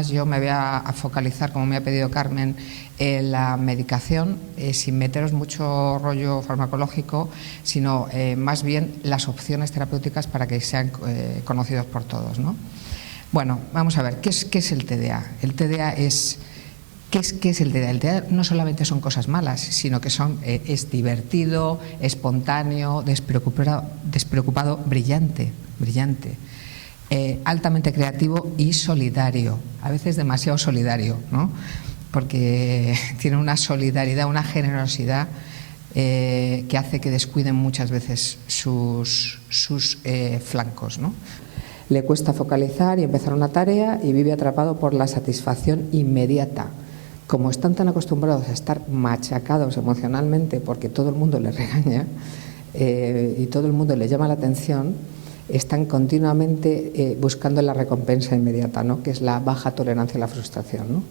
más yo me voy a focalizar, como me ha pedido Carmen, en la medicación, sin meteros mucho rollo farmacológico, sino más bien las opciones terapéuticas para que sean conocidos por todos, ¿no? Bueno, vamos a ver, ¿qué es el TDA? El TDA es... ¿Qué es el TDA? El TDA no solamente son cosas malas, sino que es divertido, espontáneo, despreocupado, brillante, altamente creativo y solidario, a veces demasiado solidario, ¿no? Porque tiene una solidaridad, una generosidad que hace que descuiden muchas veces sus flancos, ¿no? Le cuesta focalizar y empezar una tarea y vive atrapado por la satisfacción inmediata. Como están tan acostumbrados a estar machacados emocionalmente porque todo el mundo les regaña y todo el mundo les llama la atención, están continuamente buscando la recompensa inmediata, ¿no? Que es la baja tolerancia a la frustración, ¿no?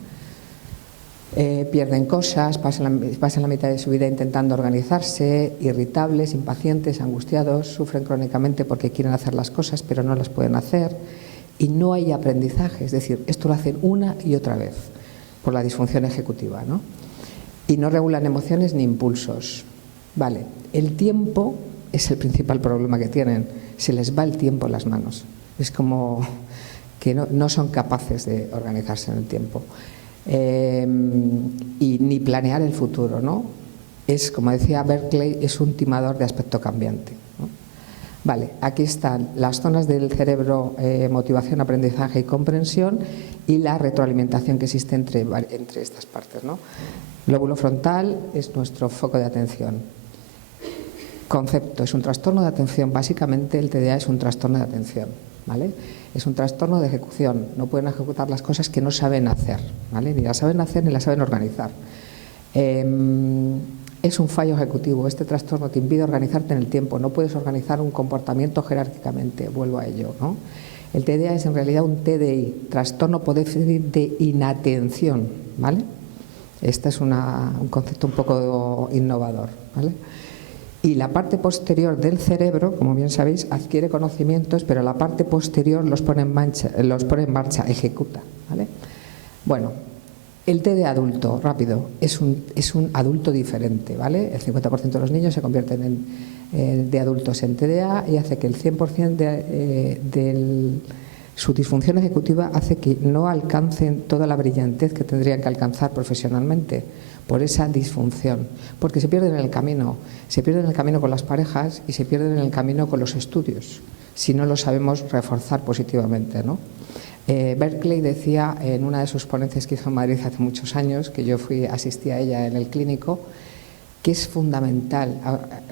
Pierden cosas, pasan la mitad de su vida intentando organizarse, irritables, impacientes, angustiados, sufren crónicamente porque quieren hacer las cosas pero no las pueden hacer y no hay aprendizaje, es decir, esto lo hacen una y otra vez por la disfunción ejecutiva, ¿no? Y no regulan emociones ni impulsos. Vale, el tiempo es el principal problema que tienen, se les va el tiempo en las manos, es como que no son capaces de organizarse en el tiempo y ni planear el futuro, ¿no? Es, como decía Berkeley, es un timador de aspecto cambiante, ¿no? Vale, aquí están las zonas del cerebro, motivación, aprendizaje y comprensión, y la retroalimentación que existe entre estas partes, ¿no? Lóbulo frontal es nuestro foco de atención. Concepto, es un trastorno de atención. Básicamente el TDA es un trastorno de atención, ¿vale? Es un trastorno de ejecución. No pueden ejecutar las cosas que no saben hacer, ¿vale? Ni las saben hacer ni las saben organizar. Es un fallo ejecutivo. Este trastorno te impide organizarte en el tiempo. No puedes organizar un comportamiento jerárquicamente. Vuelvo a ello, ¿no? El TDA es en realidad un TDI, trastorno por déficit de inatención, ¿vale? Este es un concepto un poco innovador, ¿vale? Y la parte posterior del cerebro, como bien sabéis, adquiere conocimientos, pero la parte posterior los pone en marcha, ejecuta, ¿vale? Bueno, el TDA adulto, rápido, es un adulto diferente, ¿vale? El 50% de los niños se convierten de adultos en TDA y hace que el 100% de su disfunción ejecutiva hace que no alcancen toda la brillantez que tendrían que alcanzar profesionalmente por esa disfunción, porque se pierden en el camino con las parejas y se pierden en el camino con los estudios, si no lo sabemos reforzar positivamente, ¿no? Berkeley decía en una de sus ponencias que hizo en Madrid hace muchos años, que yo asistí a ella en el clínico, que es fundamental.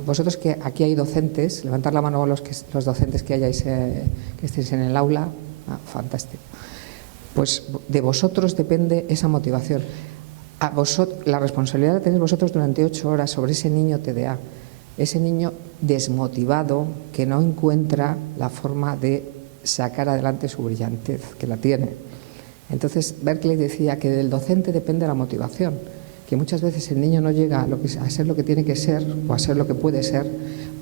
Vosotros que aquí hay docentes, levantar la mano los docentes que estéis en el aula, fantástico. Pues de vosotros depende esa motivación. La responsabilidad la tenéis vosotros durante 8 horas sobre ese niño TDA, ese niño desmotivado que no encuentra la forma de sacar adelante su brillantez, que la tiene. Entonces Berkeley decía que del docente depende la motivación, que muchas veces el niño no llega a ser lo que tiene que ser o a ser lo que puede ser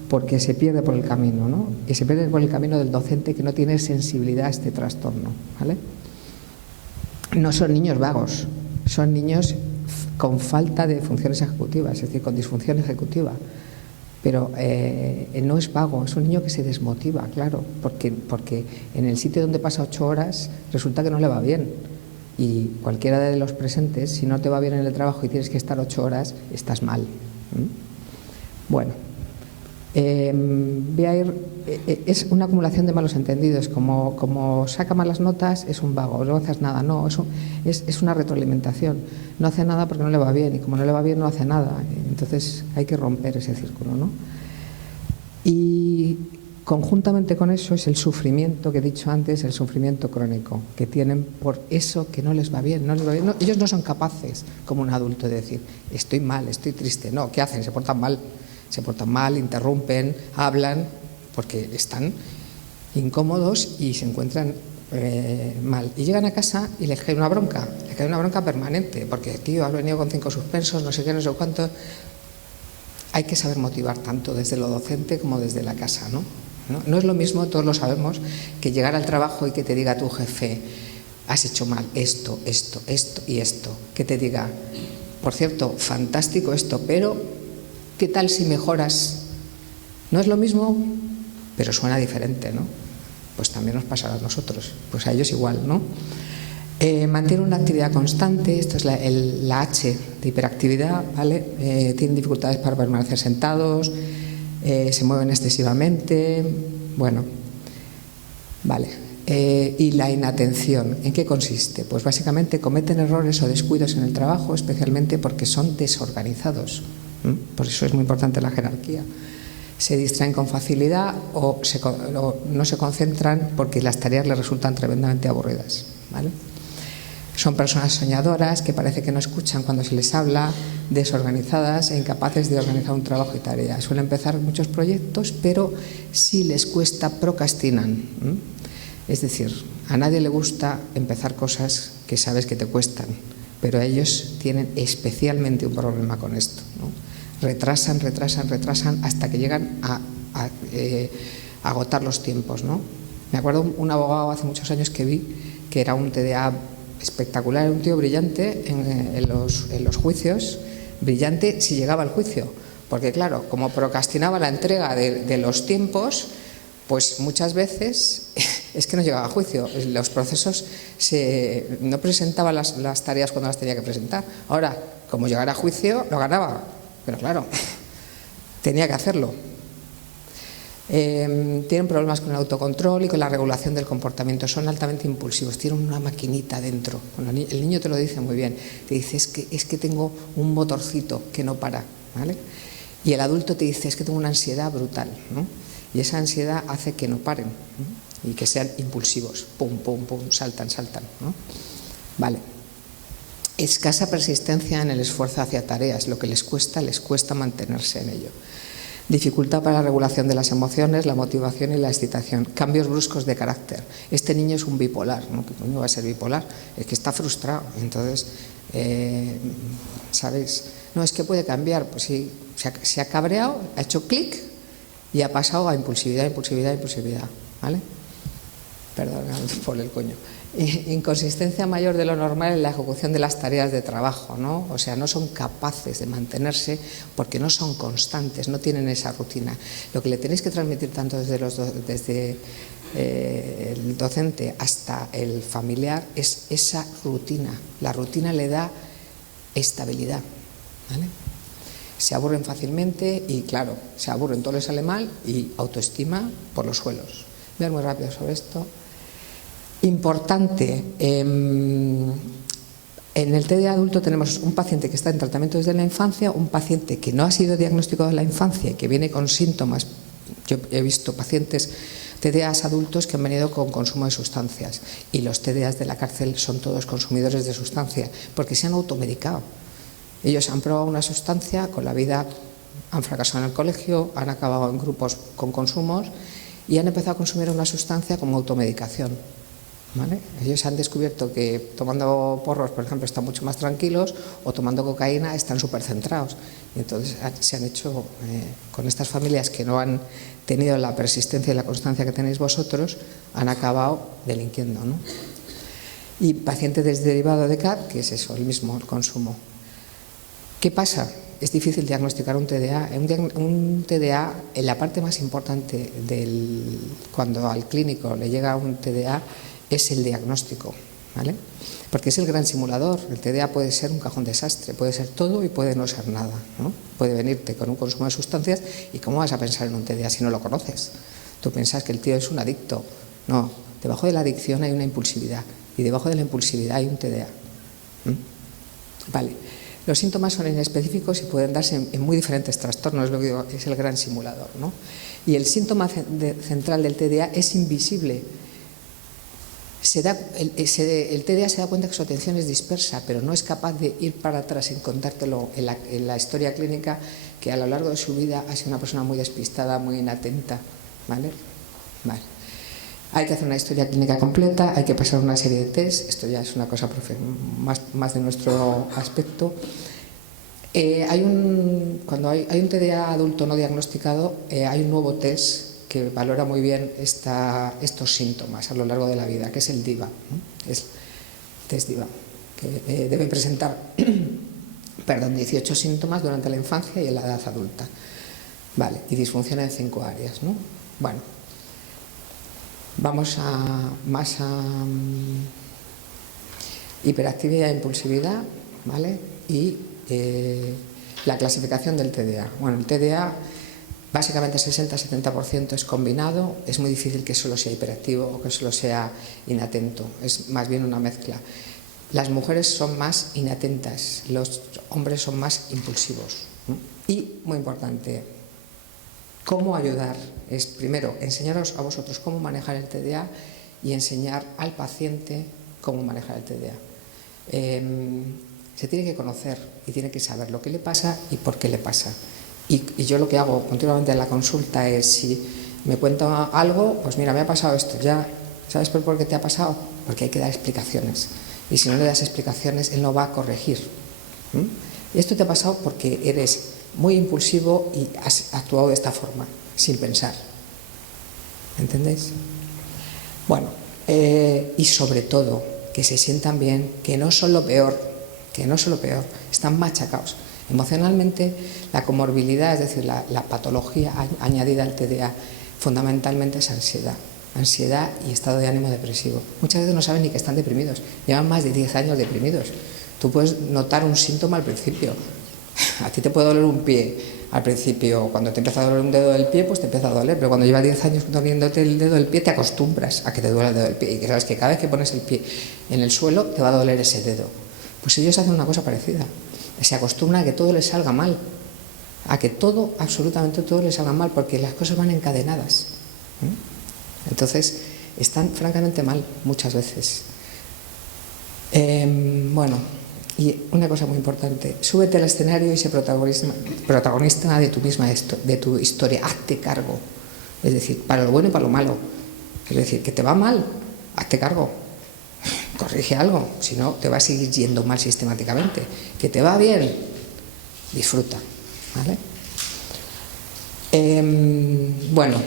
porque se pierde por el camino, ¿no? Y se pierde por el camino del docente que no tiene sensibilidad a este trastorno, ¿vale? No son niños vagos, son niños con falta de funciones ejecutivas, es decir, con disfunción ejecutiva. Pero no es vago, es un niño que se desmotiva, claro, porque en el sitio donde pasa 8 horas resulta que no le va bien. Y cualquiera de los presentes, si no te va bien en el trabajo y tienes que estar 8 horas, estás mal. Bueno, voy a ir, es una acumulación de malos entendidos, como saca malas notas es un vago, no haces nada, no, es una retroalimentación, no hace nada porque no le va bien y como no le va bien no hace nada, entonces hay que romper ese círculo, ¿no? Y conjuntamente con eso es el sufrimiento que he dicho antes, el sufrimiento crónico que tienen por eso que no les va bien, no, ellos no son capaces como un adulto de decir estoy mal, estoy triste, no, ¿qué hacen? Se portan mal, interrumpen, hablan, porque están incómodos y se encuentran mal. Y llegan a casa y les cae una bronca permanente, porque tío, has venido con 5 suspensos, no sé qué, no sé cuánto. Hay que saber motivar tanto desde lo docente como desde la casa, ¿no? No es lo mismo, todos lo sabemos, que llegar al trabajo y que te diga tu jefe, has hecho mal esto, esto, esto y esto. Que te diga, por cierto, fantástico esto, pero ¿qué tal si mejoras? No es lo mismo, pero suena diferente, ¿no? Pues también nos pasará a nosotros, pues a ellos igual, ¿no? Mantiene una actividad constante, esto es la H de hiperactividad, ¿vale? Tienen dificultades para permanecer sentados, se mueven excesivamente, bueno, vale. Y la inatención, ¿en qué consiste? Pues básicamente cometen errores o descuidos en el trabajo, especialmente porque son desorganizados. Por eso es muy importante la jerarquía. Se distraen con facilidad o no se concentran porque las tareas les resultan tremendamente aburridas, ¿vale? Son personas soñadoras que parece que no escuchan cuando se les habla, desorganizadas e incapaces de organizar un trabajo y tarea. Suelen empezar muchos proyectos, pero si les cuesta, procrastinan. Es decir, a nadie le gusta empezar cosas que sabes que te cuestan, pero ellos tienen especialmente un problema con esto, ¿no? Retrasan hasta que llegan a agotar los tiempos, ¿no? Me acuerdo un abogado hace muchos años que vi que era un TDA espectacular, un tío brillante en los juicios, brillante si llegaba al juicio, porque claro, como procrastinaba la entrega de los tiempos, pues muchas veces es que no llegaba a juicio, los procesos no presentaba las tareas cuando las tenía que presentar. Ahora, como llegara a juicio, lo ganaba, pero claro, tenía que hacerlo. Tienen problemas con el autocontrol y con la regulación del comportamiento, son altamente impulsivos, tienen una maquinita dentro. Bueno, el niño te lo dice muy bien, te dice es que tengo un motorcito que no para, ¿vale? Y el adulto te dice es que tengo una ansiedad brutal, ¿no? Y esa ansiedad hace que no paren, ¿no? Y que sean impulsivos, pum, pum, pum, saltan, ¿no? Vale. Escasa persistencia en el esfuerzo hacia tareas, lo que les cuesta mantenerse en ello. Dificultad para la regulación de las emociones, la motivación y la excitación. Cambios bruscos de carácter. Este niño es un bipolar, ¿no? ¿Qué coño va a ser bipolar? Es que está frustrado. Entonces, ¿sabéis? No, es que puede cambiar. Pues sí, se ha cabreado, ha hecho clic y ha pasado a impulsividad, ¿vale? Perdón, por el coño. Inconsistencia mayor de lo normal en la ejecución de las tareas de trabajo, ¿no? O sea, no son capaces de mantenerse porque no son constantes, no tienen esa rutina. Lo que le tenéis que transmitir tanto desde el docente hasta el familiar es esa rutina. La rutina le da estabilidad, ¿vale? Se aburren fácilmente y, claro, se aburren, todo les sale mal y autoestima por los suelos. Voy a ir muy rápido sobre esto. Importante, en el TDA adulto tenemos un paciente que está en tratamiento desde la infancia, un paciente que no ha sido diagnosticado en la infancia y que viene con síntomas. Yo he visto pacientes TDAs adultos que han venido con consumo de sustancias y los TDAs de la cárcel son todos consumidores de sustancias porque se han automedicado. Ellos han probado una sustancia, con la vida han fracasado en el colegio, han acabado en grupos con consumos y han empezado a consumir una sustancia como automedicación, ¿vale? Ellos han descubierto que tomando porros, por ejemplo, están mucho más tranquilos, o tomando cocaína están súper centrados. Y entonces se han hecho, con estas familias que no han tenido la persistencia y la constancia que tenéis vosotros, han acabado delinquiendo, ¿no? Y paciente derivado de CAD, que es eso, el mismo, el consumo. ¿Qué pasa? Es difícil diagnosticar un TDA. Un TDA, en la parte más importante cuando al clínico le llega un TDA, es el diagnóstico, ¿vale? Porque es el gran simulador. El TDA puede ser un cajón desastre, puede ser todo y puede no ser nada, ¿no? Puede venirte con un consumo de sustancias y ¿cómo vas a pensar en un TDA si no lo conoces? Tú piensas que el tío es un adicto. No, debajo de la adicción hay una impulsividad y debajo de la impulsividad hay un TDA. Vale. Los síntomas son inespecíficos y pueden darse en muy diferentes trastornos, lo que digo, es el gran simulador, ¿no? Y el síntoma central del TDA es invisible. El TDA se da cuenta que su atención es dispersa, pero no es capaz de ir para atrás en contártelo en la historia clínica, que a lo largo de su vida ha sido una persona muy despistada, muy inatenta, ¿vale? Vale. Hay que hacer una historia clínica completa, hay que pasar una serie de test, esto ya es una cosa más de nuestro aspecto. Cuando hay un TDA adulto no diagnosticado, hay un nuevo test que valora muy bien estos síntomas a lo largo de la vida, que es el DIVA, ¿no? Es test DIVA, que debe presentar 18 síntomas durante la infancia y en la edad adulta. Vale, y disfunciona en 5 áreas, ¿no? Bueno, vamos a hiperactividad e impulsividad, ¿vale? Y la clasificación del TDA. Bueno, el TDA básicamente 60-70% es combinado, es muy difícil que solo sea hiperactivo o que solo sea inatento, es más bien una mezcla. Las mujeres son más inatentas, los hombres son más impulsivos. Y, muy importante, ¿cómo ayudar? Es primero enseñaros a vosotros cómo manejar el TDA y enseñar al paciente cómo manejar el TDA. Se tiene que conocer y tiene que saber lo que le pasa y por qué le pasa. Y yo lo que hago continuamente en la consulta es, si me cuenta algo, pues mira, me ha pasado esto, ya, ¿sabes por qué te ha pasado? Porque hay que dar explicaciones. Y si no le das explicaciones, él no va a corregir. Y esto te ha pasado porque eres muy impulsivo y has actuado de esta forma, sin pensar. ¿Entendéis? Bueno, y sobre todo, que se sientan bien, que no son lo peor, están machacados. Emocionalmente, la comorbilidad, es decir, la patología añadida al TDA, fundamentalmente es ansiedad y estado de ánimo depresivo. Muchas veces no saben ni que están deprimidos, llevan más de 10 años deprimidos. Tú puedes notar un síntoma al principio. A ti te puede doler un pie al principio, cuando te empieza a doler un dedo del pie, pues te empieza a doler, pero cuando llevas 10 años doliéndote el dedo del pie, te acostumbras a que te duele el dedo del pie y que sabes que cada vez que pones el pie en el suelo te va a doler ese dedo. Pues ellos hacen una cosa parecida, se acostumbran a que todo les salga mal, a que todo, absolutamente todo les salga mal, porque las cosas van encadenadas. Entonces, están francamente mal muchas veces. Bueno, y una cosa muy importante, súbete al escenario y sé protagonista de tu misma de tu historia, hazte cargo. Es decir, para lo bueno y para lo malo. Es decir, que te va mal, hazte cargo, corrige algo, si no te va a seguir yendo mal sistemáticamente. Que te va bien, disfruta, ¿vale? Bueno,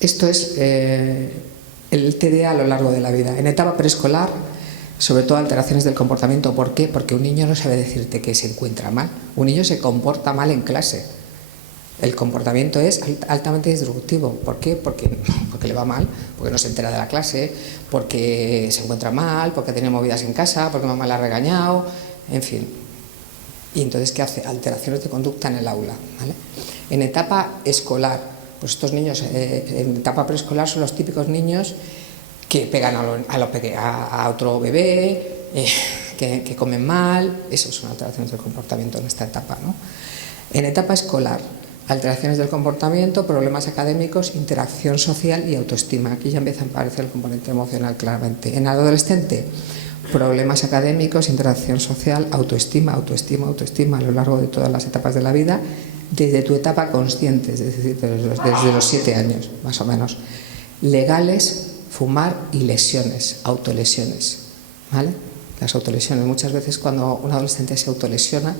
esto es el TDA a lo largo de la vida. En etapa preescolar, sobre todo alteraciones del comportamiento. ¿Por qué? Porque un niño no sabe decirte que se encuentra mal. Un niño se comporta mal en clase. El comportamiento es altamente disruptivo. ¿Por qué? Porque le va mal, porque no se entera de la clase, porque se encuentra mal, porque tiene movidas en casa, porque mamá la ha regañado, en fin. Y entonces, ¿qué hace? Alteraciones de conducta en el aula, ¿vale? En etapa escolar, pues estos niños en etapa preescolar son los típicos niños que pegan a otro bebé, que comen mal. Eso son alteraciones del comportamiento en esta etapa, ¿no? En etapa escolar, alteraciones del comportamiento, problemas académicos, interacción social y autoestima. Aquí ya empieza a aparecer el componente emocional claramente. En adolescente, problemas académicos, interacción social, autoestima a lo largo de todas las etapas de la vida, desde tu etapa consciente, es decir, desde los 7 años, más o menos. Legales, fumar y lesiones, autolesiones, ¿vale? Las autolesiones, muchas veces cuando un adolescente se autolesiona,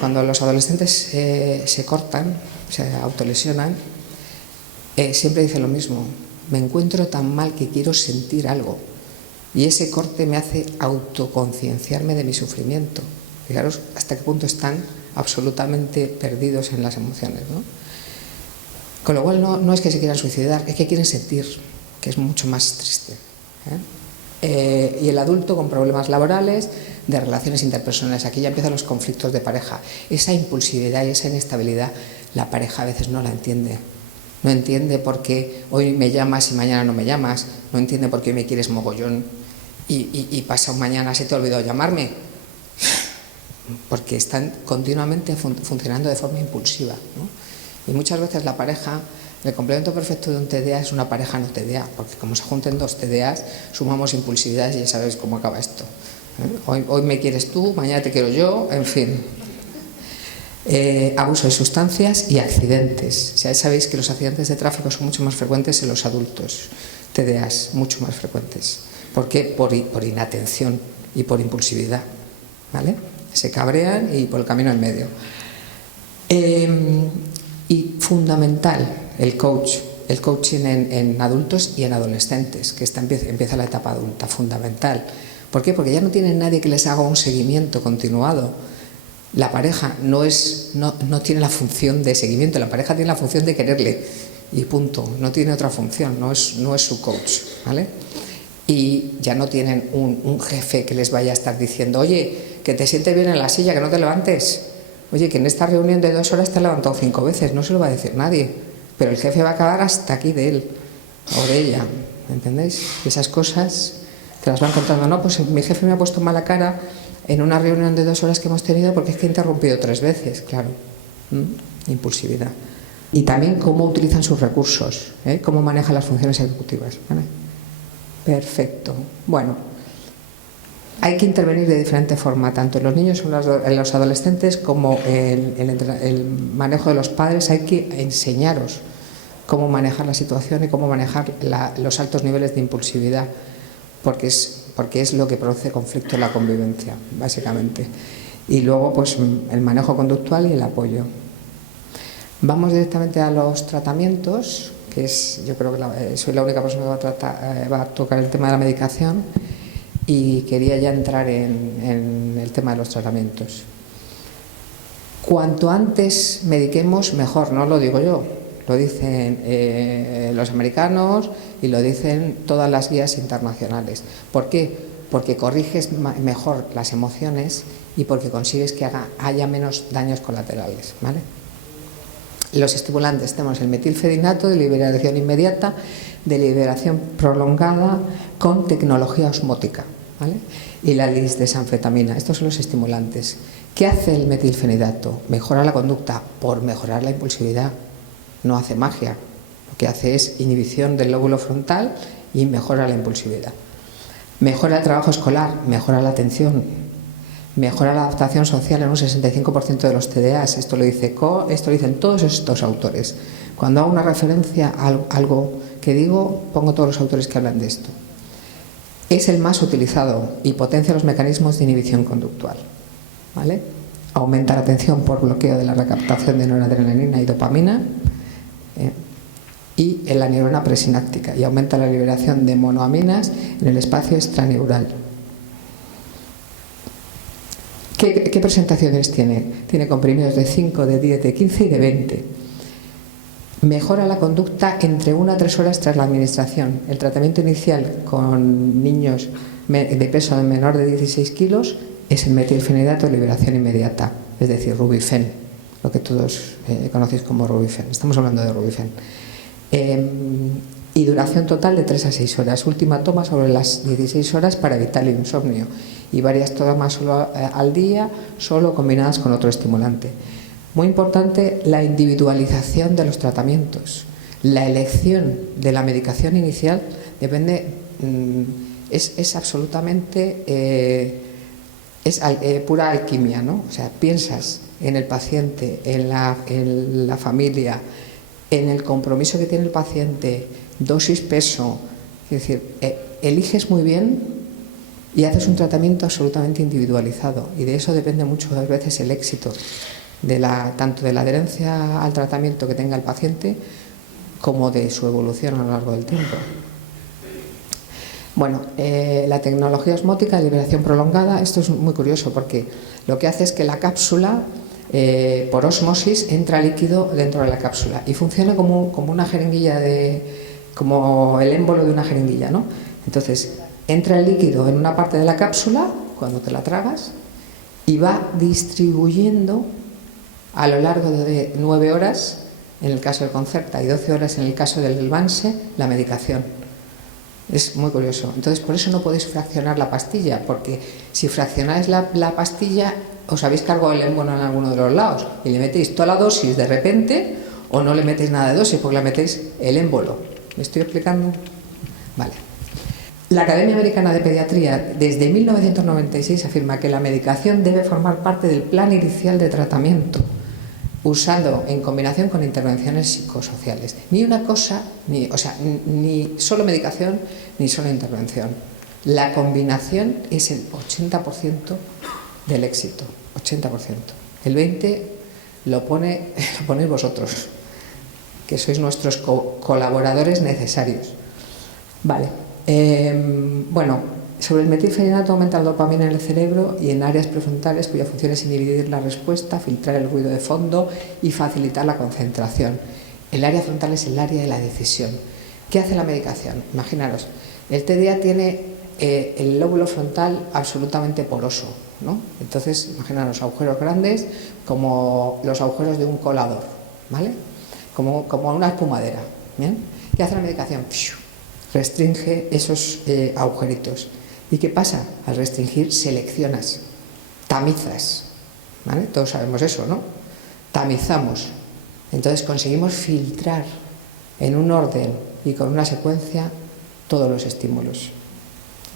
cuando los adolescentes se cortan, se autolesionan, siempre dicen lo mismo: me encuentro tan mal que quiero sentir algo, y ese corte me hace autoconcienciarme de mi sufrimiento. Fijaros hasta qué punto están absolutamente perdidos en las emociones, ¿no? Con lo cual no es que se quieran suicidar, es que quieren sentir, que es mucho más triste, y el adulto con problemas laborales, de relaciones interpersonales. Aquí ya empiezan los conflictos de pareja. Esa impulsividad y esa inestabilidad, la pareja a veces no la entiende. No entiende por qué hoy me llamas y mañana no me llamas. No entiende por qué me quieres mogollón y pasado mañana se te olvidó llamarme. Porque están continuamente funcionando de forma impulsiva, ¿no? Y muchas veces la pareja, el complemento perfecto de un TDA es una pareja no TDA, porque como se junten dos TDAs, sumamos impulsividades y ya sabéis cómo acaba esto. Hoy me quieres tú, mañana te quiero yo, en fin. Abuso de sustancias y accidentes. Ya sabéis que los accidentes de tráfico son mucho más frecuentes en los adultos, TDAs, mucho más frecuentes. ¿Por qué? Por inatención y por impulsividad, ¿vale? Se cabrean y por el camino en medio. Y fundamental, el coach el coaching en adultos y en adolescentes, que empieza la etapa adulta, fundamental. ¿Por qué? Porque ya no tienen nadie que les haga un seguimiento continuado. La pareja no tiene la función de seguimiento, la pareja tiene la función de quererle y punto, no tiene otra función, no es su coach, ¿vale? Y ya no tienen un jefe que les vaya a estar diciendo, oye, que te sientes bien en la silla, que no te levantes. Oye, que en esta reunión de 2 horas te has levantado 5 veces, no se lo va a decir nadie, pero el jefe va a acabar hasta aquí de él o de ella, ¿entendéis? Esas cosas te las van contando, no, pues mi jefe me ha puesto mala cara en una reunión de 2 horas que hemos tenido porque es que he interrumpido 3 veces, claro. Impulsividad. Y también cómo utilizan sus recursos, cómo manejan las funciones ejecutivas, ¿vale? Perfecto. Bueno, hay que intervenir de diferente forma, tanto en los niños como en los adolescentes, como en el manejo de los padres. Hay que enseñaros cómo manejar la situación y cómo manejar los altos niveles de impulsividad, porque es lo que produce conflicto en la convivencia, básicamente. Y luego, pues, el manejo conductual y el apoyo. Vamos directamente a los tratamientos, que yo creo que soy la única persona que va a tocar el tema de la medicación, y quería ya entrar en el tema de los tratamientos. Cuanto antes mediquemos, mejor, no lo digo yo, lo dicen los americanos y lo dicen todas las guías internacionales. ¿Por qué? Porque corriges mejor las emociones y porque consigues que haya menos daños colaterales, ¿vale? Los estimulantes tenemos el metilfenidato de liberación inmediata, de liberación prolongada con tecnología osmótica, ¿vale? Y la lisdesanfetamina. Estos son los estimulantes. ¿Qué hace el metilfenidato? Mejora la conducta por mejorar la impulsividad. No hace magia. Lo que hace es inhibición del lóbulo frontal y mejora la impulsividad. Mejora el trabajo escolar, mejora la atención, mejora la adaptación social en un 65% de los TDAs. Esto lo dicen todos estos autores. Cuando hago una referencia a algo que digo, pongo todos los autores que hablan de esto. Es el más utilizado y potencia los mecanismos de inhibición conductual, ¿vale? Aumenta la atención por bloqueo de la recaptación de noradrenalina y dopamina y en la neurona presináptica, y aumenta la liberación de monoaminas en el espacio extraneural. ¿Qué presentaciones tiene? Tiene comprimidos de 5, de 10, de 15 y de 20. Mejora la conducta entre 1 a 3 horas tras la administración. El tratamiento inicial con niños de peso menor de 16 kilos es el metilfenidato de liberación inmediata, es decir, Rubifen, lo que todos conocéis como Rubifen. Estamos hablando de Rubifen. Y duración total de 3 a 6 horas. Última toma sobre las 16 horas para evitar el insomnio. Y varias tomas solo al día, solo combinadas con otro estimulante. Muy importante, la individualización de los tratamientos. La elección de la medicación inicial depende, es absolutamente, pura alquimia, ¿no? O sea, piensas en el paciente, en la familia, en el compromiso que tiene el paciente, dosis, peso, es decir, eliges muy bien y haces un tratamiento absolutamente individualizado, y de eso depende muchas veces el éxito tanto de la adherencia al tratamiento que tenga el paciente como de su evolución a lo largo del tiempo. Bueno, la tecnología osmótica de liberación prolongada, esto es muy curioso porque lo que hace es que la cápsula, por osmosis, entra líquido dentro de la cápsula y funciona como una jeringuilla, como el émbolo de una jeringuilla, ¿no? Entonces, entra el líquido en una parte de la cápsula cuando te la tragas y va distribuyendo a lo largo de 9 horas en el caso del Concerta y 12 horas en el caso del Elvanse la medicación. Es muy curioso. Entonces, por eso no podéis fraccionar la pastilla, porque si fraccionáis la pastilla, os habéis cargado el émbolo en alguno de los lados y le metéis toda la dosis de repente, o no le metéis nada de dosis porque le metéis el émbolo. ¿Me estoy explicando? Vale. La Academia Americana de Pediatría desde 1996 afirma que la medicación debe formar parte del plan inicial de tratamiento, usando en combinación con intervenciones psicosociales. Ni una cosa, ni solo medicación, ni solo intervención. La combinación es el 80% del éxito, 80%. El 20% lo ponéis vosotros, que sois nuestros colaboradores necesarios. Vale. Bueno, sobre el metilfenidato aumenta la dopamina en el cerebro y en áreas prefrontales cuya función es inhibir la respuesta, filtrar el ruido de fondo y facilitar la concentración. El área frontal es el área de la decisión. ¿Qué hace la medicación? Imaginaros, el TDA tiene el lóbulo frontal absolutamente poroso, ¿no? Entonces, imaginaros agujeros grandes como los agujeros de un colador, ¿vale? Como una espumadera, ¿bien? ¿Qué hace la medicación? Restringe esos agujeritos. ¿Y qué pasa? Al restringir seleccionas, tamizas, ¿vale? Todos sabemos eso, ¿no? Tamizamos. Entonces conseguimos filtrar en un orden y con una secuencia todos los estímulos.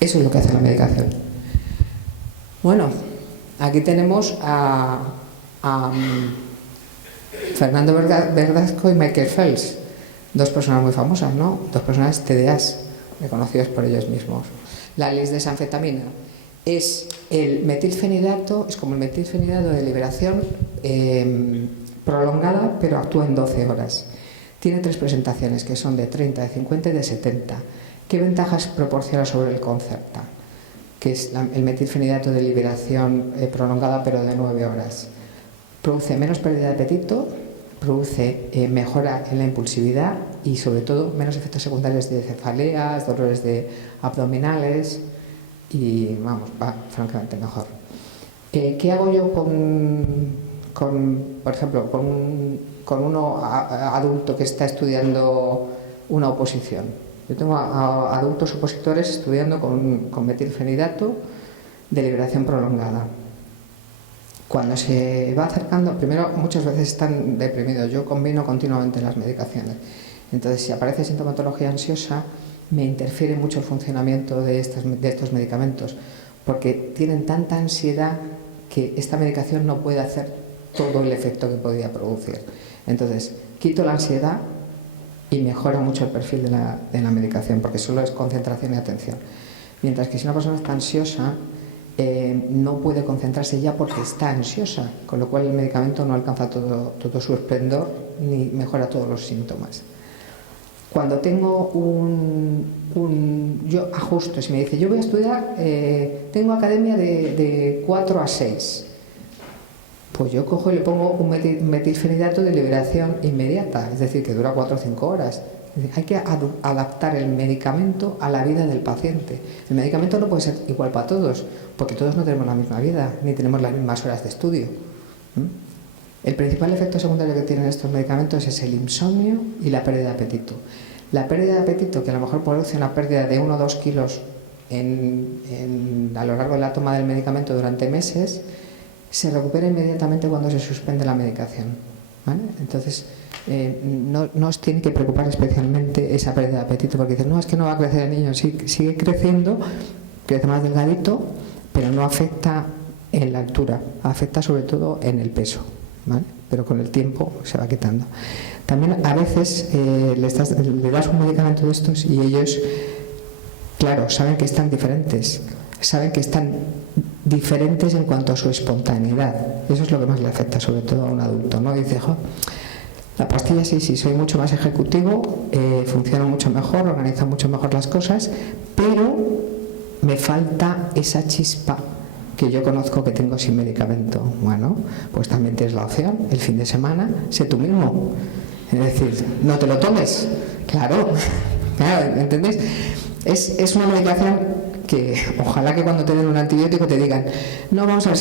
Eso es lo que hace la medicación. Bueno, aquí tenemos a Fernando Verdasco y Michael Phelps, dos personas muy famosas, ¿no? Dos personas TDAs, reconocidos por ellos mismos. La lisdesanfetamina es el metilfenidato, es como el metilfenidato de liberación prolongada, pero actúa en 12 horas. Tiene 3 presentaciones, que son de 30, de 50 y de 70. ¿Qué ventajas proporciona sobre el Concerta? Que es el metilfenidato de liberación prolongada, pero de 9 horas. Produce menos pérdida de apetito, produce mejora en la impulsividad y, sobre todo, menos efectos secundarios de cefaleas, dolores abdominales y, vamos, va francamente mejor. ¿Qué hago yo por ejemplo, con uno adulto que está estudiando una oposición? Yo tengo a adultos opositores estudiando con metilfenidato de liberación prolongada. Cuando se va acercando, primero muchas veces están deprimidos, yo combino continuamente las medicaciones. Entonces, si aparece sintomatología ansiosa, me interfiere mucho el funcionamiento de estos medicamentos, porque tienen tanta ansiedad que esta medicación no puede hacer todo el efecto que podía producir. Entonces, quito la ansiedad y mejora mucho el perfil de la medicación, porque solo es concentración y atención. Mientras que si una persona está ansiosa, no puede concentrarse ya porque está ansiosa, con lo cual el medicamento no alcanza todo su esplendor ni mejora todos los síntomas. Cuando tengo yo ajusto, si me dice, yo voy a estudiar, tengo academia de 4 a 6, pues yo cojo y le pongo un metilfenidato de liberación inmediata, es decir, que dura 4 o 5 horas. Hay que adaptar el medicamento a la vida del paciente. El medicamento no puede ser igual para todos, porque todos no tenemos la misma vida, ni tenemos las mismas horas de estudio. El principal efecto secundario que tienen estos medicamentos es el insomnio y la pérdida de apetito. La pérdida de apetito, que a lo mejor produce una pérdida de 1 o 2 kilos a lo largo de la toma del medicamento durante meses, se recupera inmediatamente cuando se suspende la medicación, ¿vale? Entonces, no os tiene que preocupar especialmente esa pérdida de apetito, porque dicen, no, es que no va a crecer el niño, sí, sigue creciendo, crece más delgadito, pero no afecta en la altura, afecta sobre todo en el peso, ¿vale? Pero con el tiempo se va quitando. También a veces le das un medicamento de estos y ellos, claro, saben que están diferentes, en cuanto a su espontaneidad. Eso es lo que más le afecta, sobre todo a un adulto, ¿no? Dice, la pastilla sí, soy mucho más ejecutivo, funciona mucho mejor, organiza mucho mejor las cosas, pero me falta esa chispa que yo conozco que tengo sin medicamento. Bueno, pues también tienes la opción, el fin de semana, sé tú mismo. Es decir, no te lo tomes. Claro, ¿entendéis? Es una medicación que ojalá que cuando te den un antibiótico te digan, no, vamos a ver,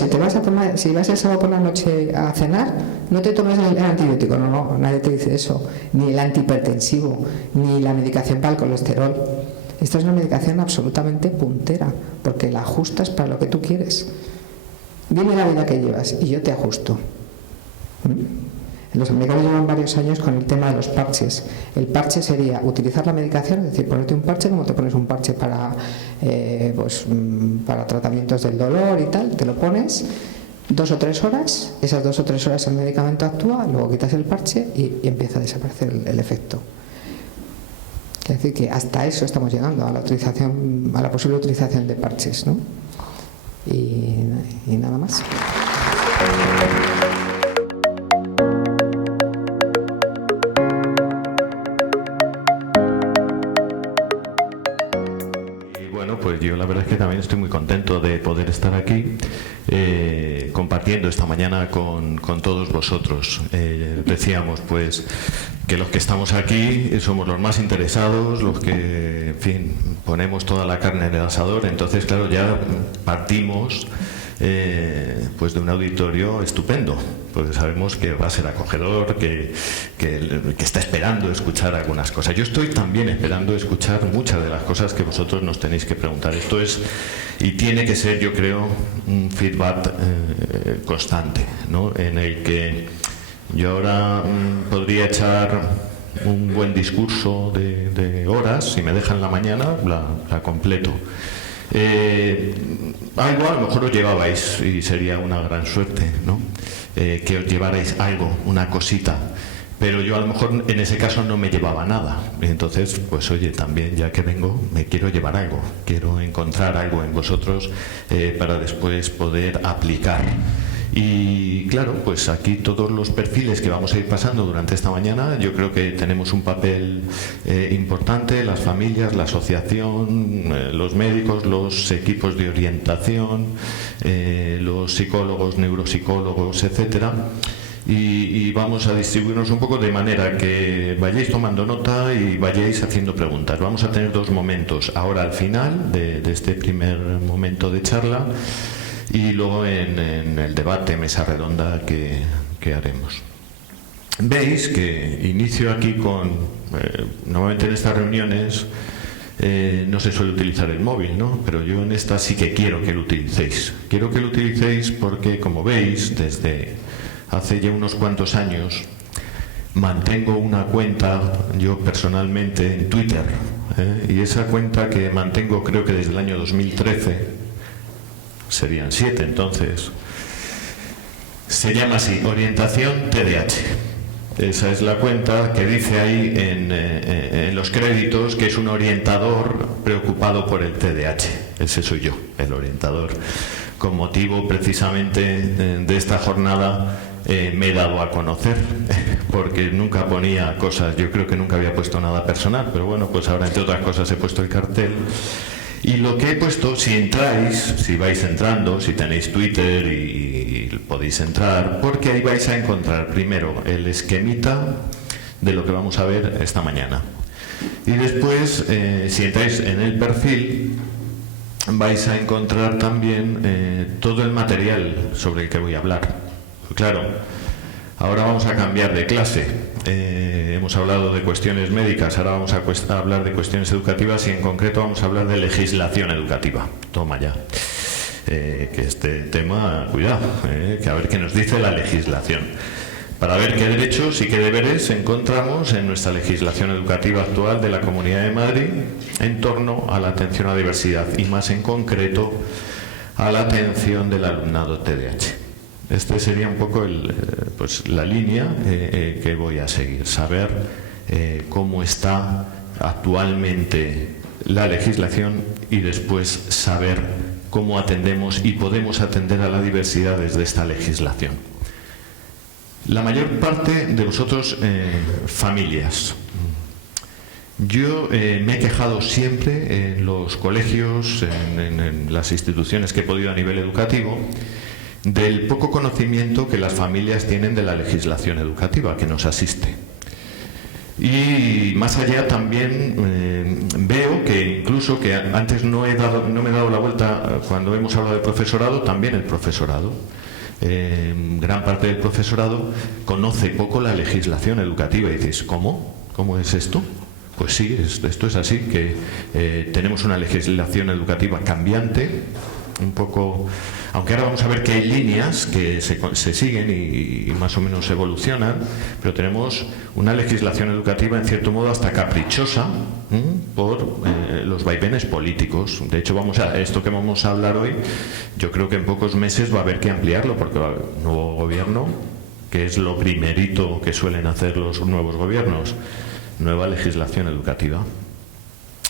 si vas el sábado por la noche a cenar, no te tomes el antibiótico. No, nadie te dice eso, ni el antihipertensivo, ni la medicación para el colesterol. Esta es una medicación absolutamente puntera, porque la ajustas para lo que tú quieres. Dime la vida que llevas y yo te ajusto. Los americanos llevan varios años con el tema de los parches. El parche sería utilizar la medicación, es decir, ponerte un parche como te pones un parche para tratamientos del dolor y tal, te lo pones 2 o 3 horas, esas 2 o 3 horas el medicamento actúa, luego quitas el parche y empieza a desaparecer el efecto. Es decir, que hasta eso estamos llegando, a la posible utilización de parches, ¿no? Y nada más. pues yo la verdad es que también estoy muy contento de poder estar aquí compartiendo esta mañana con todos vosotros. Decíamos pues que los que estamos aquí somos los más interesados, los que, en fin, ponemos toda la carne en el asador. Entonces, claro, ya partimos pues de un auditorio estupendo, porque sabemos que va a ser acogedor, que está esperando escuchar algunas cosas. Yo estoy también esperando escuchar muchas de las cosas que vosotros nos tenéis que preguntar. Esto es, y tiene que ser, yo creo, un feedback constante, ¿no? En el que yo ahora podría echar un buen discurso de horas, si me dejan la mañana, la completo. Algo a lo mejor os llevabais y sería una gran suerte, ¿no? Que os llevarais algo, una cosita, pero yo a lo mejor en ese caso no me llevaba nada. Entonces, pues oye, también ya que vengo me quiero llevar algo, quiero encontrar algo en vosotros para después poder aplicar. Y claro, pues aquí todos los perfiles que vamos a ir pasando durante esta mañana, yo creo que tenemos un papel importante, las familias, la asociación, los médicos, los equipos de orientación, los psicólogos, neuropsicólogos, etcétera. Y vamos a distribuirnos un poco de manera que vayáis tomando nota y vayáis haciendo preguntas. Vamos a tener dos momentos, ahora al final de este primer momento de charla, y luego en el debate, mesa redonda que haremos. Veis que inicio aquí con, normalmente en estas reuniones no se suele utilizar el móvil, ¿no? Pero yo en esta sí que quiero que lo utilicéis. Quiero que lo utilicéis porque, como veis, desde hace ya unos cuantos años mantengo una cuenta yo personalmente en Twitter, y esa cuenta que mantengo creo que desde el año 2013, serían 7 entonces, se llama así, Orientación TDAH. Esa es la cuenta que dice ahí en los créditos que es un orientador preocupado por el TDAH. Ese soy yo, el orientador. Con motivo precisamente de esta jornada me he dado a conocer, porque nunca ponía cosas, yo creo que nunca había puesto nada personal, pero bueno, pues ahora entre otras cosas he puesto el cartel. Y lo que he puesto, si entráis, si vais entrando, si tenéis Twitter y podéis entrar, porque ahí vais a encontrar primero el esquemita de lo que vamos a ver esta mañana. Y después, si entráis en el perfil, vais a encontrar también todo el material sobre el que voy a hablar. Claro, ahora vamos a cambiar de clase. Hemos hablado de cuestiones médicas, ahora vamos a hablar de cuestiones educativas y en concreto vamos a hablar de legislación educativa. Toma ya. Que este tema, cuidado, que a ver qué nos dice la legislación. Para ver qué derechos y qué deberes encontramos en nuestra legislación educativa actual de la Comunidad de Madrid en torno a la atención a la diversidad y más en concreto a la atención del alumnado TDAH. Este sería un poco pues la línea que voy a seguir, saber cómo está actualmente la legislación y después saber cómo atendemos y podemos atender a la diversidad desde esta legislación. La mayor parte de vosotros, familias. Yo me he quejado siempre en los colegios, en las instituciones que he podido a nivel educativo, del poco conocimiento que las familias tienen de la legislación educativa que nos asiste. Y más allá también veo que incluso que antes no me he dado la vuelta cuando hemos hablado de profesorado, también el profesorado. Gran parte del profesorado conoce poco la legislación educativa y dices, ¿cómo? ¿Cómo es esto? Pues sí, esto es así, que tenemos una legislación educativa cambiante, un poco, aunque ahora vamos a ver que hay líneas que se siguen y más o menos evolucionan, pero tenemos una legislación educativa en cierto modo hasta caprichosa por los vaivenes políticos. De hecho, esto que vamos a hablar hoy, yo creo que en pocos meses va a haber que ampliarlo porque va a haber un nuevo gobierno, que es lo primerito que suelen hacer los nuevos gobiernos, nueva legislación educativa.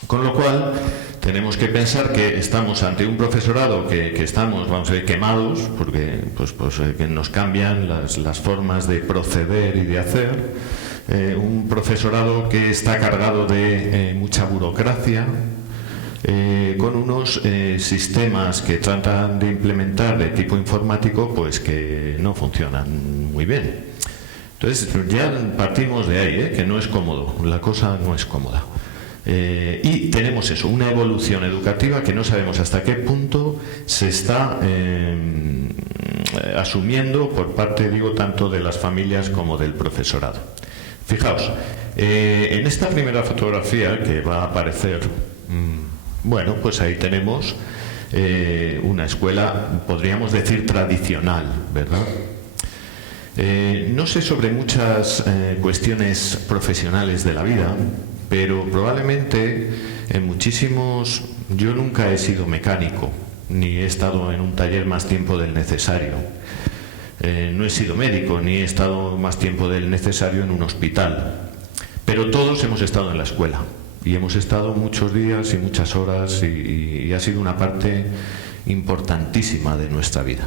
Con lo cual, tenemos que pensar que estamos ante un profesorado que estamos, vamos a ver, quemados, porque que nos cambian las formas de proceder y de hacer. Un profesorado que está cargado de mucha burocracia, con unos sistemas que tratan de implementar de tipo informático, pues que no funcionan muy bien. Entonces ya partimos de ahí, que no es cómodo, la cosa no es cómoda. Y tenemos eso, una evolución educativa que no sabemos hasta qué punto se está asumiendo por parte, digo, tanto de las familias como del profesorado. Fijaos, en esta primera fotografía que va a aparecer, bueno, pues ahí tenemos una escuela, podríamos decir, tradicional, ¿verdad? No sé sobre muchas cuestiones profesionales de la vida, pero probablemente en muchísimos... Yo nunca he sido mecánico, ni he estado en un taller más tiempo del necesario. No he sido médico, ni he estado más tiempo del necesario en un hospital. Pero todos hemos estado en la escuela. Y hemos estado muchos días y muchas horas y ha sido una parte importantísima de nuestra vida.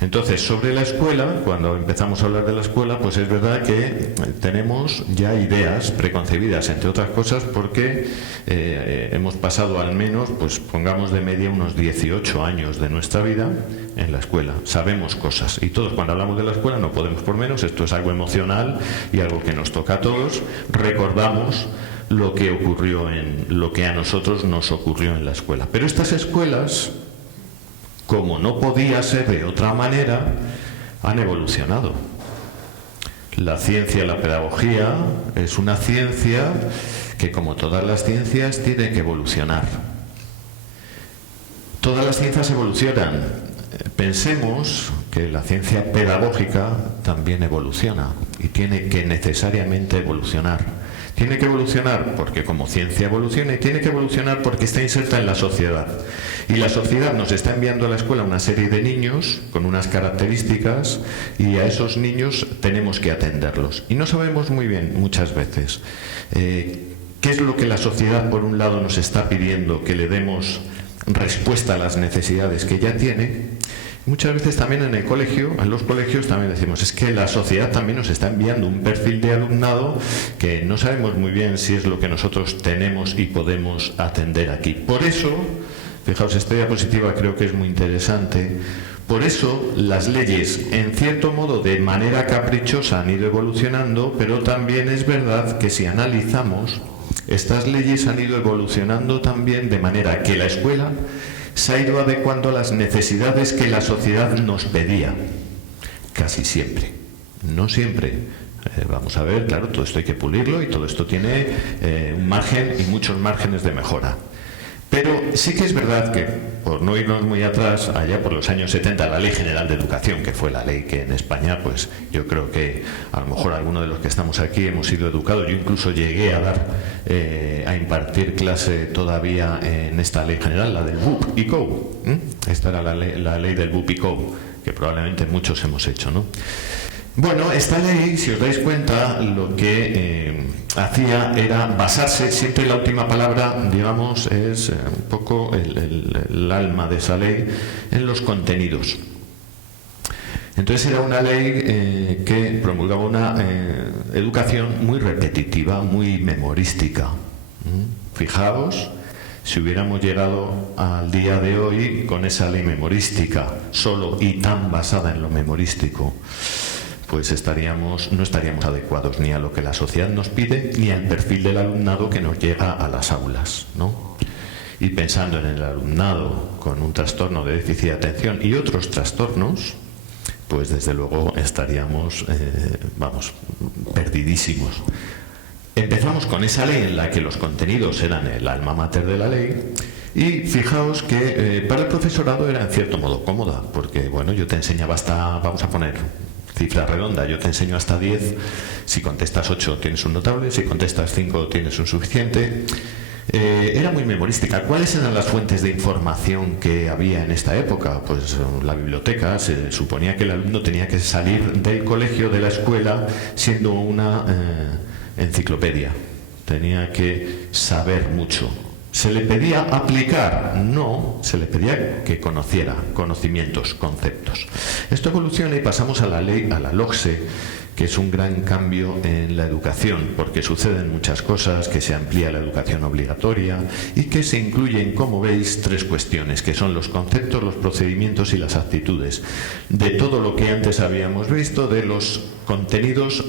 Entonces, sobre la escuela, cuando empezamos a hablar de la escuela, pues es verdad que tenemos ya ideas preconcebidas, entre otras cosas porque hemos pasado al menos, pues pongamos de media unos 18 años de nuestra vida en la escuela. Sabemos cosas y todos cuando hablamos de la escuela no podemos por menos, esto es algo emocional y algo que nos toca a todos, recordamos lo que ocurrió lo que a nosotros nos ocurrió en la escuela. Pero estas escuelas, como no podía ser de otra manera, han evolucionado. La ciencia, la pedagogía, es una ciencia que, como todas las ciencias, tiene que evolucionar. Todas las ciencias evolucionan. Pensemos que la ciencia pedagógica también evoluciona y tiene que necesariamente evolucionar. Tiene que evolucionar porque como ciencia evoluciona y tiene que evolucionar porque está inserta en la sociedad. Y la sociedad nos está enviando a la escuela una serie de niños con unas características y a esos niños tenemos que atenderlos. Y no sabemos muy bien muchas veces qué es lo que la sociedad por un lado nos está pidiendo que le demos respuesta a las necesidades que ya tiene. Muchas veces también en los colegios también decimos, es que la sociedad también nos está enviando un perfil de alumnado que no sabemos muy bien si es lo que nosotros tenemos y podemos atender aquí. Por eso, fijaos, esta diapositiva creo que es muy interesante, por eso las leyes, en cierto modo, de manera caprichosa han ido evolucionando, pero también es verdad que si analizamos, estas leyes han ido evolucionando también de manera que la escuela se ha ido adecuando a las necesidades que la sociedad nos pedía, casi siempre, no siempre. Vamos a ver, claro, todo esto hay que pulirlo y todo esto tiene un margen y muchos márgenes de mejora. Pero sí que es verdad que, por no irnos muy atrás, allá por los años 70, la Ley General de Educación, que fue la ley que en España, pues yo creo que a lo mejor algunos de los que estamos aquí hemos sido educados. Yo incluso llegué a impartir clase todavía en esta ley general, la del BUP y CO. Esta era la ley del BUP y CO, que probablemente muchos hemos hecho, ¿no? Bueno, esta ley, si os dais cuenta, lo que hacía era basarse, siempre la última palabra, digamos, es un poco el alma de esa ley, en los contenidos. Entonces era una ley que promulgaba una educación muy repetitiva, muy memorística. Fijaos, si hubiéramos llegado al día de hoy con esa ley memorística, solo y tan basada en lo memorístico, pues no estaríamos adecuados ni a lo que la sociedad nos pide, ni al perfil del alumnado que nos llega a las aulas, ¿no? Y pensando en el alumnado con un trastorno de déficit de atención y otros trastornos, pues desde luego estaríamos, perdidísimos. Empezamos con esa ley en la que los contenidos eran el alma mater de la ley. Y fijaos que para el profesorado era en cierto modo cómoda, porque bueno, yo te enseñaba hasta, vamos a poner cifra redonda, yo te enseño hasta 10, si contestas 8 tienes un notable, si contestas 5 tienes un suficiente. Era muy memorística. ¿Cuáles eran las fuentes de información que había en esta época? Pues la biblioteca. Se suponía que el alumno tenía que salir del colegio, de la escuela, siendo una enciclopedia. Tenía que saber mucho. ¿Se le pedía aplicar? No, se le pedía que conociera conocimientos, conceptos. Esto evoluciona y pasamos a la ley, a la LOCSE, que es un gran cambio en la educación, porque suceden muchas cosas, que se amplía la educación obligatoria y que se incluyen, como veis, 3 cuestiones, que son los conceptos, los procedimientos y las actitudes. De todo lo que antes habíamos visto, de los contenidos,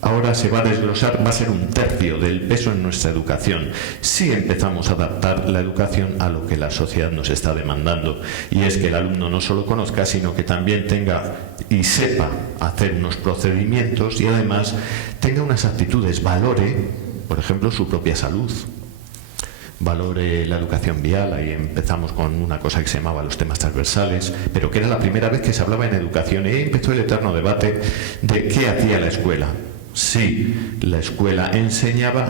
ahora se va a desglosar, va a ser 1/3 del peso en nuestra educación, si empezamos a adaptar la educación a lo que la sociedad nos está demandando, y es que el alumno no solo conozca, sino que también tenga y sepa hacer unos procedimientos y además tenga unas actitudes, valore, por ejemplo, su propia salud, valore la educación vial. Ahí empezamos con una cosa que se llamaba los temas transversales, pero que era la primera vez que se hablaba en educación, y ahí empezó el eterno debate de qué hacía la escuela. Si la escuela enseñaba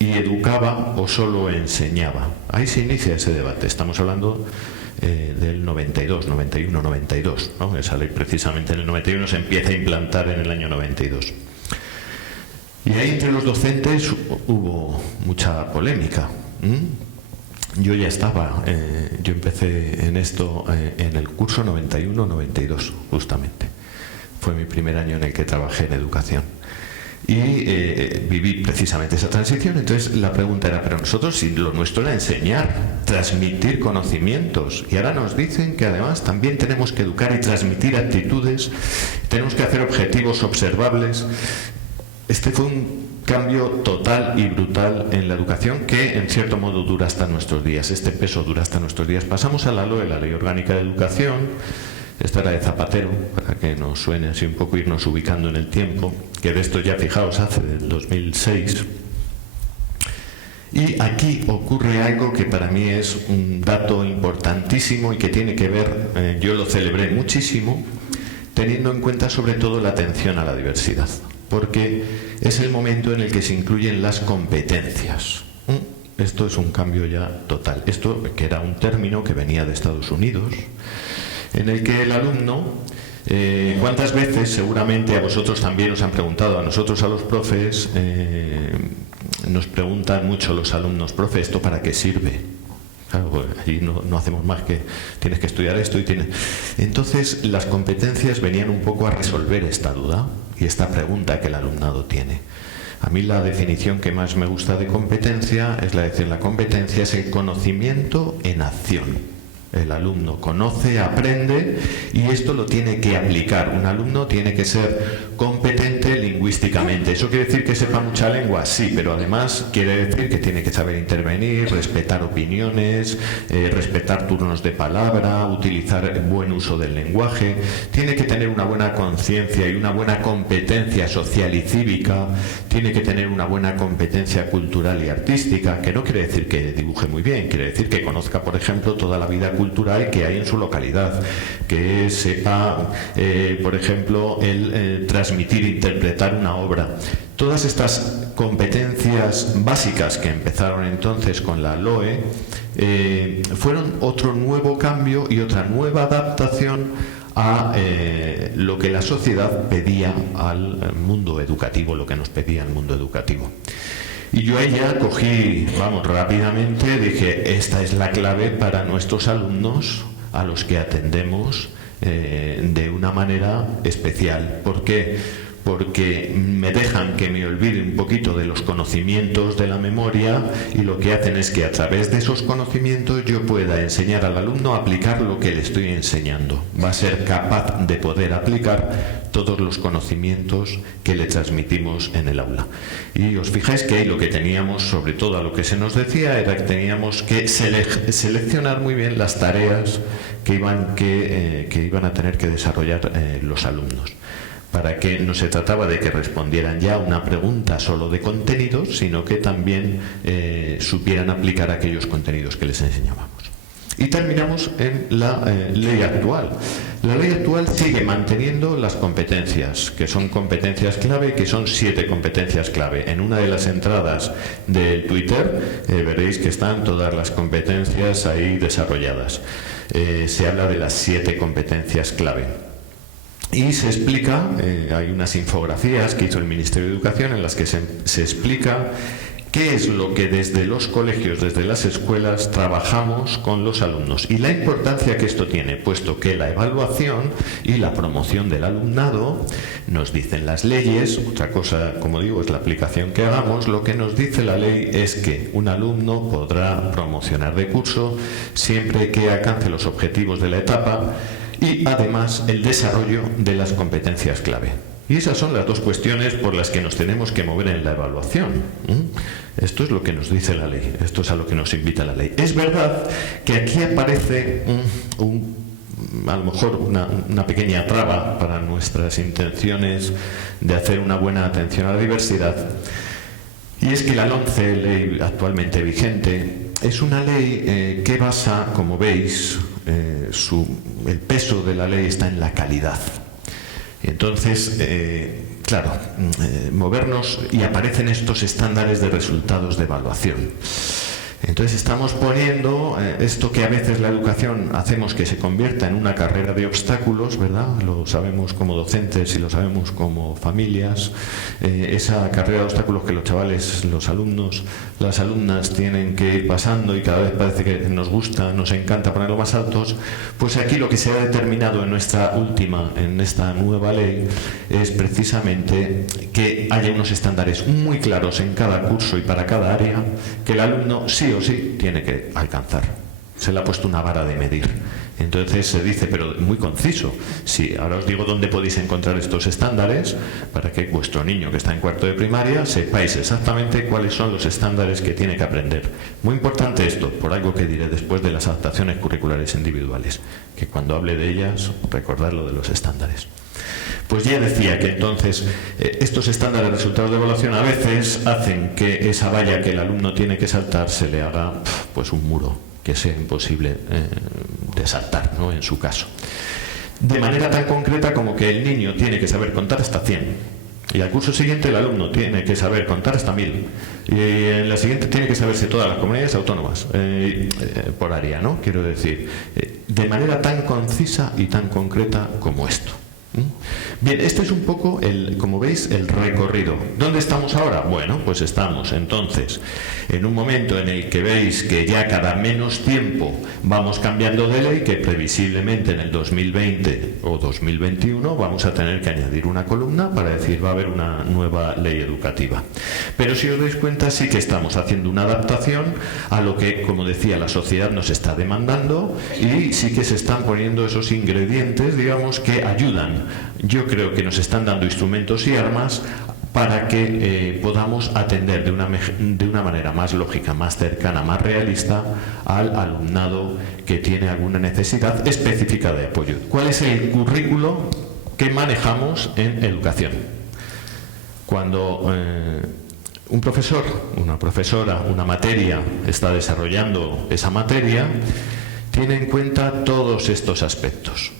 y educaba o solo enseñaba. Ahí se inicia ese debate. Estamos hablando del 92, 91, 92, ¿no? Esa ley precisamente en el 91 se empieza a implantar en el año 92. Y ahí entre los docentes hubo mucha polémica. Yo ya estaba, yo empecé en esto en el curso 91-92, justamente. Fue mi primer año en el que trabajé en educación. Y viví precisamente esa transición. Entonces la pregunta era, pero nosotros, si lo nuestro era enseñar, transmitir conocimientos, y ahora nos dicen que además también tenemos que educar y transmitir actitudes, tenemos que hacer objetivos observables. Este fue un cambio total y brutal en la educación que en cierto modo dura hasta nuestros días. Este peso dura hasta nuestros días. Pasamos a la LOE, la Ley Orgánica de Educación. Esta era de Zapatero, para que nos suene así un poco, irnos ubicando en el tiempo, que de esto ya, fijaos, hace del 2006. Y aquí ocurre algo que para mí es un dato importantísimo y que tiene que ver, yo lo celebré muchísimo, teniendo en cuenta sobre todo la atención a la diversidad, porque es el momento en el que se incluyen las competencias. Esto es un cambio ya total. Esto, que era un término que venía de Estados Unidos, en el que el alumno, ¿cuántas veces seguramente a vosotros también os han preguntado, a nosotros, a los profes, nos preguntan mucho los alumnos, profe, ¿esto para qué sirve? Claro, pues allí no hacemos más que tienes que estudiar esto y tienes... Entonces las competencias venían un poco a resolver esta duda y esta pregunta que el alumnado tiene. A mí la definición que más me gusta de competencia es la de decir, la competencia es el conocimiento en acción. El alumno conoce, aprende y esto lo tiene que aplicar. Un alumno tiene que ser competente lingüísticamente. ¿Eso quiere decir que sepa mucha lengua? Sí, pero además quiere decir que tiene que saber intervenir, respetar opiniones, respetar turnos de palabra, utilizar buen uso del lenguaje. Tiene que tener una buena conciencia y una buena competencia social y cívica. Tiene que tener una buena competencia cultural y artística, que no quiere decir que dibuje muy bien, quiere decir que conozca, por ejemplo, toda la vida cultural que hay en su localidad, que sepa, por ejemplo, el transmitir, interpretar una obra. Todas estas competencias básicas que empezaron entonces con la LOE fueron otro nuevo cambio y otra nueva adaptación a lo que la sociedad pedía al mundo educativo, lo que nos pedía el mundo educativo. Y yo ella cogí, vamos, rápidamente, dije, esta es la clave para nuestros alumnos a los que atendemos de una manera especial. ¿Por qué? Porque me dejan que me olvide un poquito de los conocimientos de la memoria y lo que hacen es que a través de esos conocimientos yo pueda enseñar al alumno a aplicar lo que le estoy enseñando. Va a ser capaz de poder aplicar todos los conocimientos que le transmitimos en el aula. Y os fijáis que ahí lo que teníamos, sobre todo a lo que se nos decía, era que teníamos que seleccionar muy bien las tareas que iban a tener que desarrollar los alumnos, para que no se trataba de que respondieran ya a una pregunta solo de contenidos, sino que también supieran aplicar aquellos contenidos que les enseñábamos. Y terminamos en la ley actual. La ley actual sigue manteniendo las competencias, que son competencias clave, que son 7 competencias clave. En una de las entradas del Twitter veréis que están todas las competencias ahí desarrolladas. Se habla de las 7 competencias clave. Y se explica, hay unas infografías que hizo el Ministerio de Educación en las que se explica ¿Qué es lo que desde los colegios, desde las escuelas, trabajamos con los alumnos? Y la importancia que esto tiene, puesto que la evaluación y la promoción del alumnado nos dicen las leyes, otra cosa, como digo, es la aplicación que hagamos. Lo que nos dice la ley es que un alumno podrá promocionar de curso siempre que alcance los objetivos de la etapa y, además, el desarrollo de las competencias clave. Y esas son las dos cuestiones por las que nos tenemos que mover en la evaluación. Esto es lo que nos dice la ley, esto es a lo que nos invita la ley. Es verdad que aquí aparece a lo mejor una pequeña traba para nuestras intenciones de hacer una buena atención a la diversidad, y es que la LOMCE, ley actualmente vigente, es una ley que basa, como veis, el peso de la ley está en la calidad. Entonces, claro, movernos y aparecen estos estándares de resultados de evaluación. Entonces estamos poniendo esto que a veces la educación hacemos que se convierta en una carrera de obstáculos, ¿verdad? Lo sabemos como docentes y lo sabemos como familias. Esa carrera de obstáculos que los chavales, los alumnos, las alumnas tienen que ir pasando y cada vez parece que nos gusta, nos encanta ponerlo más altos. Pues aquí lo que se ha determinado en esta nueva ley es precisamente que haya unos estándares muy claros en cada curso y para cada área que el alumno sí o sí tiene que alcanzar. Se le ha puesto una vara de medir. Entonces se dice, pero muy conciso, sí, ahora os digo dónde podéis encontrar estos estándares para que vuestro niño que está en cuarto de primaria sepáis exactamente cuáles son los estándares que tiene que aprender. Muy importante esto, por algo que diré después de las adaptaciones curriculares individuales, que cuando hable de ellas, recordad lo de los estándares. Pues ya decía que entonces estos estándares de resultados de evaluación a veces hacen que esa valla que el alumno tiene que saltar se le haga pues un muro que sea imposible de saltar, ¿no? En su caso. De manera tan concreta como que el niño tiene que saber contar hasta 100 y al curso siguiente el alumno tiene que saber contar hasta 1000 y en la siguiente tiene que saberse todas las comunidades autónomas por área, ¿no? Quiero decir, de manera tan concisa y tan concreta como esto. Bien, este es un poco, como veis, el recorrido. ¿Dónde estamos ahora? Bueno, pues estamos entonces en un momento en el que veis que ya cada menos tiempo vamos cambiando de ley, que previsiblemente en el 2020 o 2021 vamos a tener que añadir una columna para decir va a haber una nueva ley educativa. Pero si os dais cuenta, sí que estamos haciendo una adaptación a lo que, como decía, la sociedad nos está demandando, y sí que se están poniendo esos ingredientes, digamos, que ayudan. Yo creo que nos están dando instrumentos y armas para que podamos atender de una manera más lógica, más cercana, más realista al alumnado que tiene alguna necesidad específica de apoyo. ¿Cuál es el currículo que manejamos en educación? Cuando un profesor, una profesora, una materia está desarrollando esa materia, tiene en cuenta todos estos aspectos.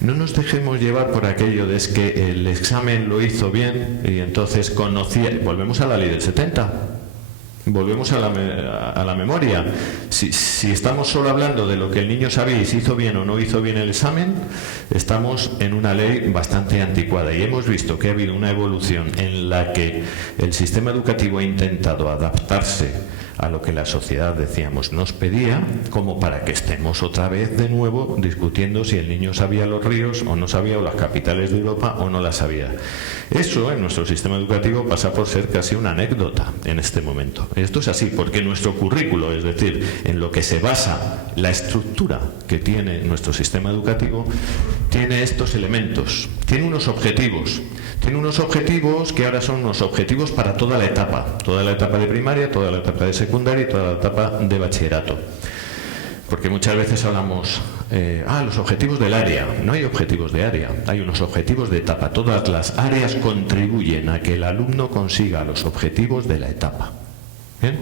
No nos dejemos llevar por aquello de es que el examen lo hizo bien y entonces conocía. Volvemos a la ley del 70, volvemos a la memoria. Si estamos solo hablando de lo que el niño sabía y si hizo bien o no hizo bien el examen, estamos en una ley bastante anticuada, y hemos visto que ha habido una evolución en la que el sistema educativo ha intentado adaptarse a lo que la sociedad, decíamos, nos pedía, como para que estemos otra vez de nuevo discutiendo si el niño sabía los ríos o no sabía, o las capitales de Europa o no las sabía. Eso en nuestro sistema educativo pasa por ser casi una anécdota en este momento. Esto es así porque nuestro currículo, es decir, en lo que se basa la estructura que tiene nuestro sistema educativo, tiene estos elementos, tiene unos objetivos. Tiene unos objetivos que ahora son unos objetivos para toda la etapa de primaria, toda la etapa de secundaria y toda la etapa de bachillerato. Porque muchas veces hablamos, los objetivos del área. No hay objetivos de área, hay unos objetivos de etapa. Todas las áreas contribuyen a que el alumno consiga los objetivos de la etapa. ¿Bien?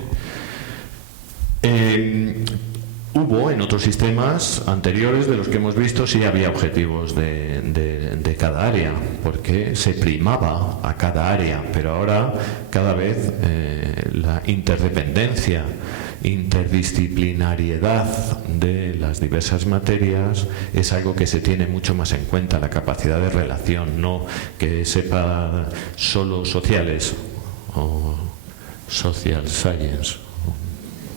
Hubo en otros sistemas anteriores de los que hemos visto, sí había objetivos de cada área, porque se primaba a cada área, pero ahora cada vez la interdependencia, interdisciplinariedad de las diversas materias es algo que se tiene mucho más en cuenta, la capacidad de relación, no que sepa solo sociales o Social Science,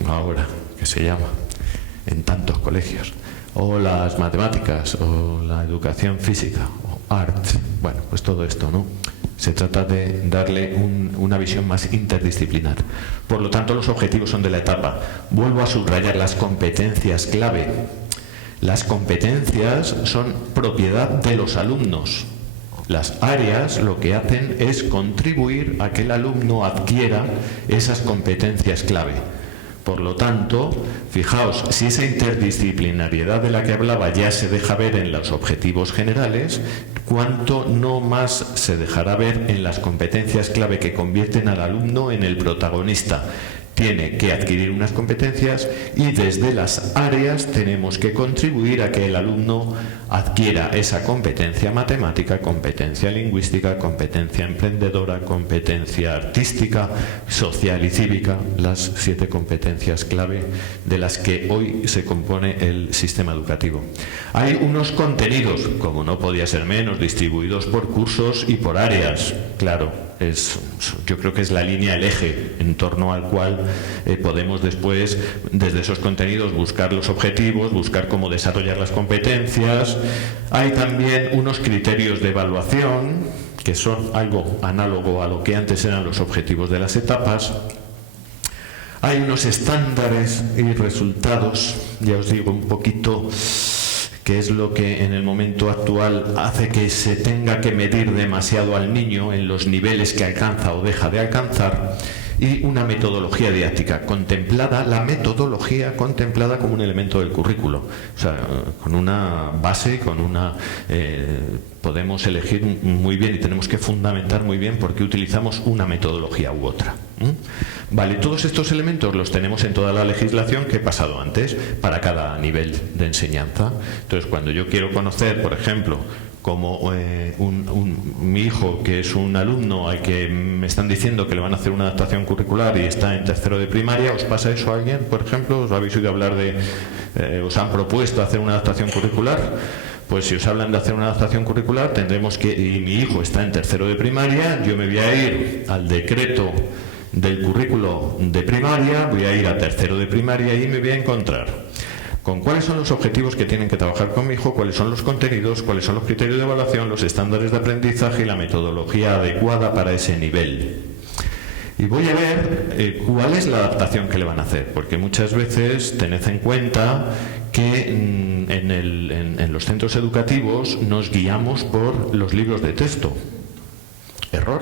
ahora que se llama, en tantos colegios, o las matemáticas, o la educación física, o art, bueno, pues todo esto, ¿no? Se trata de darle una visión más interdisciplinar. Por lo tanto, los objetivos son de la etapa. Vuelvo a subrayar las competencias clave. Las competencias son propiedad de los alumnos. Las áreas lo que hacen es contribuir a que el alumno adquiera esas competencias clave. Por lo tanto, fijaos, si esa interdisciplinariedad de la que hablaba ya se deja ver en los objetivos generales, cuánto no más se dejará ver en las competencias clave que convierten al alumno en el protagonista. Tiene que adquirir unas competencias y desde las áreas tenemos que contribuir a que el alumno adquiera esa competencia matemática, competencia lingüística, competencia emprendedora, competencia artística, social y cívica, las 7 competencias clave de las que hoy se compone el sistema educativo. Hay unos contenidos, como no podía ser menos, distribuidos por cursos y por áreas, claro. Yo creo que es la línea, el eje en torno al cual podemos después, desde esos contenidos, buscar los objetivos, buscar cómo desarrollar las competencias. Hay también unos criterios de evaluación que son algo análogo a lo que antes eran los objetivos de las etapas. Hay unos estándares y resultados, ya os digo un poquito que es lo que en el momento actual hace que se tenga que medir demasiado al niño en los niveles que alcanza o deja de alcanzar, y una metodología didáctica contemplada, la metodología contemplada como un elemento del currículo, o sea, con una base, con una podemos elegir muy bien y tenemos que fundamentar muy bien por qué utilizamos una metodología u otra. Vale, todos estos elementos los tenemos en toda la legislación que he pasado antes para cada nivel de enseñanza. Entonces, cuando yo quiero conocer, por ejemplo, como mi hijo, que es un alumno al que me están diciendo que le van a hacer una adaptación curricular y está en tercero de primaria, ¿os pasa eso a alguien, por ejemplo? ¿Os habéis oído hablar de, os han propuesto hacer una adaptación curricular? Pues si os hablan de hacer una adaptación curricular, tendremos que, y mi hijo está en tercero de primaria, yo me voy a ir al decreto del currículo de primaria, voy a ir a tercero de primaria y me voy a encontrar con cuáles son los objetivos que tienen que trabajar con mi hijo, cuáles son los contenidos, cuáles son los criterios de evaluación, los estándares de aprendizaje y la metodología adecuada para ese nivel. Y voy a ver cuál es la adaptación que le van a hacer, porque muchas veces tened en cuenta que en los centros educativos nos guiamos por los libros de texto. Error.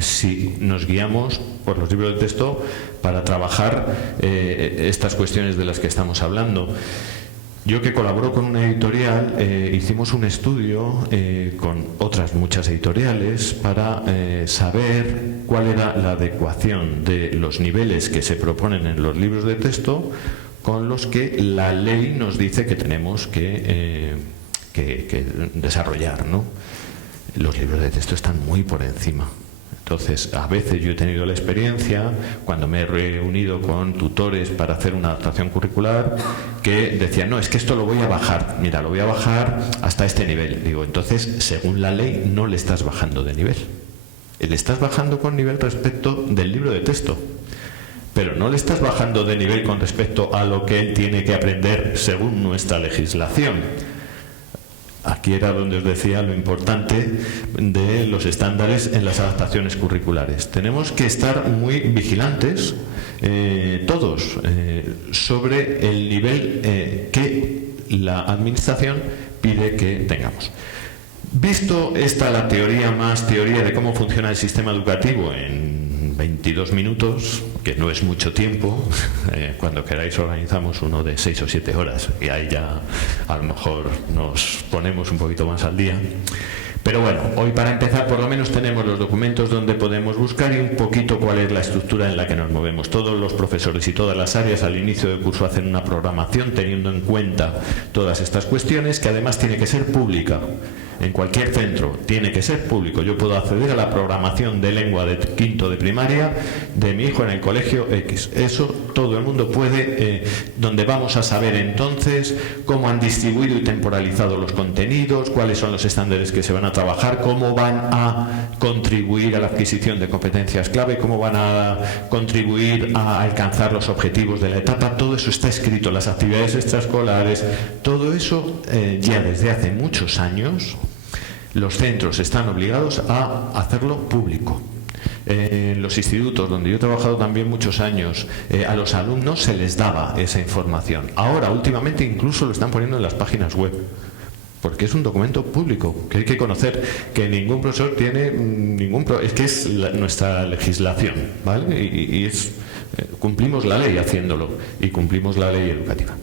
Si nos guiamos por los libros de texto para trabajar estas cuestiones de las que estamos hablando. Yo, que colaboro con una editorial, hicimos un estudio con otras muchas editoriales para saber cuál era la adecuación de los niveles que se proponen en los libros de texto con los que la ley nos dice que tenemos que desarrollar, ¿no? Los libros de texto están muy por encima. Entonces, a veces yo he tenido la experiencia, cuando me he reunido con tutores para hacer una adaptación curricular, que decían, no, es que esto lo voy a bajar. Mira, lo voy a bajar hasta este nivel. Digo, entonces, según la ley, no le estás bajando de nivel. Le estás bajando con nivel respecto del libro de texto. Pero no le estás bajando de nivel con respecto a lo que él tiene que aprender según nuestra legislación. Aquí era donde os decía lo importante de los estándares en las adaptaciones curriculares. Tenemos que estar muy vigilantes, todos, sobre el nivel que la Administración pide que tengamos. Visto esta la teoría más teoría de cómo funciona el sistema educativo en 22 minutos, que no es mucho tiempo, cuando queráis organizamos uno de 6 o 7 horas y ahí ya a lo mejor nos ponemos un poquito más al día. Pero bueno, hoy para empezar por lo menos tenemos los documentos donde podemos buscar y un poquito cuál es la estructura en la que nos movemos. Todos los profesores y todas las áreas al inicio del curso hacen una programación teniendo en cuenta todas estas cuestiones, que además tiene que ser pública. En cualquier centro tiene que ser público. Yo puedo acceder a la programación de lengua de quinto de primaria de mi hijo en el colegio X. Eso todo el mundo puede, donde vamos a saber entonces cómo han distribuido y temporalizado los contenidos, cuáles son los estándares que se van a trabajar, cómo van a contribuir a la adquisición de competencias clave, cómo van a contribuir a alcanzar los objetivos de la etapa. Todo eso está escrito, las actividades extraescolares, todo eso ya desde hace muchos años los centros están obligados a hacerlo público. En los institutos donde yo he trabajado también muchos años, a los alumnos se les daba esa información. Ahora, últimamente, incluso lo están poniendo en las páginas web, porque es un documento público que hay que conocer, que ningún profesor tiene es que es nuestra legislación, ¿vale? Y cumplimos la ley haciéndolo, y cumplimos la ley educativa.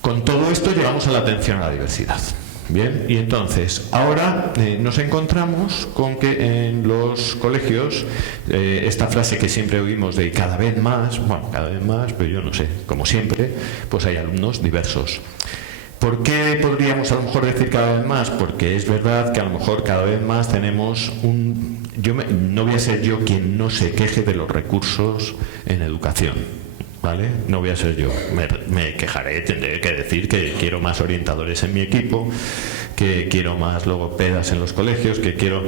Con todo esto llegamos a la atención a la diversidad. Bien, y entonces ahora nos encontramos con que en los colegios esta frase que siempre oímos de cada vez más, pero yo no sé, como siempre, pues hay alumnos diversos. ¿Por qué podríamos a lo mejor decir cada vez más? Porque es verdad que a lo mejor cada vez más tenemos no voy a ser yo quien no se queje de los recursos en educación, ¿vale? No voy a ser yo, me quejaré, tendré que decir que quiero más orientadores en mi equipo, que quiero más logopedas en los colegios, que quiero...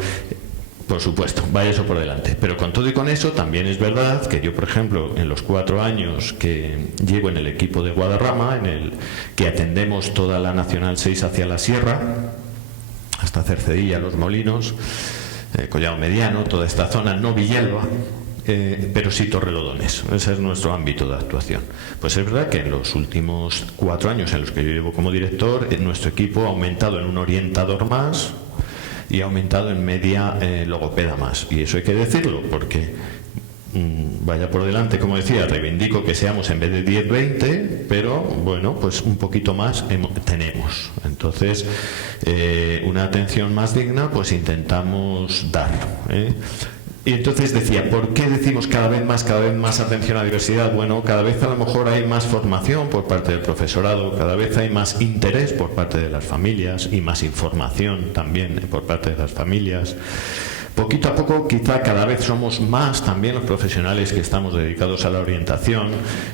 Por supuesto, vaya eso por delante. Pero con todo y con eso, también es verdad que yo, por ejemplo, en los 4 años que llevo en el equipo de Guadarrama, en el que atendemos toda la Nacional 6 hacia la Sierra, hasta Cercedilla, Los Molinos, Collado Mediano, toda esta zona, no Villalba, pero sí Torrelodones. Ese es nuestro ámbito de actuación. Pues es verdad que en los últimos 4 años en los que yo llevo como director, nuestro equipo ha aumentado en un orientador más y ha aumentado en media logopeda más. Y eso hay que decirlo, porque vaya por delante, como decía, reivindico que seamos en vez de 10, 20, pero bueno, pues un poquito más tenemos. Entonces, una atención más digna, pues intentamos dar. Y entonces decía, ¿por qué decimos cada vez más atención a la diversidad? Bueno, cada vez a lo mejor hay más formación por parte del profesorado, cada vez hay más interés por parte de las familias y más información también por parte de las familias. Poquito a poco, quizá cada vez somos más también los profesionales que estamos dedicados a la orientación,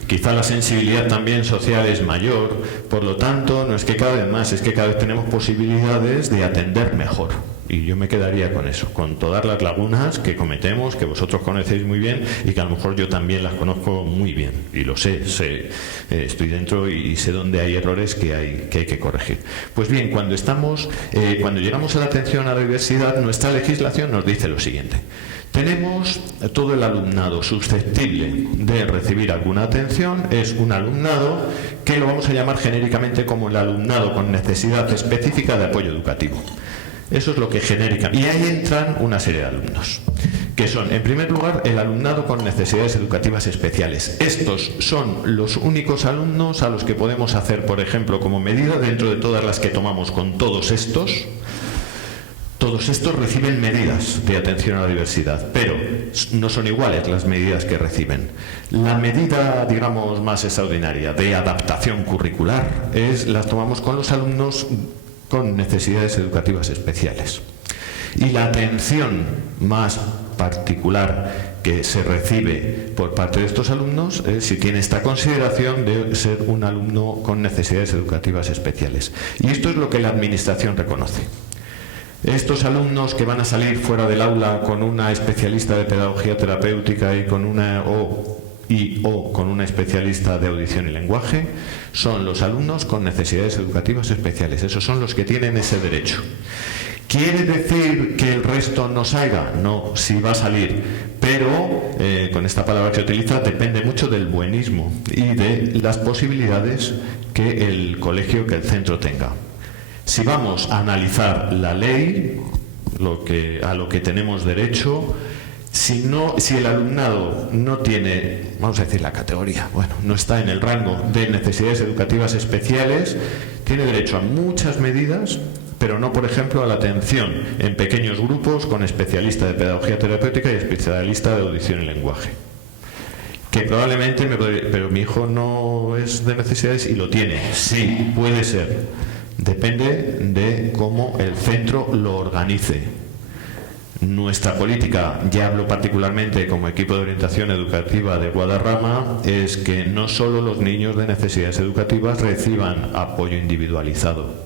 quizá la sensibilidad también social es mayor, por lo tanto, no es que cada vez más, es que cada vez tenemos posibilidades de atender mejor. Y yo me quedaría con eso, con todas las lagunas que cometemos, que vosotros conocéis muy bien y que a lo mejor yo también las conozco muy bien. Y lo sé, estoy dentro y sé dónde hay errores que hay que corregir. Pues bien, cuando llegamos a la atención a la diversidad, nuestra legislación nos dice lo siguiente. Tenemos todo el alumnado susceptible de recibir alguna atención, es un alumnado que lo vamos a llamar genéricamente como el alumnado con necesidad específica de apoyo educativo. Eso es lo que genérica. Y ahí entran una serie de alumnos, que son, en primer lugar, el alumnado con necesidades educativas especiales. Estos son los únicos alumnos a los que podemos hacer, por ejemplo, como medida, dentro de todas las que tomamos con todos estos reciben medidas de atención a la diversidad, pero no son iguales las medidas que reciben. La medida, digamos, más extraordinaria de adaptación curricular las tomamos con los alumnos con necesidades educativas especiales. Y la atención más particular que se recibe por parte de estos alumnos es si tiene esta consideración de ser un alumno con necesidades educativas especiales. Y esto es lo que la Administración reconoce. Estos alumnos que van a salir fuera del aula con una especialista de pedagogía terapéutica y con una con una especialista de audición y lenguaje son los alumnos con necesidades educativas especiales. Esos son los que tienen ese derecho. ¿Quiere decir que el resto no salga? No, sí va a salir, pero con esta palabra que utiliza depende mucho del buenismo y de las posibilidades que el colegio, que el centro tenga. Si vamos a analizar la ley, a lo que tenemos derecho, si el alumnado no tiene, vamos a decir la categoría, no está en el rango de necesidades educativas especiales, tiene derecho a muchas medidas, pero no, por ejemplo, a la atención en pequeños grupos con especialista de pedagogía terapéutica y especialista de audición y lenguaje. Que probablemente, pero mi hijo no es de necesidades y lo tiene. Sí, puede ser. Depende de cómo el centro lo organice. Nuestra política, ya hablo particularmente como equipo de orientación educativa de Guadarrama, es que no solo los niños de necesidades educativas reciban apoyo individualizado.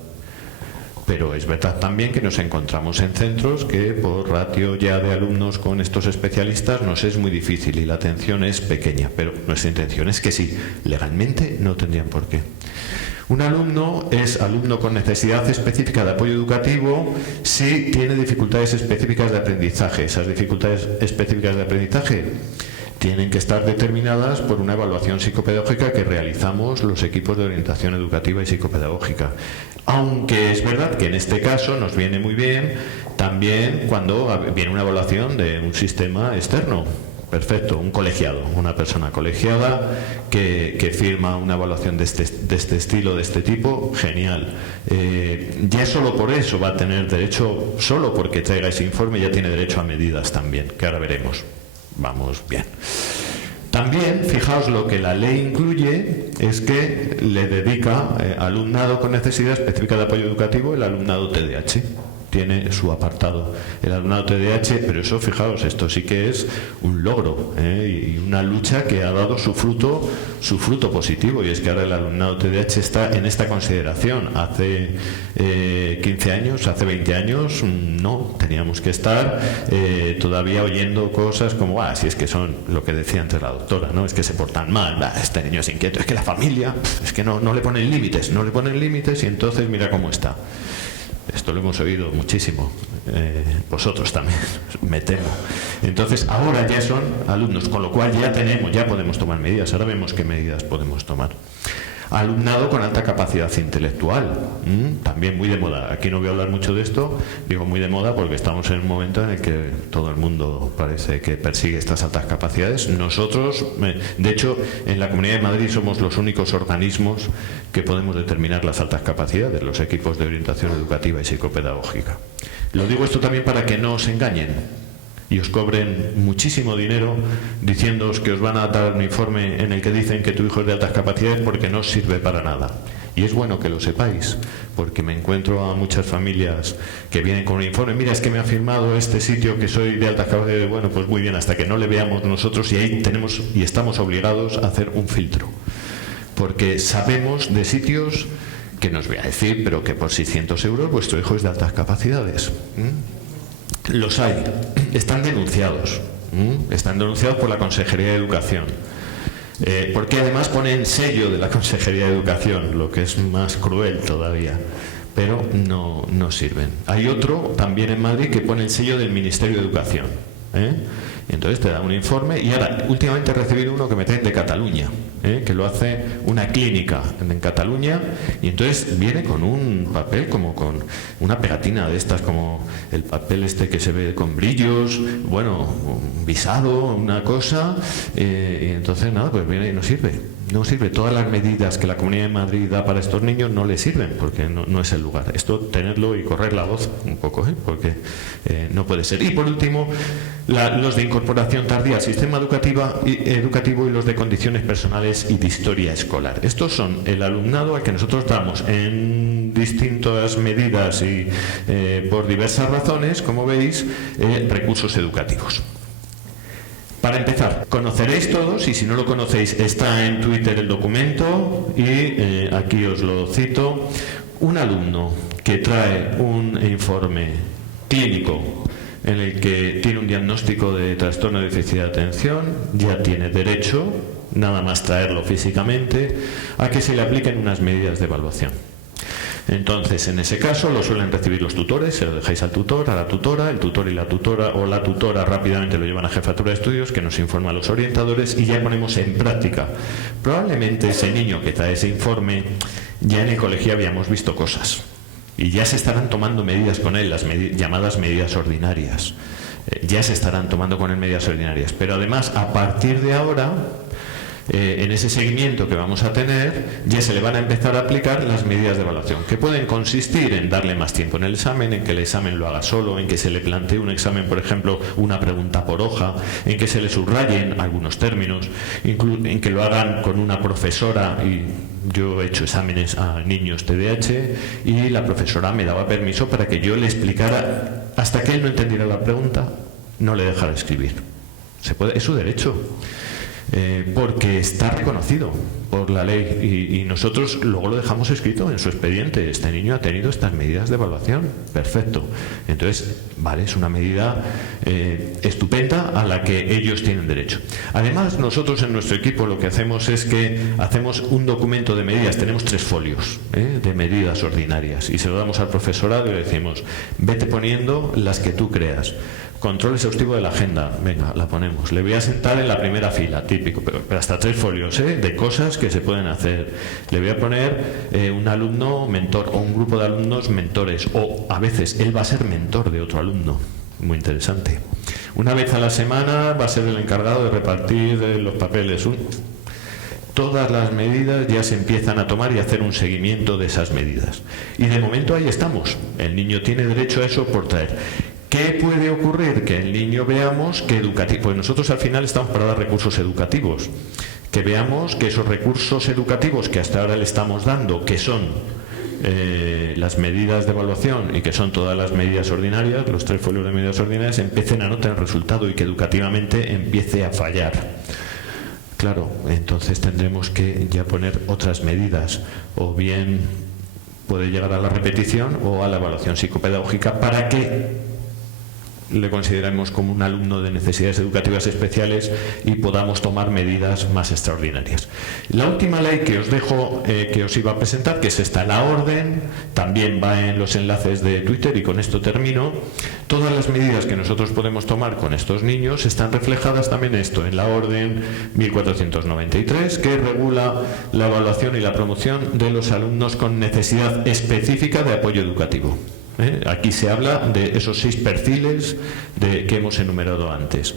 Pero es verdad también que nos encontramos en centros que por ratio ya de alumnos con estos especialistas nos es muy difícil y la atención es pequeña, pero nuestra intención es que sí, legalmente no tendrían por qué. Un alumno es alumno con necesidad específica de apoyo educativo si tiene dificultades específicas de aprendizaje. Esas dificultades específicas de aprendizaje tienen que estar determinadas por una evaluación psicopedagógica que realizamos los equipos de orientación educativa y psicopedagógica. Aunque es verdad que en este caso nos viene muy bien también cuando viene una evaluación de un sistema externo. Perfecto, un colegiado, una persona colegiada que firma una evaluación de este estilo, de este tipo, genial. Ya solo por eso va a tener derecho, solo porque traiga ese informe, ya tiene derecho a medidas también, que ahora veremos. Vamos bien. También, fijaos, lo que la ley incluye es que le dedica alumnado con necesidad específica de apoyo educativo el alumnado TDAH. Tiene su apartado el alumnado TDAH, pero eso, fijaos, esto sí que es un logro y una lucha que ha dado su fruto positivo, y es que ahora el alumnado TDAH está en esta consideración. Hace 15 años, hace 20 años, no, teníamos que estar todavía oyendo cosas como, si es que son lo que decía antes la doctora, ¿no? Es que se portan mal, este niño es inquieto, es que la familia, es que no le ponen límites, y entonces mira cómo está. Esto lo hemos oído muchísimo, vosotros también, me temo. Entonces, ahora ya son alumnos, con lo cual ya podemos tomar medidas. Ahora vemos qué medidas podemos tomar. Alumnado con alta capacidad intelectual, también muy de moda. Aquí no voy a hablar mucho de esto, digo muy de moda porque estamos en un momento en el que todo el mundo parece que persigue estas altas capacidades. Nosotros, de hecho, en la Comunidad de Madrid somos los únicos organismos que podemos determinar las altas capacidades, los equipos de orientación educativa y psicopedagógica. Lo digo esto también para que no os engañen y os cobren muchísimo dinero diciéndoos que os van a dar un informe en el que dicen que tu hijo es de altas capacidades, porque no sirve para nada. Y es bueno que lo sepáis, porque me encuentro a muchas familias que vienen con un informe, mira, es que me ha firmado este sitio que soy de altas capacidades. Bueno, pues muy bien, hasta que no le veamos nosotros, y ahí tenemos y estamos obligados a hacer un filtro, porque sabemos de sitios que nos voy a decir, pero que por 600 euros vuestro hijo es de altas capacidades. Los hay, están denunciados por la Consejería de Educación, porque además ponen sello de la Consejería de Educación, lo que es más cruel todavía, pero no sirven. Hay otro también en Madrid que pone el sello del Ministerio de Educación, entonces te da un informe. Y ahora, últimamente he recibido uno que me traen de Cataluña, que lo hace una clínica en Cataluña, y entonces viene con un papel, como con una pegatina de estas, como el papel este que se ve con brillos, bueno, un visado, una cosa, y entonces nada, pues viene y no sirve. Todas las medidas que la Comunidad de Madrid da para estos niños no les sirven, porque no es el lugar. Esto, tenerlo y correr la voz un poco, porque no puede ser. Y por último, los de incorporación tardía al sistema educativo y los de condiciones personales y de historia escolar. Estos son el alumnado al que nosotros damos en distintas medidas y por diversas razones, como veis, recursos educativos. Para empezar, conoceréis todos, y si no lo conocéis, está en Twitter el documento, y aquí os lo cito. Un alumno que trae un informe clínico en el que tiene un diagnóstico de trastorno de déficit de atención ya tiene derecho, nada más traerlo físicamente, a que se le apliquen unas medidas de evaluación. Entonces, en ese caso, lo suelen recibir los tutores, se lo dejáis al tutor, a la tutora, el tutor y la tutora, o la tutora rápidamente lo llevan a jefatura de estudios, que nos informa a los orientadores, y ya ponemos en práctica. Probablemente ese niño que trae ese informe, ya en el colegio habíamos visto cosas, y ya se estarán tomando medidas con él, las llamadas medidas ordinarias. Ya se estarán tomando con él medidas ordinarias, pero además, a partir de ahora, en ese seguimiento que vamos a tener, ya se le van a empezar a aplicar las medidas de evaluación, que pueden consistir en darle más tiempo en el examen, en que el examen lo haga solo, en que se le plantee un examen, por ejemplo, una pregunta por hoja, en que se le subrayen algunos términos, en que lo hagan con una profesora. Y yo he hecho exámenes a niños TDAH y la profesora me daba permiso para que yo le explicara, hasta que él no entendiera la pregunta, no le dejara escribir. Se puede, es su derecho. porque está reconocido por la ley y nosotros luego lo dejamos escrito en su expediente. Este niño ha tenido estas medidas de evaluación. Perfecto. Entonces, vale, es una medida estupenda a la que ellos tienen derecho. Además, nosotros en nuestro equipo lo que hacemos es que hacemos un documento de medidas. Tenemos 3 folios de medidas ordinarias y se lo damos al profesorado y le decimos: vete poniendo las que tú creas. Control exhaustivo de la agenda, venga, la ponemos. Le voy a sentar en la primera fila, típico, pero hasta 3 folios de cosas que se pueden hacer. Le voy a poner un alumno mentor o un grupo de alumnos mentores, o a veces él va a ser mentor de otro alumno. Muy interesante. Una vez a la semana va a ser el encargado de repartir los papeles. Todas las medidas ya se empiezan a tomar y a hacer un seguimiento de esas medidas. Y de momento ahí estamos. El niño tiene derecho a eso por traer. ¿Qué puede ocurrir? Que el niño veamos que educativo, pues nosotros al final estamos para dar recursos educativos, que veamos que esos recursos educativos que hasta ahora le estamos dando, que son las medidas de evaluación y que son todas las medidas ordinarias, los 3 folios de medidas ordinarias, empiecen a no tener resultado y que educativamente empiece a fallar. Claro, entonces tendremos que ya poner otras medidas, o bien puede llegar a la repetición o a la evaluación psicopedagógica para que le consideramos como un alumno de necesidades educativas especiales y podamos tomar medidas más extraordinarias. La última ley que os dejo, que os iba a presentar, que es esta, la orden, también va en los enlaces de Twitter y con esto termino. Todas las medidas que nosotros podemos tomar con estos niños están reflejadas también en la orden 1493, que regula la evaluación y la promoción de los alumnos con necesidad específica de apoyo educativo. Aquí se habla de esos 6 perfiles que hemos enumerado antes.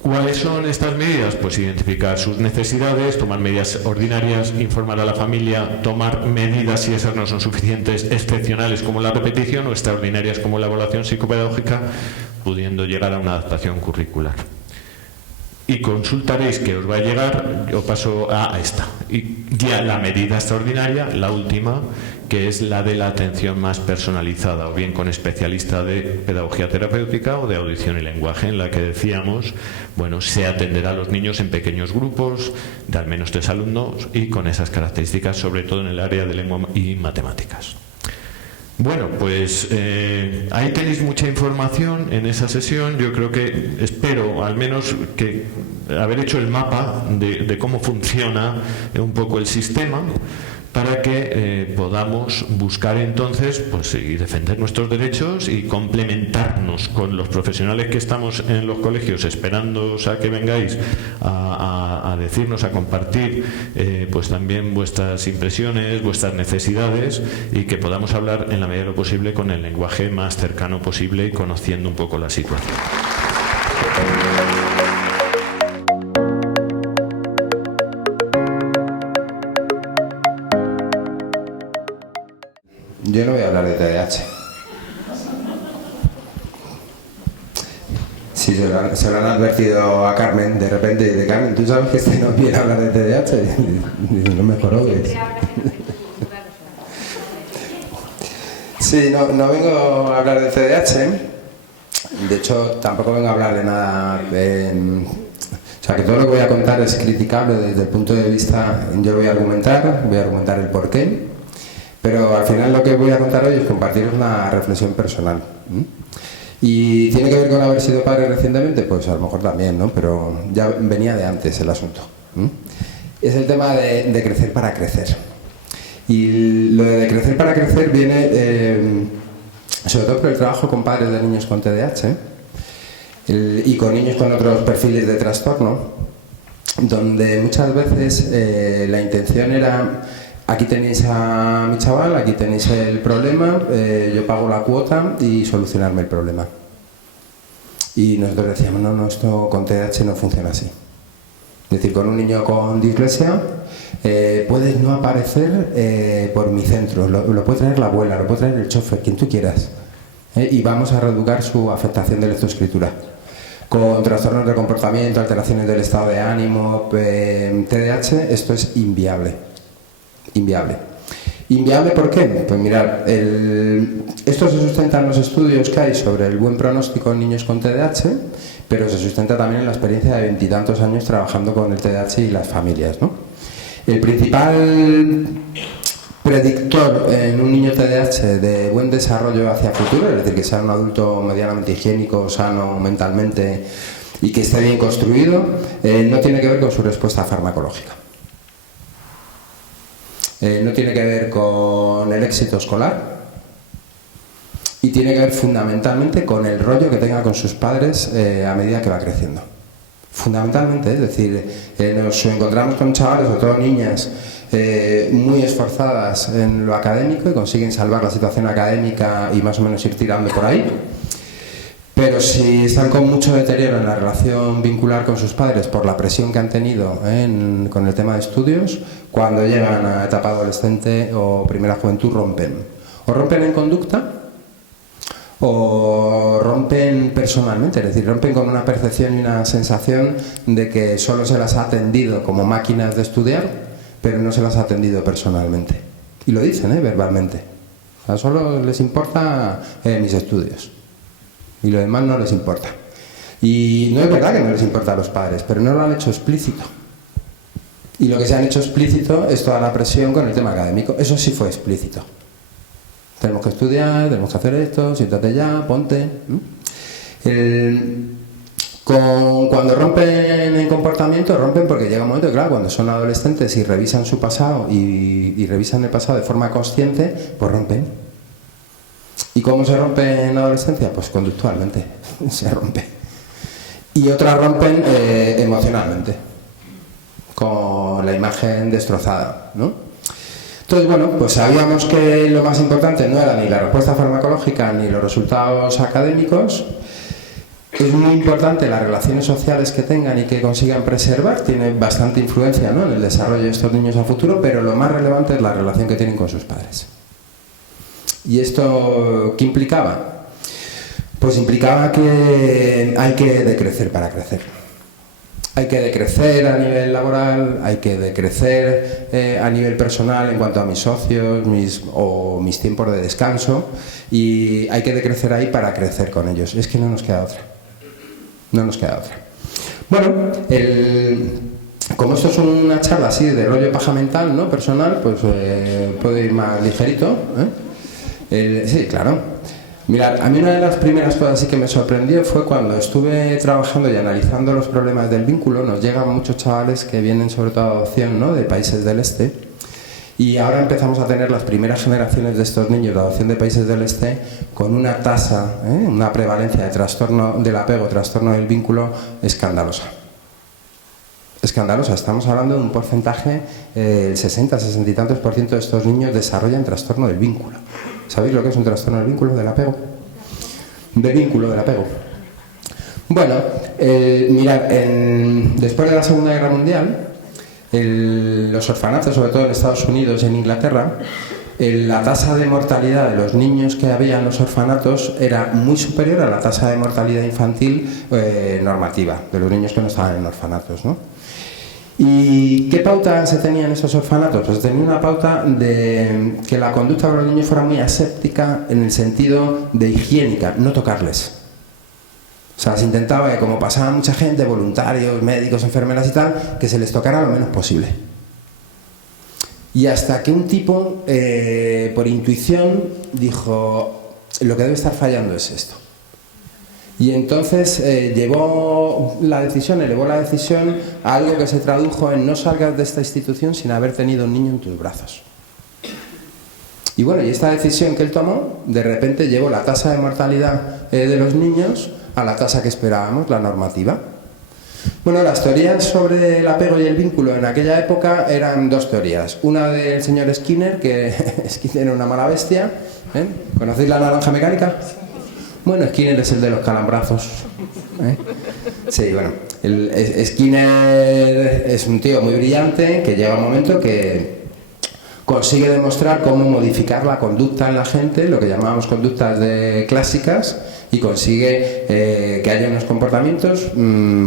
¿Cuáles son estas medidas? Pues identificar sus necesidades, tomar medidas ordinarias, informar a la familia, tomar medidas, si esas no son suficientes, excepcionales como la repetición o extraordinarias como la evaluación psicopedagógica, pudiendo llegar a una adaptación curricular. Y consultaréis que os va a llegar, yo paso a esta. Y ya la medida extraordinaria, la última, que es la de la atención más personalizada, o bien con especialista de pedagogía terapéutica o de audición y lenguaje, en la que decíamos, bueno, se atenderá a los niños en pequeños grupos de al menos 3 alumnos y con esas características, sobre todo en el área de lengua y matemáticas. Bueno, pues ahí tenéis mucha información en esa sesión. Yo creo que, espero al menos que haber hecho el mapa de cómo funciona un poco el sistema, para que podamos buscar entonces pues, y defender nuestros derechos y complementarnos con los profesionales que estamos en los colegios esperándoos a que vengáis a decirnos, a compartir pues también vuestras impresiones, vuestras necesidades, y que podamos hablar en la medida de lo posible con el lenguaje más cercano posible y conociendo un poco la situación. Yo no voy a hablar de TDAH. Sí, se lo han advertido a Carmen de repente, de Carmen, ¿tú sabes que este no viene a hablar de TDAH? No me jorogues. Sí, no vengo a hablar de TDAH. De hecho, tampoco vengo a hablar de nada. O sea, que todo lo que voy a contar es criticable desde el punto de vista. Yo voy a argumentar el porqué. Pero al final lo que voy a contar hoy es compartir una reflexión personal. ¿Y tiene que ver con haber sido padre recientemente? Pues a lo mejor también, ¿no? Pero ya venía de antes el asunto. Es el tema de crecer para crecer. Y lo de crecer para crecer viene sobre todo por el trabajo con padres de niños con TDAH y con niños con otros perfiles de trastorno, donde muchas veces la intención era: aquí tenéis a mi chaval, aquí tenéis el problema, yo pago la cuota y solucionarme el problema. Y nosotros decíamos, no, esto con TDAH no funciona así. Es decir, con un niño con dislexia puedes no aparecer por mi centro, lo puede traer la abuela, lo puede traer el chofer, quien tú quieras, y vamos a reeducar su afectación de lectoescritura. Con trastornos de comportamiento, alteraciones del estado de ánimo, TDAH, esto es inviable. ¿Inviable por qué? Pues mirad, esto se sustenta en los estudios que hay sobre el buen pronóstico en niños con TDAH, pero se sustenta también en la experiencia de 20 y tantos años trabajando con el TDAH y las familias, ¿no? El principal predictor en un niño TDAH de buen desarrollo hacia futuro, es decir, que sea un adulto medianamente higiénico, sano mentalmente y que esté bien construido, no tiene que ver con su respuesta farmacológica. No tiene que ver con el éxito escolar y tiene que ver fundamentalmente con el rollo que tenga con sus padres a medida que va creciendo. Fundamentalmente, es decir, nos encontramos con chavales, sobre todo niñas, muy esforzadas en lo académico y consiguen salvar la situación académica y más o menos ir tirando por ahí. Pero si están con mucho deterioro en la relación vincular con sus padres por la presión que han tenido con el tema de estudios, cuando llegan a etapa adolescente o primera juventud rompen. O rompen en conducta o rompen personalmente, es decir, rompen con una percepción y una sensación de que solo se las ha atendido como máquinas de estudiar, pero no se las ha atendido personalmente. Y lo dicen, verbalmente. O sea, solo les importa mis estudios. Y lo demás no les importa. Y no es verdad que no les importa a los padres, pero no lo han hecho explícito. Y lo que se han hecho explícito es toda la presión con el tema académico. Eso sí fue explícito. Tenemos que estudiar, tenemos que hacer esto, siéntate ya, ponte. Cuando rompen en comportamiento, rompen porque llega un momento, claro, cuando son adolescentes y revisan su pasado y revisan el pasado de forma consciente, pues rompen. ¿Y cómo se rompe en la adolescencia? Pues conductualmente se rompe. Y otras rompen emocionalmente, con la imagen destrozada, ¿no? Entonces, bueno, pues sabíamos que lo más importante no era ni la respuesta farmacológica ni los resultados académicos. Es muy importante las relaciones sociales que tengan y que consigan preservar, tiene bastante influencia, ¿no?, en el desarrollo de estos niños a futuro, pero lo más relevante es la relación que tienen con sus padres. ¿Y esto qué implicaba? Pues implicaba que hay que decrecer para crecer. Hay que decrecer a nivel laboral, hay que decrecer a nivel personal en cuanto a mis socios mis tiempos de descanso, y hay que decrecer ahí para crecer con ellos. Es que no nos queda otra. No nos queda otra. Bueno, como esto es una charla así de rollo paja mental, ¿no?, personal, pues puedo ir más ligerito, sí, claro. Mirad, a mí una de las primeras cosas sí que me sorprendió fue cuando estuve trabajando y analizando los problemas del vínculo. Nos llegan muchos chavales que vienen sobre todo a adopción, ¿no?, de países del este, y ahora empezamos a tener las primeras generaciones de estos niños de adopción de países del este con una tasa, una prevalencia de trastorno del apego, trastorno del vínculo escandalosa. Escandalosa, estamos hablando de un porcentaje, el 60, 60 y tantos % de estos niños desarrollan trastorno del vínculo. ¿Sabéis lo que es un trastorno del vínculo, del apego? De vínculo, del apego. Bueno, mirad, después de la Segunda Guerra Mundial, los orfanatos, sobre todo en Estados Unidos y en Inglaterra, la tasa de mortalidad de los niños que había en los orfanatos era muy superior a la tasa de mortalidad infantil normativa, de los niños que no estaban en orfanatos, ¿no? ¿Y qué pauta se tenía en esos orfanatos? Pues tenía una pauta de que la conducta de los niños fuera muy aséptica en el sentido de higiénica, no tocarles. O sea, se intentaba que, como pasaba mucha gente, voluntarios, médicos, enfermeras y tal, que se les tocara lo menos posible. Y hasta que un tipo, por intuición, dijo, lo que debe estar fallando es esto. Y entonces elevó la decisión a algo que se tradujo en: no salgas de esta institución sin haber tenido un niño en tus brazos. Y bueno, y esta decisión que él tomó, de repente llevó la tasa de mortalidad de los niños a la tasa que esperábamos, la normativa. Bueno, las teorías sobre el apego y el vínculo en aquella época eran dos teorías. Una del señor Skinner, que Skinner era una mala bestia. ¿Conocéis la naranja mecánica? Bueno, Skinner es el de los calambrazos. Sí, bueno, Skinner es un tío muy brillante que llega un momento que consigue demostrar cómo modificar la conducta en la gente, lo que llamábamos conductas clásicas, y consigue que haya unos comportamientos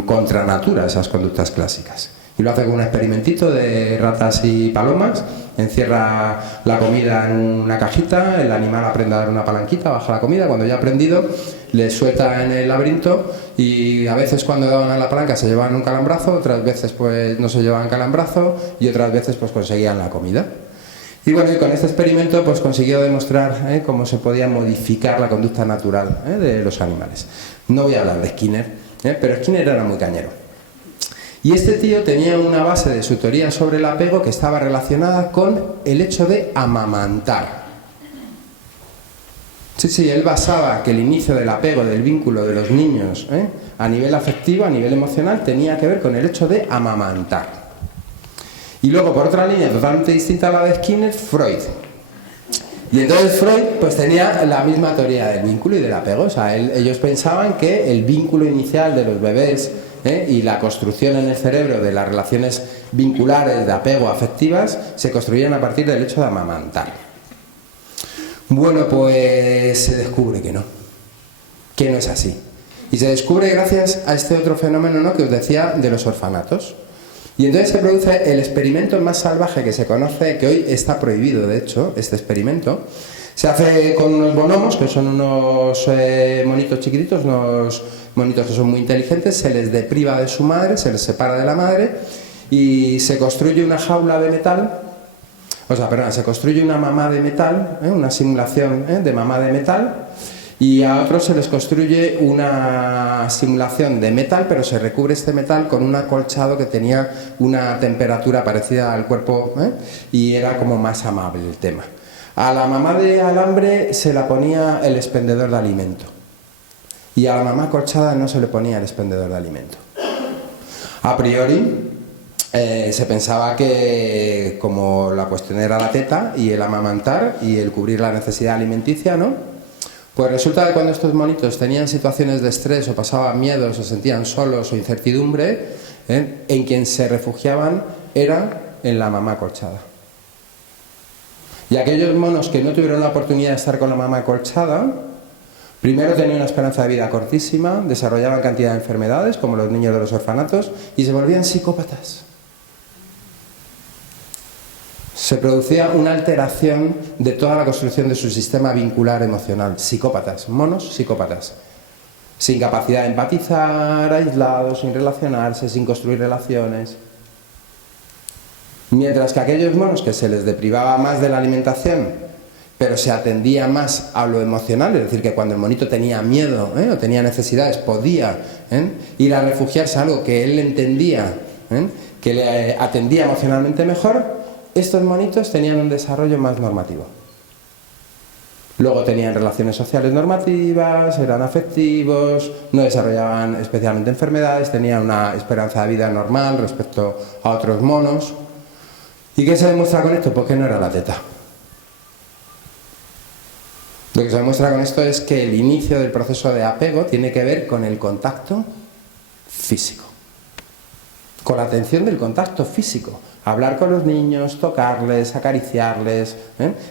contra natura, esas conductas clásicas. Y lo hace con un experimentito de ratas y palomas, encierra la comida en una cajita, el animal aprende a dar una palanquita, baja la comida, cuando ya ha aprendido le suelta en el laberinto y a veces cuando daban a la palanca se llevaban un calambrazo, otras veces pues no se llevaban calambrazo y otras veces pues conseguían la comida. Y bueno, y con este experimento pues consiguió demostrar cómo se podía modificar la conducta natural de los animales. No voy a hablar de Skinner, pero Skinner era muy cañero. Y este tío tenía una base de su teoría sobre el apego que estaba relacionada con el hecho de amamantar. Sí, él basaba que el inicio del apego, del vínculo de los niños a nivel afectivo, a nivel emocional, tenía que ver con el hecho de amamantar. Y luego, por otra línea totalmente distinta a la de Skinner, Freud. Y entonces Freud pues tenía la misma teoría del vínculo y del apego. O sea, ellos pensaban que el vínculo inicial de los bebés y la construcción en el cerebro de las relaciones vinculares de apego afectivas se construían a partir del hecho de amamantar. Bueno, pues se descubre que no es así. Y se descubre gracias a este otro fenómeno, ¿no?, que os decía de los orfanatos. Y entonces se produce el experimento más salvaje que se conoce, que hoy está prohibido, de hecho, este experimento. Se hace con unos bonomos, que son unos monitos chiquititos, unos monitos que son muy inteligentes, se les depriva de su madre, se les separa de la madre y se construye una jaula de metal. Se construye una mamá de metal, una simulación de mamá de metal, y a otros se les construye una simulación de metal, pero se recubre este metal con un acolchado que tenía una temperatura parecida al cuerpo y era como más amable el tema. A la mamá de alambre se la ponía el expendedor de alimento y a la mamá acolchada no se le ponía el expendedor de alimento. A priori se pensaba que como la cuestión era la teta y el amamantar y el cubrir la necesidad alimenticia, ¿no? Pues resulta que cuando estos monitos tenían situaciones de estrés o pasaban miedos o se sentían solos o incertidumbre, en quien se refugiaban era en la mamá acolchada. Y aquellos monos que no tuvieron la oportunidad de estar con la mamá acolchada, primero tenían una esperanza de vida cortísima, desarrollaban cantidad de enfermedades como los niños de los orfanatos y se volvían psicópatas. Se producía una alteración de toda la construcción de su sistema vincular emocional. Psicópatas, monos psicópatas. Sin capacidad de empatizar, aislados, sin relacionarse, sin construir relaciones. Mientras que aquellos monos que se les deprivaba más de la alimentación, pero se atendía más a lo emocional, es decir, que cuando el monito tenía miedo o tenía necesidades, podía ir a refugiarse a algo que él entendía, que le atendía emocionalmente mejor, estos monitos tenían un desarrollo más normativo. Luego tenían relaciones sociales normativas, eran afectivos, no desarrollaban especialmente enfermedades, tenían una esperanza de vida normal respecto a otros monos. ¿Y qué se demuestra con esto? Pues que no era la teta. Lo que se demuestra con esto es que el inicio del proceso de apego tiene que ver con el contacto físico. Con la atención del contacto físico. Hablar con los niños, tocarles, acariciarles.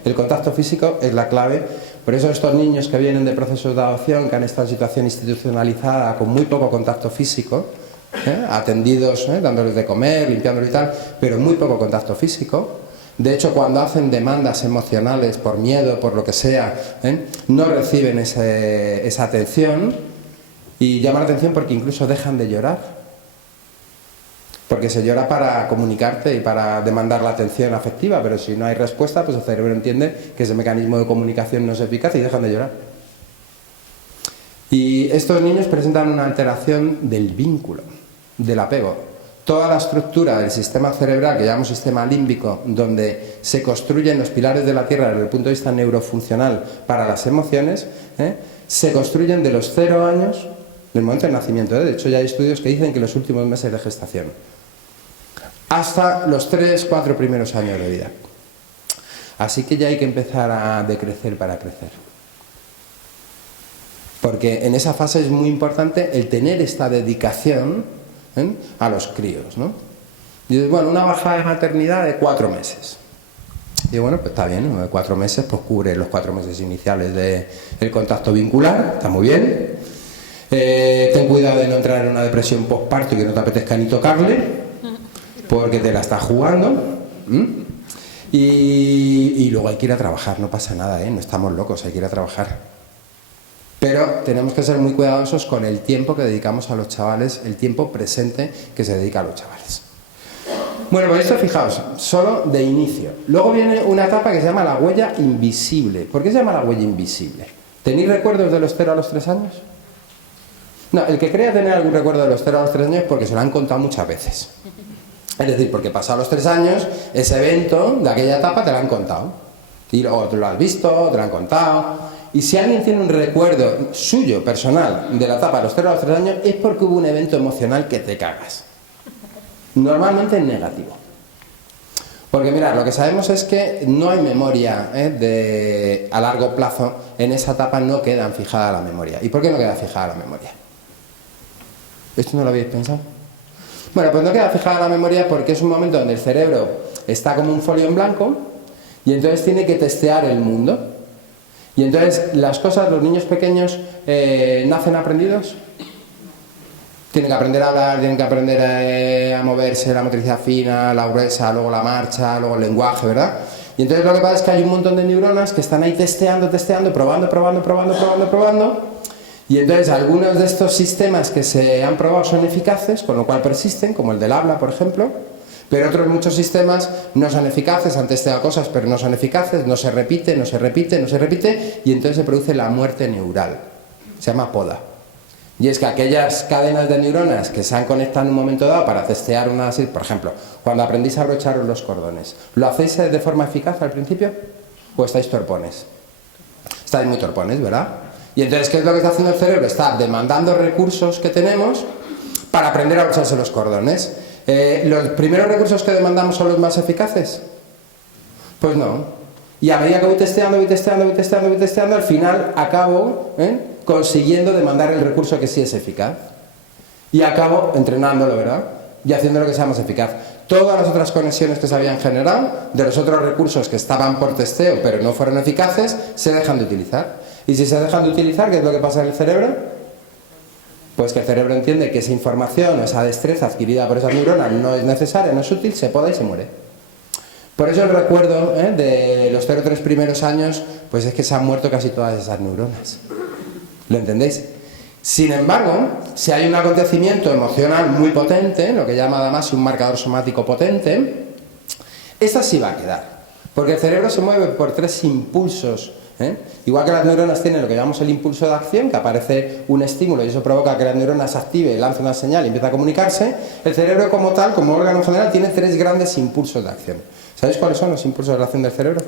El contacto físico es la clave. Por eso estos niños que vienen de procesos de adopción, que han estado en situación institucionalizada, con muy poco contacto físico, atendidos, dándoles de comer, limpiándolos y tal, pero muy poco contacto físico. De hecho, cuando hacen demandas emocionales por miedo, por lo que sea, no reciben esa atención y llama la atención porque incluso dejan de llorar. Porque se llora para comunicarte y para demandar la atención afectiva, pero si no hay respuesta, pues el cerebro entiende que ese mecanismo de comunicación no es eficaz y dejan de llorar. Y estos niños presentan una alteración del vínculo, del apego. Toda la estructura del sistema cerebral, que llamamos sistema límbico, donde se construyen los pilares de la Tierra desde el punto de vista neurofuncional para las emociones, se construyen de los 0 años del momento del nacimiento. De hecho, ya hay estudios que dicen que los últimos meses de gestación, hasta los 3-4 primeros años de vida. Así que ya hay que empezar a decrecer para crecer. Porque en esa fase es muy importante el tener esta dedicación a los críos, ¿no? Y bueno, una bajada de maternidad de 4 meses. Y bueno, pues está bien, ¿no? 4 meses pues cubre los 4 meses iniciales del contacto vincular, está muy bien. Ten cuidado de no entrar en una depresión postparto y que no te apetezca ni tocarle, porque te la estás jugando. Y luego hay que ir a trabajar, no pasa nada, no estamos locos, hay que ir a trabajar. Pero tenemos que ser muy cuidadosos con el tiempo que dedicamos a los chavales, el tiempo presente que se dedica a los chavales. Bueno, pues esto, fijaos, solo de inicio. Luego viene una etapa que se llama la huella invisible. ¿Por qué se llama la huella invisible? ¿Tenéis recuerdos de los 0 a los 3 años? No, el que crea tener algún recuerdo de los 0 a los 3 años es porque se lo han contado muchas veces. Es decir, porque pasados los 3 años, ese evento de aquella etapa te lo han contado. O tú lo has visto, te lo han contado. Y si alguien tiene un recuerdo suyo, personal, de la etapa de los 0 a los 3 años, es porque hubo un evento emocional que te cagas. Normalmente en negativo. Porque mirad, lo que sabemos es que no hay memoria a largo plazo. En esa etapa no quedan fijada la memoria. ¿Y por qué no queda fijada la memoria? ¿Esto no lo habéis pensado? Bueno, pues no queda fijada la memoria porque es un momento donde el cerebro está como un folio en blanco y entonces tiene que testear el mundo. Y entonces las cosas, los niños pequeños nacen aprendidos. Tienen que aprender a hablar, tienen que aprender a moverse, la motricidad fina, la gruesa, luego la marcha, luego el lenguaje, ¿verdad? Y entonces lo que pasa es que hay un montón de neuronas que están ahí testeando, probando. Y entonces algunos de estos sistemas que se han probado son eficaces, con lo cual persisten, como el del habla, por ejemplo. Pero otros muchos sistemas no son eficaces, han testeado cosas pero no son eficaces, no se repite, y entonces se produce la muerte neural. Se llama poda. Y es que aquellas cadenas de neuronas que se han conectado en un momento dado para testear una... Por ejemplo, cuando aprendís a abrocharos los cordones, ¿lo hacéis de forma eficaz al principio? ¿O estáis torpones? Estáis muy torpones, ¿verdad? Y entonces, ¿qué es lo que está haciendo el cerebro? Está demandando recursos que tenemos para aprender a abrocharse los cordones. ¿Los primeros recursos que demandamos son los más eficaces? Pues no. Y a medida que voy testeando, al final acabo consiguiendo demandar el recurso que sí es eficaz. Y acabo entrenándolo, ¿verdad? Y haciendo lo que sea más eficaz. Todas las otras conexiones que se habían generado, de los otros recursos que estaban por testeo pero no fueron eficaces, se dejan de utilizar. Y si se dejan de utilizar, ¿qué es lo que pasa en el cerebro? Pues que el cerebro entiende que esa información o esa destreza adquirida por esas neuronas no es necesaria, no es útil, se poda y se muere. Por eso el recuerdo de los 0-3 primeros años, pues es que se han muerto casi todas esas neuronas. ¿Lo entendéis? Sin embargo, si hay un acontecimiento emocional muy potente, lo que llama además un marcador somático potente, esta sí va a quedar. Porque el cerebro se mueve por 3 impulsos. Igual que las neuronas tienen lo que llamamos el impulso de acción, que aparece un estímulo y eso provoca que las neuronas se active, lance una señal y empieza a comunicarse, el cerebro como tal, como órgano general, tiene 3 grandes impulsos de acción. ¿Sabéis cuáles son los impulsos de acción del cerebro?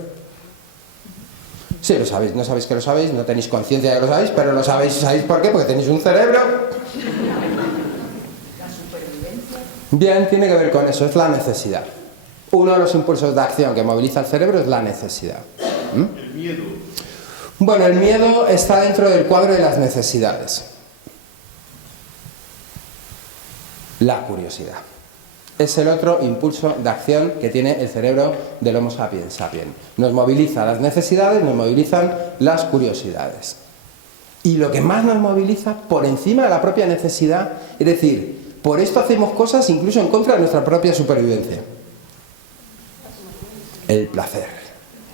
Sí, lo sabéis, no sabéis que lo sabéis, no tenéis conciencia de que lo sabéis, pero lo sabéis. ¿Sabéis por qué? Porque tenéis un cerebro. La supervivencia. Bien, tiene que ver con eso, es la necesidad. Uno de los impulsos de acción que moviliza el cerebro es la necesidad. El miedo. Bueno, el miedo está dentro del cuadro de las necesidades. La curiosidad. Es el otro impulso de acción que tiene el cerebro del Homo sapiens sapiens. Nos moviliza las necesidades, nos movilizan las curiosidades. Y lo que más nos moviliza por encima de la propia necesidad, es decir, por esto hacemos cosas incluso en contra de nuestra propia supervivencia. El placer.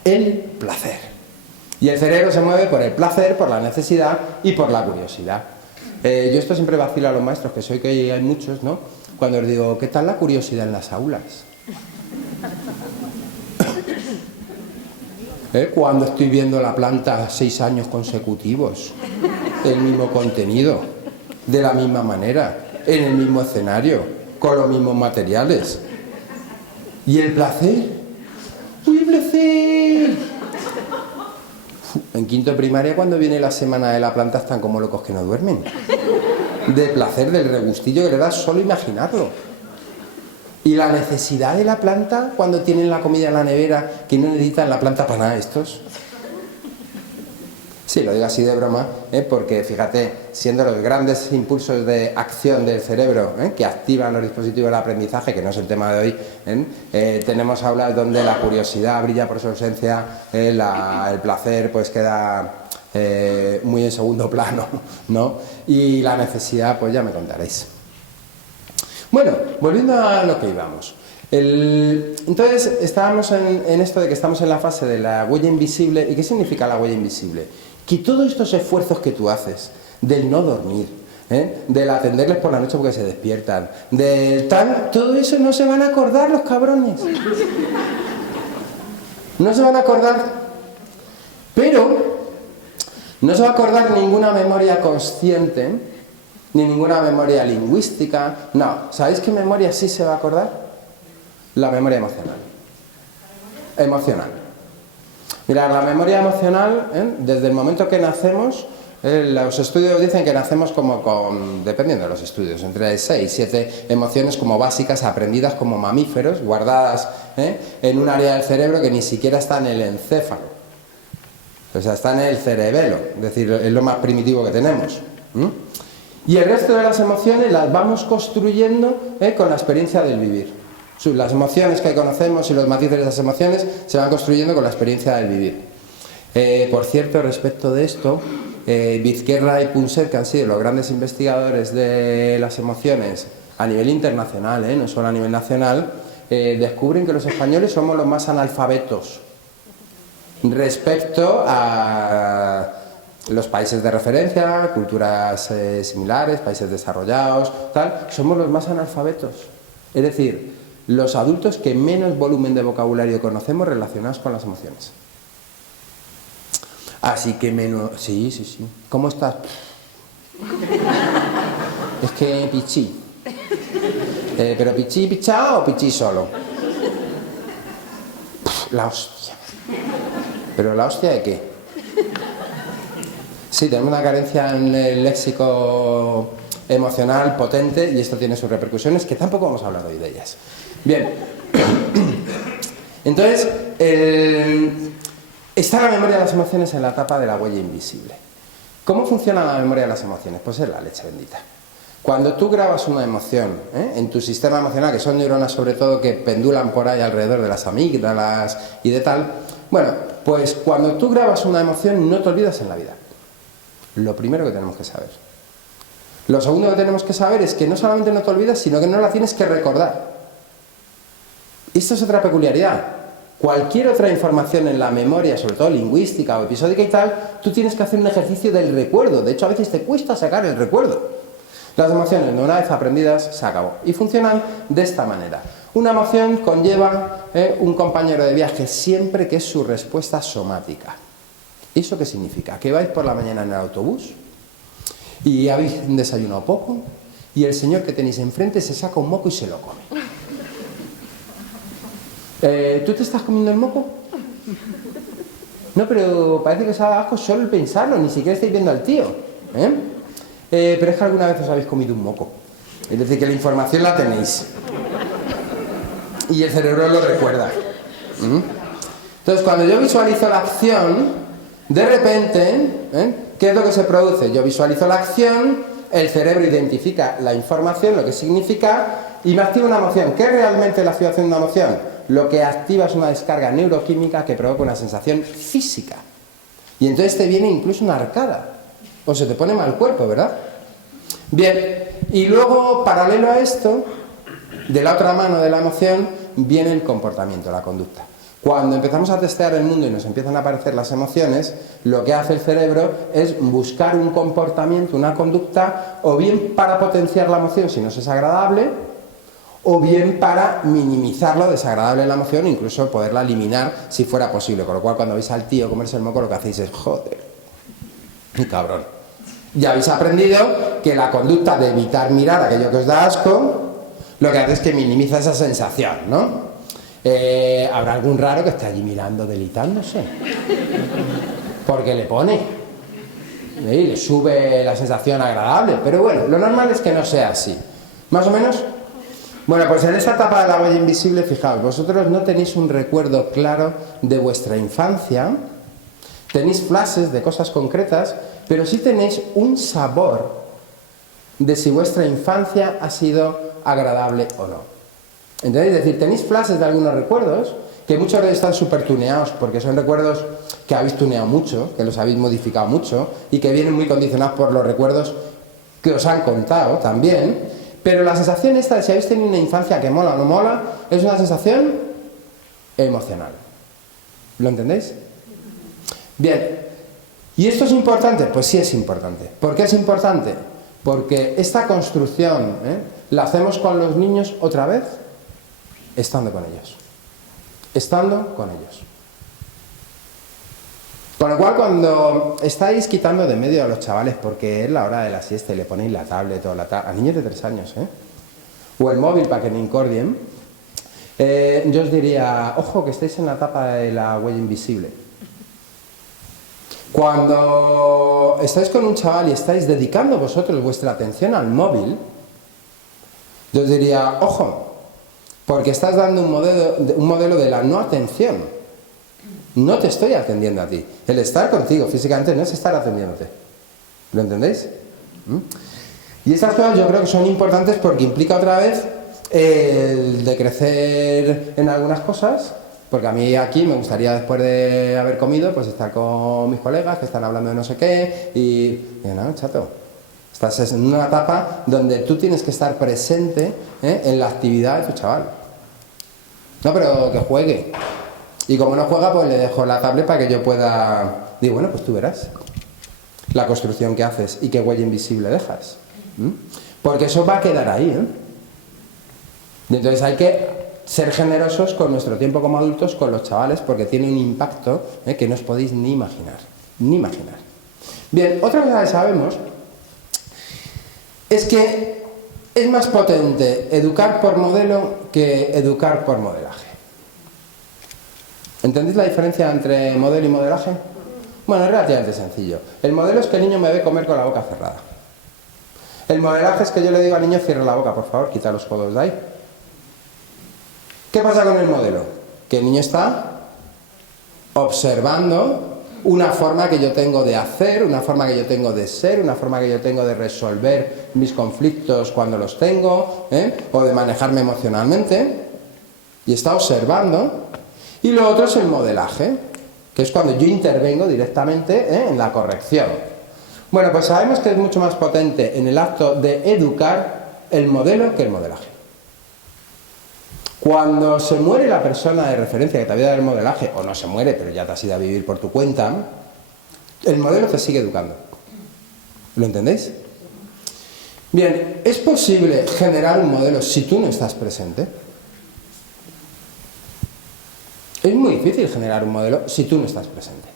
El placer. Y el cerebro se mueve por el placer, por la necesidad y por la curiosidad. Yo esto siempre vacilo a los maestros, que soy que hay muchos, ¿no? Cuando les digo, ¿qué tal la curiosidad en las aulas? Cuando estoy viendo la planta 6 años consecutivos, el mismo contenido, de la misma manera, en el mismo escenario, con los mismos materiales. ¿Y el placer? ¡Uy, el placer! En quinto de primaria, cuando viene la semana de la planta, están como locos que no duermen. De placer, del regustillo que le da solo imaginarlo. Y la necesidad de la planta, cuando tienen la comida en la nevera, que no necesitan la planta para nada estos. Sí, lo digo así de broma, porque fíjate, siendo los grandes impulsos de acción del cerebro que activan los dispositivos del aprendizaje, que no es el tema de hoy, tenemos aulas donde la curiosidad brilla por su ausencia, el placer pues queda muy en segundo plano, ¿no? Y la necesidad, pues ya me contaréis. Bueno, volviendo a lo que íbamos. Entonces, estábamos en esto de que estamos en la fase de la huella invisible. ¿Y qué significa la huella invisible? Que todos estos esfuerzos que tú haces, del no dormir, del atenderles por la noche porque se despiertan, del tal, todo eso no se van a acordar los cabrones. No se van a acordar. Pero no se va a acordar ninguna memoria consciente, ni ninguna memoria lingüística. No, ¿sabéis qué memoria sí se va a acordar? La memoria emocional. Emocional. Mirad, la memoria emocional, desde el momento que nacemos, los estudios dicen que nacemos como con, dependiendo de los estudios, entre 6 y 7 emociones como básicas, aprendidas como mamíferos, guardadas en un área del cerebro que ni siquiera está en el encéfalo. O sea, está en el cerebelo, es decir, es lo más primitivo que tenemos. Y el resto de las emociones las vamos construyendo con la experiencia del vivir. Las emociones que conocemos y los matices de esas emociones se van construyendo con la experiencia del vivir. Por cierto, respecto de esto, Vizquerra y Punset, que han sido los grandes investigadores de las emociones a nivel internacional, no solo a nivel nacional, descubren que los españoles somos los más analfabetos respecto a los países de referencia, culturas similares, países desarrollados, tal, somos los más analfabetos. Es decir, los adultos que menos volumen de vocabulario conocemos relacionados con las emociones. Así que menos... Sí. ¿Cómo estás? Es que pichí. ¿Pero pichí pichado o pichí solo? La hostia. ¿Pero la hostia de qué? Sí, tenemos una carencia en el léxico emocional potente y esto tiene sus repercusiones que tampoco vamos a hablar hoy de ellas. Bien, entonces está la memoria de las emociones en la etapa de la huella invisible. ¿Cómo funciona la memoria de las emociones? Pues es la leche bendita. Cuando tú grabas una emoción en tu sistema emocional, que son neuronas sobre todo que pendulan por ahí alrededor de las amígdalas y de tal, bueno, pues cuando tú grabas una emoción no te olvidas en la vida. Lo primero que tenemos que saber. Lo segundo que tenemos que saber es que no solamente no te olvidas, sino que no la tienes que recordar. Esto es otra peculiaridad. Cualquier otra información en la memoria, sobre todo lingüística o episódica y tal, tú tienes que hacer un ejercicio del recuerdo. De hecho, a veces te cuesta sacar el recuerdo. Las emociones, una vez aprendidas, se acabó. Y funcionan de esta manera. Una emoción conlleva un compañero de viaje siempre que es su respuesta somática. ¿Eso qué significa? Que vais por la mañana en el autobús y habéis desayunado poco y el señor que tenéis enfrente se saca un moco y se lo come. ¿Tú te estás comiendo el moco? No, pero parece que os da asco solo el pensarlo, ni siquiera estáis viendo al tío. Pero es que alguna vez os habéis comido un moco. Es decir, que la información la tenéis. Y el cerebro lo recuerda. Entonces, cuando yo visualizo la acción, de repente, ¿qué es lo que se produce? Yo visualizo la acción, el cerebro identifica la información, lo que significa, y me activa una emoción. ¿Qué es realmente la activación de una emoción? Lo que activa es una descarga neuroquímica que provoca una sensación física. Y entonces te viene incluso una arcada. O se te pone mal cuerpo, ¿verdad? Bien, y luego, paralelo a esto, de la otra mano de la emoción, viene el comportamiento, la conducta. Cuando empezamos a testear el mundo y nos empiezan a aparecer las emociones, lo que hace el cerebro es buscar un comportamiento, una conducta, o bien para potenciar la emoción si nos es agradable, o bien para minimizar lo desagradable de la emoción, incluso poderla eliminar si fuera posible. Con lo cual, cuando veis al tío comerse el moco, lo que hacéis es, joder, mi cabrón. Ya habéis aprendido que la conducta de evitar mirar aquello que os da asco, lo que hace es que minimiza esa sensación, ¿no? Habrá algún raro que esté allí mirando, delitándose, porque le pone, y le sube la sensación agradable, pero bueno, lo normal es que no sea así. Más o menos. Bueno, pues en esa etapa de la huella invisible, fijaos, vosotros no tenéis un recuerdo claro de vuestra infancia, tenéis flashes de cosas concretas, pero sí tenéis un sabor de si vuestra infancia ha sido agradable o no. ¿Entendéis? Es decir, tenéis flashes de algunos recuerdos que muchos de ellos están súper tuneados porque son recuerdos que habéis tuneado mucho, que los habéis modificado mucho y que vienen muy condicionados por los recuerdos que os han contado también, Pero la sensación esta de si habéis tenido una infancia que mola o no mola, es una sensación emocional. ¿Lo entendéis? Bien. ¿Y esto es importante? Pues sí es importante. ¿Por qué es importante? Porque esta construcción la hacemos con los niños otra vez, estando con ellos. Estando con ellos. Con lo cual, cuando estáis quitando de medio a los chavales porque es la hora de la siesta y le ponéis la tablet o a niños de 3 años, o el móvil para que no incordien, yo os diría, ojo que estáis en la etapa de la huella invisible. Cuando estáis con un chaval y estáis dedicando vosotros vuestra atención al móvil, yo os diría, ojo, porque estás dando un modelo de la no atención. No te estoy atendiendo a ti. El estar contigo físicamente no es estar atendiéndote. ¿Lo entendéis? Y estas cosas yo creo que son importantes porque implica otra vez el de crecer en algunas cosas, porque a mí aquí me gustaría después de haber comido pues estar con mis colegas que están hablando de no sé qué y no, chato, estás en una etapa donde tú tienes que estar presente en la actividad de tu chaval. No, pero que juegue. Y como no juega, pues le dejo la tablet para que yo pueda... Digo, bueno, pues tú verás la construcción que haces y qué huella invisible dejas. Porque eso va a quedar ahí, Y entonces hay que ser generosos con nuestro tiempo como adultos, con los chavales, porque tiene un impacto que no os podéis ni imaginar. Ni imaginar. Bien, otra cosa que sabemos es que es más potente educar por modelo que educar por modelaje. ¿Entendéis la diferencia entre modelo y modelaje? Bueno, es relativamente sencillo. El modelo es que el niño me ve comer con la boca cerrada. El modelaje es que yo le digo al niño, cierra la boca, por favor, quita los codos de ahí. ¿Qué pasa con el modelo? Que el niño está observando una forma que yo tengo de hacer, una forma que yo tengo de ser, una forma que yo tengo de resolver mis conflictos cuando los tengo, o de manejarme emocionalmente, y está observando. Y lo otro es el modelaje, que es cuando yo intervengo directamente en la corrección. Bueno, pues sabemos que es mucho más potente en el acto de educar el modelo que el modelaje. Cuando se muere la persona de referencia que te había dado el modelaje, o no se muere, pero ya te has ido a vivir por tu cuenta, el modelo te sigue educando. ¿Lo entendéis? Bien, ¿es posible generar un modelo si tú no estás presente? Es muy difícil generar un modelo si tú no estás presente.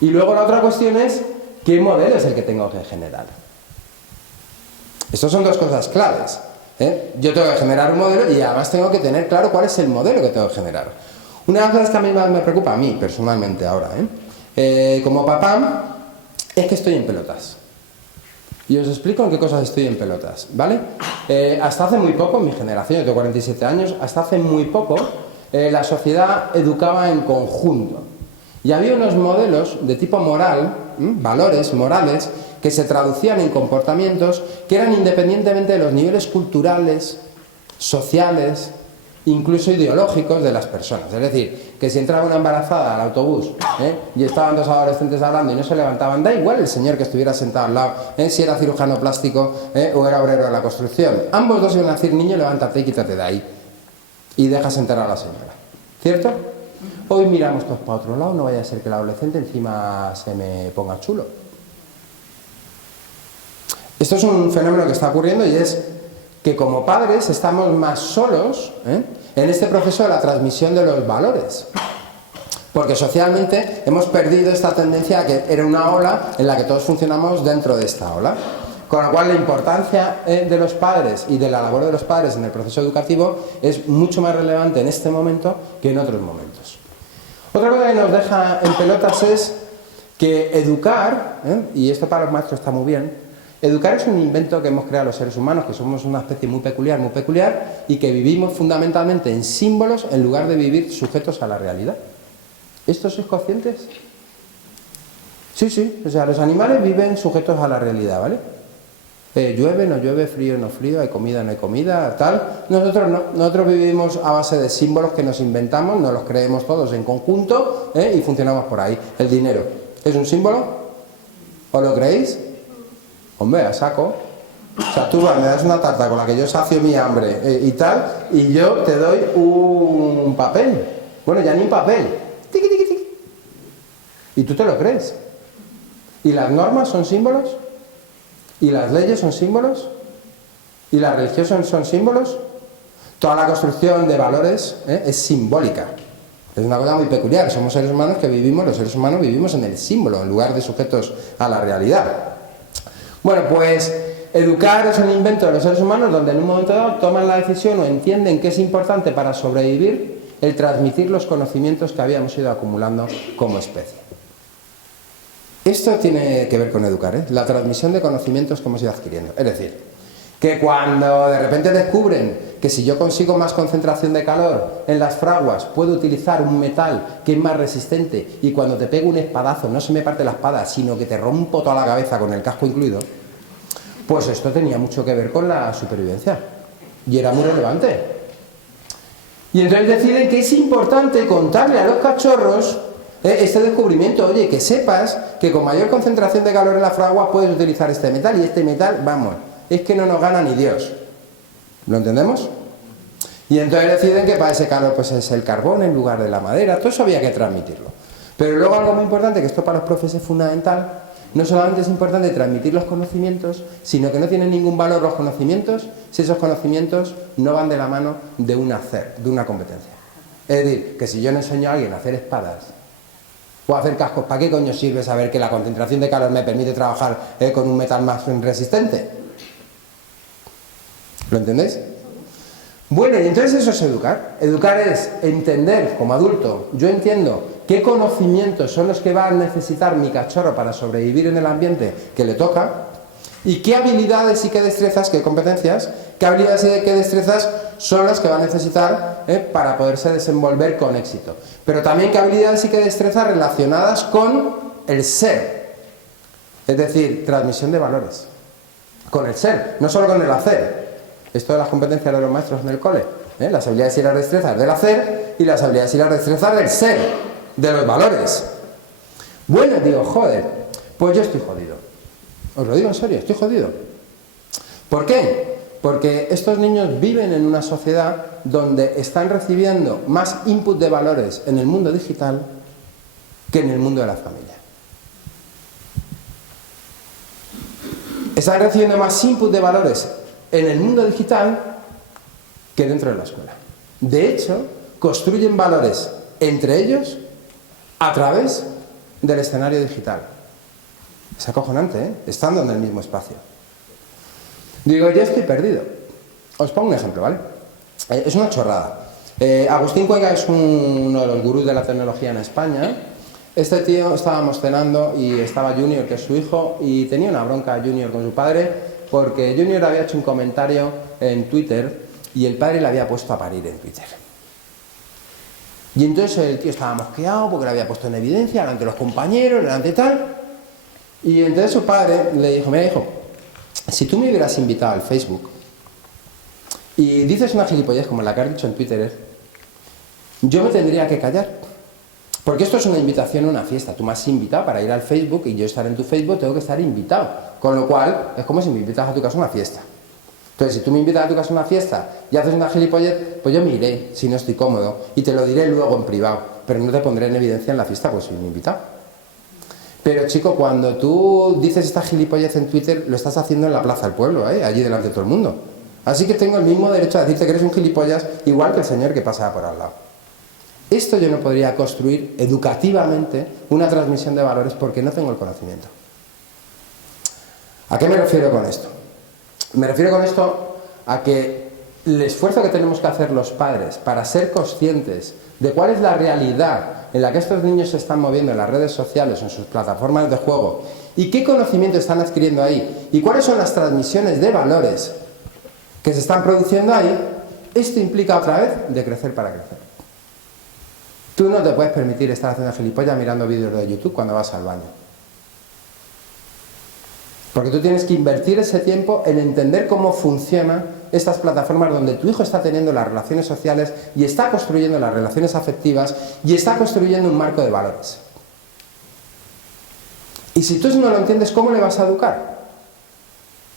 Y luego la otra cuestión es, ¿qué modelo es el que tengo que generar? Estas son dos cosas claves. Yo tengo que generar un modelo y además tengo que tener claro cuál es el modelo que tengo que generar. Una de las cosas que a mí me preocupa, a mí personalmente ahora, como papá, es que estoy en pelotas. Y os explico en qué cosas estoy en pelotas, ¿vale? Hasta hace muy poco, en mi generación, yo tengo 47 años, hasta hace muy poco, la sociedad educaba en conjunto. Y había unos modelos de tipo moral, valores morales, que se traducían en comportamientos que eran independientemente de los niveles culturales, sociales, incluso ideológicos de las personas. Es decir, que si entraba una embarazada al autobús y estaban dos adolescentes hablando y no se levantaban, da igual el señor que estuviera sentado al lado, si era cirujano plástico o era obrero de la construcción. Ambos dos iban a decir, niño, levántate y quítate de ahí. Y dejas enterrar a la señora. ¿Cierto? Hoy miramos todos para otro lado, no vaya a ser que el adolescente encima se me ponga chulo. Esto es un fenómeno que está ocurriendo y es que como padres estamos más solos en este proceso de la transmisión de los valores. Porque socialmente hemos perdido esta tendencia a que era una ola en la que todos funcionamos dentro de esta ola. Con lo cual la importancia de los padres y de la labor de los padres en el proceso educativo es mucho más relevante en este momento que en otros momentos. Otra cosa que nos deja en pelotas es que educar, y esto para los maestros está muy bien, educar es un invento que hemos creado los seres humanos, que somos una especie muy peculiar, y que vivimos fundamentalmente en símbolos en lugar de vivir sujetos a la realidad. ¿Esto sois conscientes? Sí, o sea, los animales viven sujetos a la realidad, ¿vale? Llueve, no llueve, frío, no frío, hay comida, no hay comida, tal. Nosotros no, nosotros vivimos a base de símbolos que nos inventamos, nos los creemos todos en conjunto y funcionamos por ahí. El dinero, ¿es un símbolo? ¿Os lo creéis? Hombre, a saco. O sea, tú vas, me das una tarta con la que yo sacio mi hambre y tal, y yo te doy un papel. Bueno, ya ni un papel. Tiqui, tiqui, tiqui. Y tú te lo crees. ¿Y las normas son símbolos? ¿Y las leyes son símbolos? ¿Y las religiones son símbolos? Toda la construcción de valores es simbólica. Es una cosa muy peculiar. Somos seres humanos que vivimos, los seres humanos vivimos en el símbolo, en lugar de sujetos a la realidad. Bueno, pues educar es un invento de los seres humanos donde en un momento dado toman la decisión o entienden que es importante para sobrevivir el transmitir los conocimientos que habíamos ido acumulando como especie. Esto tiene que ver con educar, la transmisión de conocimientos que hemos ido adquiriendo. Es decir, que cuando de repente descubren que si yo consigo más concentración de calor en las fraguas puedo utilizar un metal que es más resistente y cuando te pego un espadazo no se me parte la espada sino que te rompo toda la cabeza con el casco incluido, pues esto tenía mucho que ver con la supervivencia y era muy relevante. Y entonces deciden que es importante contarle a los cachorros este descubrimiento. Oye, que sepas que con mayor concentración de calor en la fragua puedes utilizar este metal y este metal, vamos, es que no nos gana ni Dios. ¿Lo entendemos? Y entonces deciden que para ese calor pues es el carbón en lugar de la madera. Todo eso había que transmitirlo. Pero luego algo muy importante, que esto para los profes es fundamental, no solamente es importante transmitir los conocimientos, sino que no tienen ningún valor los conocimientos si esos conocimientos no van de la mano de un hacer, de una competencia. Es decir, que si yo le enseño a alguien a hacer espadas o a hacer cascos, ¿para qué coño sirve saber que la concentración de calor me permite trabajar con un metal más resistente? ¿Lo entendéis? Bueno, y entonces eso es educar. Educar es entender como adulto, yo entiendo qué conocimientos son los que va a necesitar mi cachorro para sobrevivir en el ambiente que le toca y qué habilidades y qué destrezas, qué competencias, qué habilidades y qué destrezas son las que va a necesitar para poderse desenvolver con éxito. Pero también qué habilidades y qué destrezas relacionadas con el ser. Es decir, transmisión de valores. Con el ser, no solo con el hacer. Esto de las competencias de los maestros en el cole, las habilidades y las destrezas del hacer y las habilidades y las destrezas del ser, de los valores. Bueno, digo, joder, pues yo estoy jodido. Os lo digo en serio, estoy jodido. ¿Por qué? Porque estos niños viven en una sociedad donde están recibiendo más input de valores en el mundo digital que en el mundo de la familia. Están recibiendo más input de valores en el mundo digital que dentro de la escuela. De hecho, construyen valores entre ellos a través del escenario digital. Es acojonante, estando en el mismo espacio. Digo, yo estoy perdido. Os pongo un ejemplo, ¿vale? Es una chorrada. Agustín Cuenca es uno de los gurús de la tecnología en España. Este tío, estábamos cenando y estaba Junior, que es su hijo, y tenía una bronca Junior con su padre porque Junior había hecho un comentario en Twitter y el padre le había puesto a parir en Twitter. Y entonces el tío estaba mosqueado porque le había puesto en evidencia delante de los compañeros, delante tal. Y entonces su padre le dijo, mira hijo, si tú me hubieras invitado al Facebook y dices una gilipollez como la que has dicho en Twitter, yo me tendría que callar. Porque esto es una invitación a una fiesta. Tú me has invitado para ir al Facebook y yo estar en tu Facebook tengo que estar invitado. Con lo cual, es como si me invitas a tu casa a una fiesta. Entonces, si tú me invitas a tu casa a una fiesta y haces una gilipollez, pues yo me iré si no estoy cómodo y te lo diré luego en privado. Pero no te pondré en evidencia en la fiesta, pues soy un invitado. Pero chico, cuando tú dices esta gilipollez en Twitter, lo estás haciendo en la plaza del pueblo, allí delante de todo el mundo. Así que tengo el mismo derecho a decirte que eres un gilipollas, igual que el señor que pasaba por al lado. Esto yo no podría construir educativamente una transmisión de valores porque no tengo el conocimiento. ¿A qué me refiero con esto? Me refiero con esto a que el esfuerzo que tenemos que hacer los padres para ser conscientes de cuál es la realidad en la que estos niños se están moviendo en las redes sociales o en sus plataformas de juego y qué conocimiento están adquiriendo ahí y cuáles son las transmisiones de valores que se están produciendo ahí, esto implica otra vez de crecer para crecer. Tú no te puedes permitir estar haciendo gilipollas mirando vídeos de YouTube cuando vas al baño. Porque tú tienes que invertir ese tiempo en entender cómo funcionan estas plataformas donde tu hijo está teniendo las relaciones sociales y está construyendo las relaciones afectivas y está construyendo un marco de valores. Y si tú eso no lo entiendes, ¿cómo le vas a educar?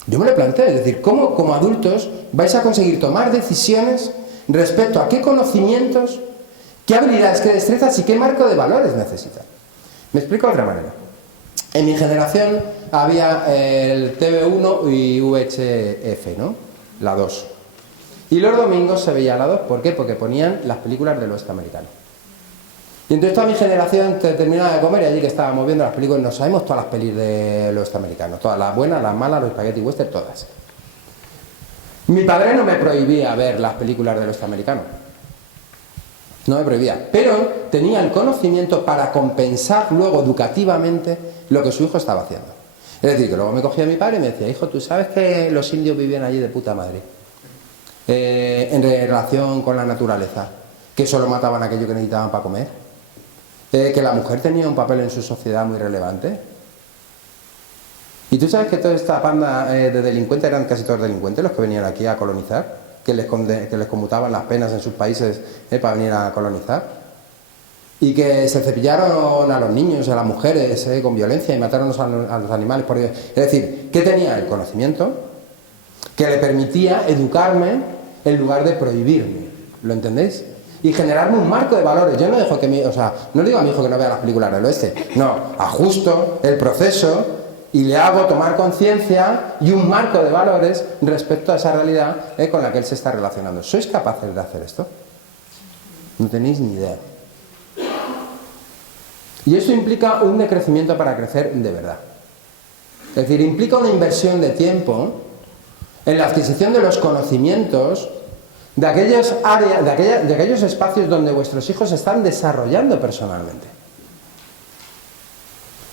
Yo me lo planteo, es decir, ¿cómo como adultos vais a conseguir tomar decisiones respecto a qué conocimientos, qué habilidades, qué destrezas y qué marco de valores necesitan? Me explico de otra manera. En mi generación había el TV1 y VHF, ¿no? La 2. Y los domingos se veía la 2, ¿por qué? Porque ponían las películas del oeste americano. Y entonces toda mi generación terminaba de comer y allí que estábamos viendo las películas, nos sabemos todas las pelis del oeste americano, todas las buenas, las malas, los spaghetti western, todas. Mi padre no me prohibía ver las películas del oeste americano. No me prohibía, pero tenía el conocimiento para compensar luego educativamente lo que su hijo estaba haciendo. Es decir, que luego me cogía mi padre y me decía, hijo, ¿tú sabes que los indios vivían allí de puta madre? En relación con la naturaleza, que solo mataban aquello que necesitaban para comer, que la mujer tenía un papel en su sociedad muy relevante. ¿Y tú sabes que toda esta panda de delincuentes eran casi todos delincuentes los que venían aquí a colonizar? Que les conmutaban las penas en sus países para venir a colonizar, y que se cepillaron a los niños y a las mujeres con violencia y mataron a los animales por ello. Es decir, que tenía el conocimiento que le permitía educarme en lugar de prohibirme, ¿lo entendéis? Y generarme un marco de valores. Yo no dejo que no le digo a mi hijo que no vea las películas del oeste, no, ajusto el proceso y le hago tomar conciencia y un marco de valores respecto a esa realidad con la que él se está relacionando. ¿Sois capaces de hacer esto? No tenéis ni idea. Y eso implica un decrecimiento para crecer de verdad. Es decir, implica una inversión de tiempo en la adquisición de los conocimientos de aquellas áreas, de aquellos espacios donde vuestros hijos se están desarrollando personalmente.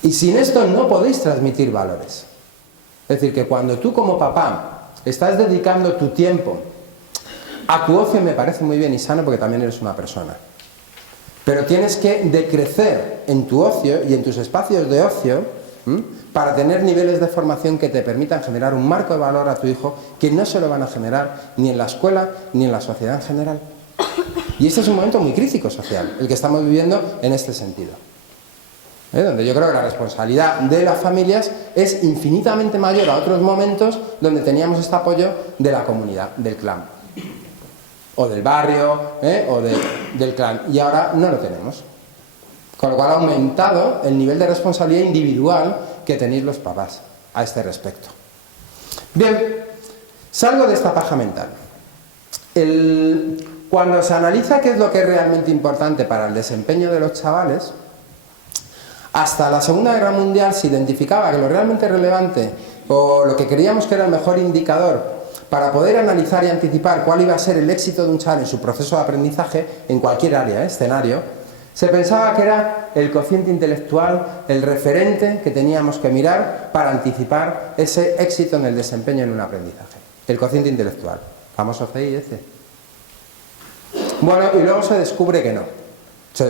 Y sin esto no podéis transmitir valores. Es decir, que cuando tú como papá estás dedicando tu tiempo a tu ocio, me parece muy bien y sano porque también eres una persona. Pero tienes que decrecer en tu ocio y en tus espacios de ocio para tener niveles de formación que te permitan generar un marco de valor a tu hijo que no se lo van a generar ni en la escuela ni en la sociedad en general. Y este es un momento muy crítico social, el que estamos viviendo en este sentido. Donde yo creo que la responsabilidad de las familias es infinitamente mayor a otros momentos donde teníamos este apoyo de la comunidad, del clan, o del barrio, o del clan, y ahora no lo tenemos. Con lo cual ha aumentado el nivel de responsabilidad individual que tenéis los papás a este respecto. Bien, salgo de esta paja mental. Cuando se analiza qué es lo que es realmente importante para el desempeño de los chavales, hasta la Segunda Guerra Mundial se identificaba que lo realmente relevante o lo que creíamos que era el mejor indicador para poder analizar y anticipar cuál iba a ser el éxito de un chaval en su proceso de aprendizaje en cualquier área, escenario, se pensaba que era el cociente intelectual, el referente que teníamos que mirar para anticipar ese éxito en el desempeño en un aprendizaje. El cociente intelectual, famoso CI ese. Bueno, y luego se descubre que no. Se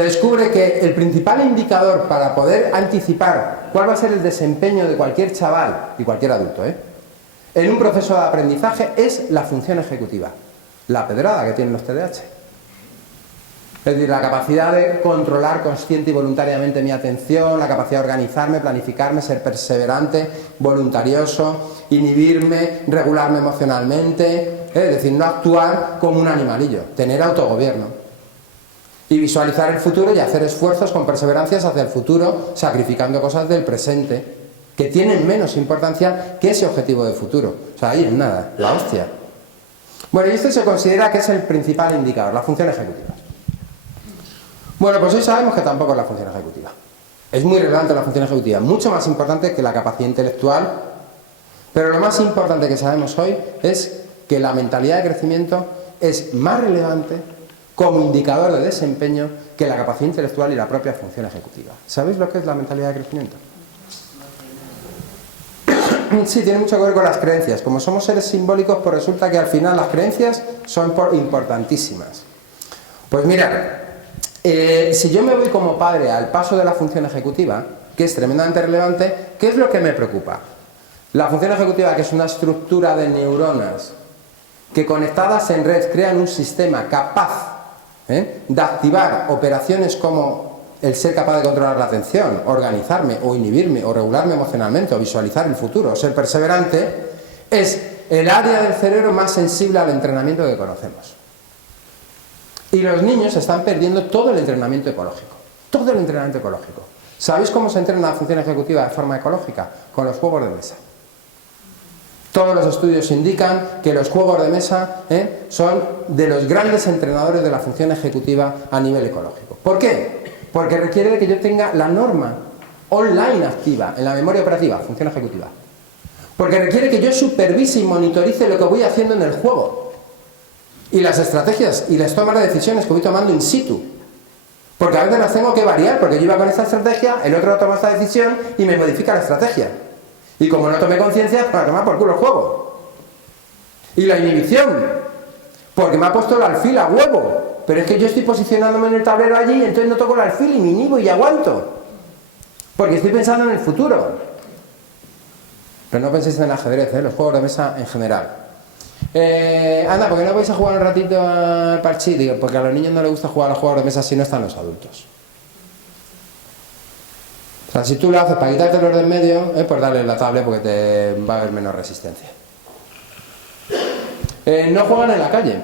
descubre que el principal indicador para poder anticipar cuál va a ser el desempeño de cualquier chaval y cualquier adulto, en un proceso de aprendizaje es la función ejecutiva, la pedrada que tienen los TDAH. Es decir, la capacidad de controlar consciente y voluntariamente mi atención, la capacidad de organizarme, planificarme, ser perseverante, voluntarioso, inhibirme, regularme emocionalmente, es decir, no actuar como un animalillo, tener autogobierno. Y visualizar el futuro y hacer esfuerzos con perseverancias hacia el futuro, sacrificando cosas del presente, que tienen menos importancia que ese objetivo de futuro. O sea, ahí es nada, la hostia. Bueno, y este se considera que es el principal indicador, la función ejecutiva. Bueno, pues hoy sabemos que tampoco es la función ejecutiva. Es muy relevante la función ejecutiva, mucho más importante que la capacidad intelectual, pero lo más importante que sabemos hoy es que la mentalidad de crecimiento es más relevante como indicador de desempeño que la capacidad intelectual y la propia función ejecutiva. ¿Sabéis lo que es la mentalidad de crecimiento? Sí, tiene mucho que ver con las creencias. Como somos seres simbólicos, pues resulta que al final las creencias son importantísimas. Pues mirad, si yo me voy como padre al paso de la función ejecutiva, que es tremendamente relevante, ¿qué es lo que me preocupa? La función ejecutiva, que es una estructura de neuronas que conectadas en red crean un sistema capaz de activar operaciones como el ser capaz de controlar la atención, organizarme o inhibirme o regularme emocionalmente o visualizar el futuro o ser perseverante, es el área del cerebro más sensible al entrenamiento que conocemos. Y los niños están perdiendo todo el entrenamiento ecológico. Todo el entrenamiento ecológico. ¿Sabéis cómo se entrena la función ejecutiva de forma ecológica? Con los juegos de mesa. Todos los estudios indican que los juegos de mesa son de los grandes entrenadores de la función ejecutiva a nivel ecológico. ¿Por qué? Porque requiere que yo tenga la norma online activa en la memoria operativa, función ejecutiva. Porque requiere que yo supervise y monitorice lo que voy haciendo en el juego. Y las estrategias y las tomas de decisiones que voy tomando in situ. Porque a veces las tengo que variar, porque yo iba con esta estrategia, el otro toma esta decisión y me modifica la estrategia. Y como no tomé conciencia, para tomar por culo el juego. Y la inhibición, porque me ha puesto el alfil a huevo. Pero es que yo estoy posicionándome en el tablero allí, entonces no toco el alfil y me inhibo y aguanto. Porque estoy pensando en el futuro. Pero no penséis en el ajedrez, los juegos de mesa en general. Anda, ¿por qué no vais a jugar un ratito al parchís? Digo, porque a los niños no les gusta jugar a los juegos de mesa si no están los adultos. O sea, si tú lo haces para quitártelos de en medio, pues darle la tablet porque te va a haber menos resistencia. No juegan en la calle.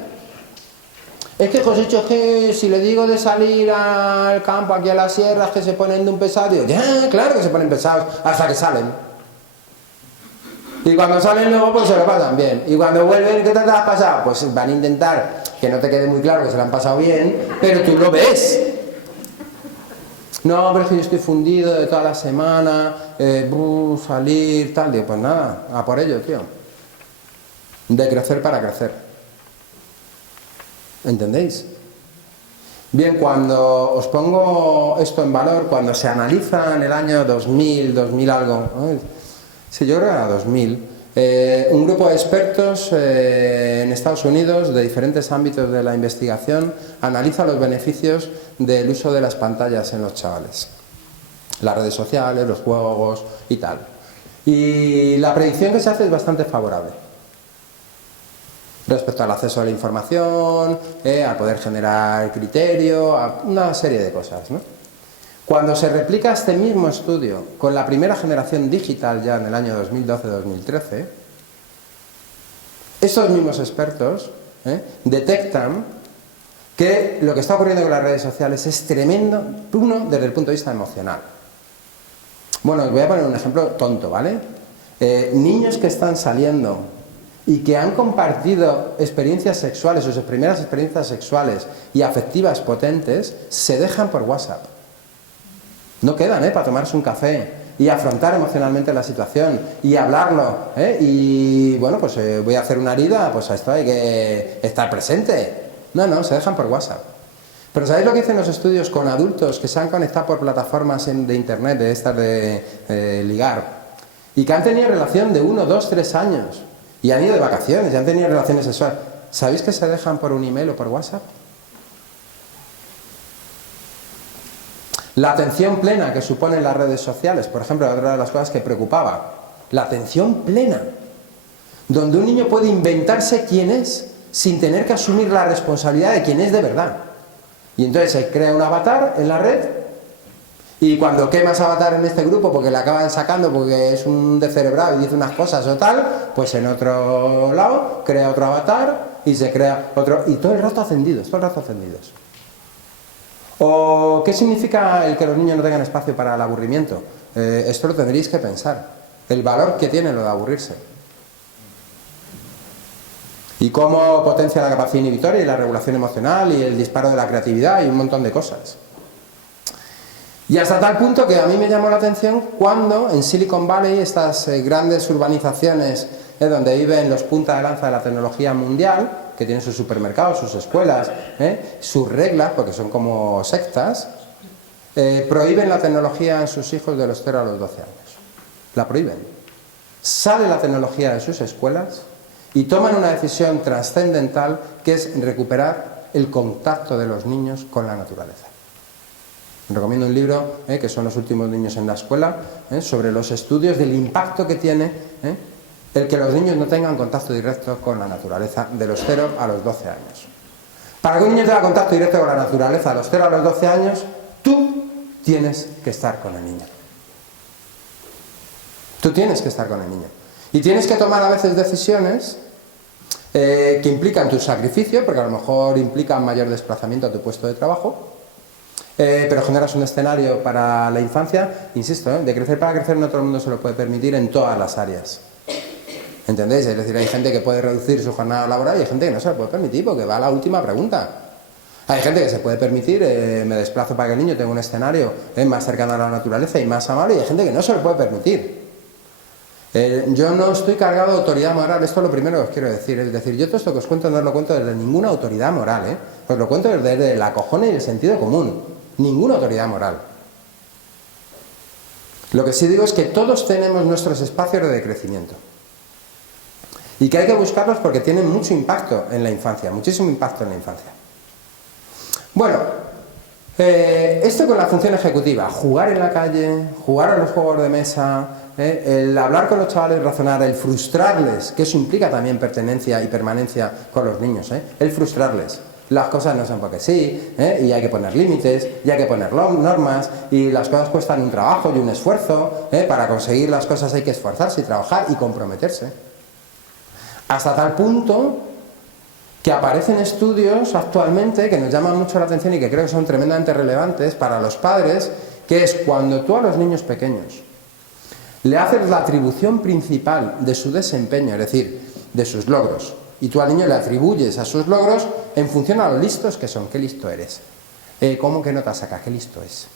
Es que, Josécho, es que si le digo de salir al campo, aquí a las sierras, que se ponen de un pesado, digo, ya, claro que se ponen pesados, hasta que salen. Y cuando salen luego, pues se lo pasan bien. Y cuando vuelven, ¿qué te has pasado? Pues van a intentar que no te quede muy claro que se lo han pasado bien, pero tú lo ves. No, pero es que yo estoy fundido de toda la semana, salir, tal. Digo, pues nada, a por ello, tío. De crecer para crecer. ¿Entendéis? Bien, cuando os pongo esto en valor, cuando se analiza en el año 2000 algo, sí, yo creo que era 2000, un grupo de expertos en Estados Unidos de diferentes ámbitos de la investigación analiza los beneficios del uso de las pantallas en los chavales, las redes sociales, los juegos y tal. Y la predicción que se hace es bastante favorable respecto al acceso a la información, a poder generar criterio, a una serie de cosas, ¿no? Cuando se replica este mismo estudio con la primera generación digital ya en el año 2012-2013, estos mismos expertos detectan que lo que está ocurriendo con las redes sociales es tremendo, uno, desde el punto de vista emocional. Bueno, os voy a poner un ejemplo tonto, ¿vale? Niños que están saliendo y que han compartido experiencias sexuales, sus primeras experiencias sexuales y afectivas potentes, se dejan por WhatsApp. No quedan para tomarse un café y afrontar emocionalmente la situación y hablarlo, y bueno, pues voy a hacer una herida, pues a esto hay que estar presente. No, se dejan por WhatsApp. Pero ¿sabéis lo que dicen los estudios con adultos que se han conectado por plataformas de internet, de estas de ligar, y que han tenido relación de 1, 2, 3 años y han ido de vacaciones y han tenido relaciones sexuales? ¿Sabéis que se dejan por un email o por WhatsApp? La atención plena que suponen las redes sociales, por ejemplo, otra de las cosas que preocupaba, la atención plena, donde un niño puede inventarse quién es sin tener que asumir la responsabilidad de quién es de verdad. Y entonces se crea un avatar en la red, y cuando quemas avatar en este grupo porque le acaban sacando porque es un descerebrado y dice unas cosas o tal, pues en otro lado crea otro avatar y se crea otro, y todo el rato ascendidos, ¿O qué significa el que los niños no tengan espacio para el aburrimiento? Esto lo tendréis que pensar. El valor que tiene lo de aburrirse. Y cómo potencia la capacidad inhibitoria y la regulación emocional y el disparo de la creatividad y un montón de cosas. Y hasta tal punto que a mí me llamó la atención cuando en Silicon Valley, estas grandes urbanizaciones donde viven los punta de lanza de la tecnología mundial, que tienen sus supermercados, sus escuelas, sus reglas, porque son como sectas, prohíben la tecnología en sus hijos de los 0 a los 12 años. La prohíben. Sale la tecnología de sus escuelas y toman una decisión trascendental que es recuperar el contacto de los niños con la naturaleza. Recomiendo un libro, que son Los últimos niños en la escuela, sobre los estudios del impacto que tiene el que los niños no tengan contacto directo con la naturaleza de los 0 a los 12 años. Para que un niño tenga contacto directo con la naturaleza de los 0 a los 12 años, tú tienes que estar con el niño. Tú tienes que estar con el niño. Y tienes que tomar a veces decisiones que implican tu sacrificio, porque a lo mejor implican mayor desplazamiento a tu puesto de trabajo, pero generas un escenario para la infancia, insisto, de crecer para crecer no todo el mundo se lo puede permitir en todas las áreas. ¿Entendéis? Es decir, hay gente que puede reducir su jornada laboral y hay gente que no se lo puede permitir porque va a la última pregunta. Hay gente que se puede permitir, me desplazo para que el niño tenga un escenario más cercano a la naturaleza y más amable, y hay gente que no se lo puede permitir. Yo no estoy cargado de autoridad moral, esto es lo primero que os quiero decir. Es decir, yo todo esto que os cuento no os lo cuento desde ninguna autoridad moral, os lo cuento desde la cojones y el sentido común. Ninguna autoridad moral. Lo que sí digo es que todos tenemos nuestros espacios de crecimiento. Y que hay que buscarlos porque tienen mucho impacto en la infancia, muchísimo impacto en la infancia. Bueno, esto con la función ejecutiva, jugar en la calle, jugar a los juegos de mesa, el hablar con los chavales, razonar, el frustrarles, que eso implica también pertenencia y permanencia con los niños, el frustrarles. Las cosas no son porque sí, y hay que poner límites, y hay que poner normas, y las cosas cuestan un trabajo y un esfuerzo, para conseguir las cosas hay que esforzarse y trabajar y comprometerse. Hasta tal punto que aparecen estudios actualmente que nos llaman mucho la atención y que creo que son tremendamente relevantes para los padres, que es cuando tú a los niños pequeños le haces la atribución principal de su desempeño, es decir, de sus logros, y tú al niño le atribuyes a sus logros en función a lo listos que son. ¿Qué listo eres? ¿Cómo que nota saca? ¿Qué listo es?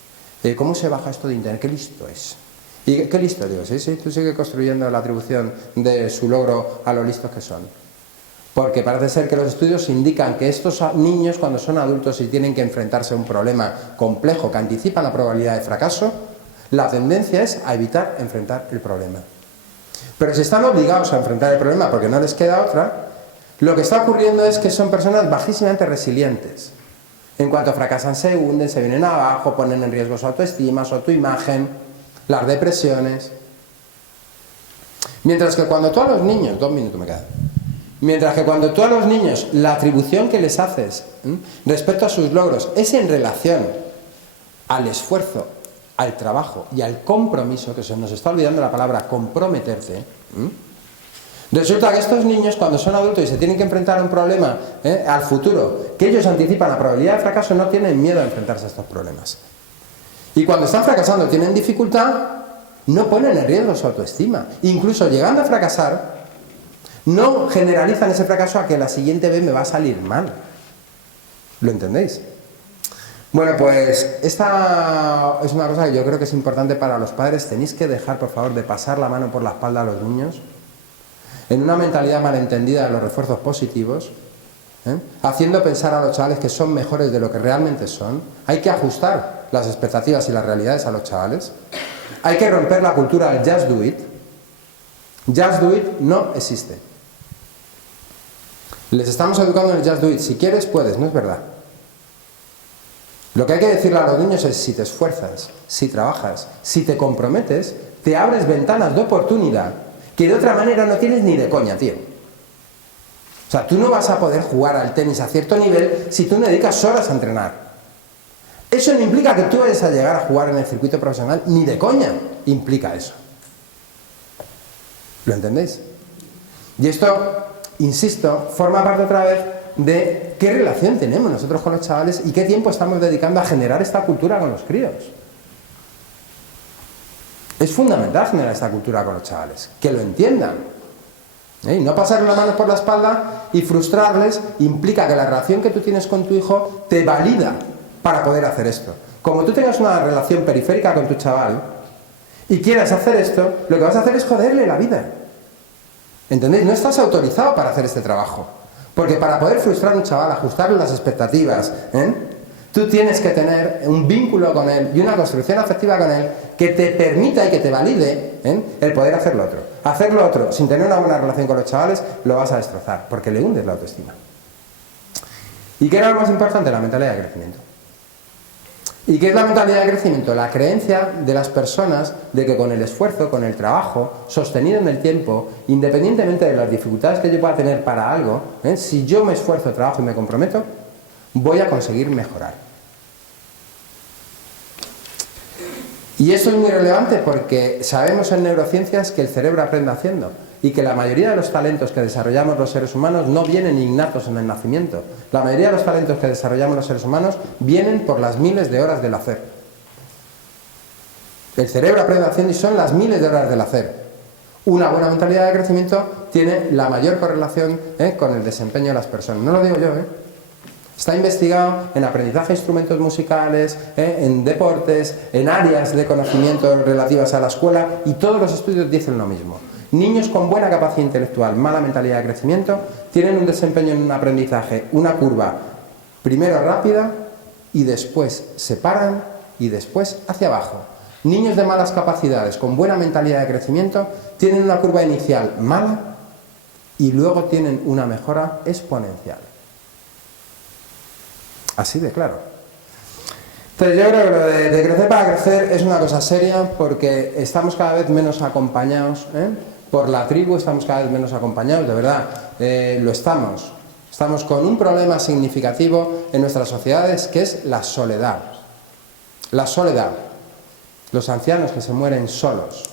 ¿Cómo se baja esto de internet? ¿Qué listo es? ¿Y qué listo? Digo, sí, tú sigues construyendo la atribución de su logro a lo listos que son. Porque parece ser que los estudios indican que estos niños, cuando son adultos y tienen que enfrentarse a un problema complejo que anticipa la probabilidad de fracaso, la tendencia es a evitar enfrentar el problema. Pero si están obligados a enfrentar el problema porque no les queda otra, lo que está ocurriendo es que son personas bajísimamente resilientes. En cuanto fracasan, se hunden, se vienen abajo, ponen en riesgo su autoestima, su autoimagen, las depresiones. Mientras que cuando tú a los niños, 2 minutos me quedan, mientras que cuando tú a los niños la atribución que les haces respecto a sus logros es en relación al esfuerzo, al trabajo y al compromiso, que se nos está olvidando la palabra comprometerse, resulta que estos niños, cuando son adultos y se tienen que enfrentar a un problema al futuro, que ellos anticipan la probabilidad de fracaso, no tienen miedo a enfrentarse a estos problemas. Y cuando están fracasando, tienen dificultad, no ponen en riesgo su autoestima. Incluso llegando a fracasar, no generalizan ese fracaso a que la siguiente vez me va a salir mal. ¿Lo entendéis? Bueno, pues esta es una cosa que yo creo que es importante para los padres. Tenéis que dejar, por favor, de pasar la mano por la espalda a los niños en una mentalidad malentendida de los refuerzos positivos, haciendo pensar a los chavales que son mejores de lo que realmente son. Hay que ajustar las expectativas y las realidades a los chavales. Hay que romper la cultura del just do it. Just do it no existe. Les estamos educando en el just do it. Si quieres, puedes, no es verdad. Lo que hay que decirle a los niños es: si te esfuerzas, si trabajas, si te comprometes, te abres ventanas de oportunidad que de otra manera no tienes ni de coña, tío. O sea, tú no vas a poder jugar al tenis a cierto nivel si tú no dedicas horas a entrenar. Eso no implica que tú vayas a llegar a jugar en el circuito profesional, ni de coña implica eso. ¿Lo entendéis? Y esto, insisto, forma parte otra vez de qué relación tenemos nosotros con los chavales y qué tiempo estamos dedicando a generar esta cultura con los críos. Es fundamental generar esta cultura con los chavales, que lo entiendan. Y no pasarle las manos por la espalda y frustrarles implica que la relación que tú tienes con tu hijo te valida para poder hacer esto. Como tú tengas una relación periférica con tu chaval y quieras hacer esto, lo que vas a hacer es joderle la vida. ¿Entendéis? No estás autorizado para hacer este trabajo. Porque para poder frustrar a un chaval, ajustarle las expectativas, tú tienes que tener un vínculo con él y una construcción afectiva con él que te permita y que te valide el poder hacer lo otro. Hacer lo otro sin tener una buena relación con los chavales lo vas a destrozar, porque le hundes la autoestima. ¿Y qué era lo más importante? La mentalidad de crecimiento. ¿Y qué es la mentalidad de crecimiento? La creencia de las personas de que con el esfuerzo, con el trabajo, sostenido en el tiempo, independientemente de las dificultades que yo pueda tener para algo, si yo me esfuerzo, trabajo y me comprometo, voy a conseguir mejorar. Y esto es muy relevante porque sabemos en neurociencias que el cerebro aprende haciendo y que la mayoría de los talentos que desarrollamos los seres humanos no vienen innatos en el nacimiento. La mayoría de los talentos que desarrollamos los seres humanos vienen por las miles de horas del hacer. El cerebro aprende haciendo y son las miles de horas del hacer. Una buena mentalidad de crecimiento tiene la mayor correlación con el desempeño de las personas. No lo digo yo, Está investigado en aprendizaje de instrumentos musicales, en deportes, en áreas de conocimiento relativas a la escuela, y todos los estudios dicen lo mismo. Niños con buena capacidad intelectual, mala mentalidad de crecimiento, tienen un desempeño en un aprendizaje, una curva primero rápida y después se paran y después hacia abajo. Niños de malas capacidades con buena mentalidad de crecimiento tienen una curva inicial mala y luego tienen una mejora exponencial. Así de claro. Entonces yo creo que lo de crecer para crecer es una cosa seria porque estamos cada vez menos acompañados, por la tribu estamos cada vez menos acompañados, de verdad, lo estamos. Estamos con un problema significativo en nuestras sociedades que es la soledad. La soledad. Los ancianos que se mueren solos.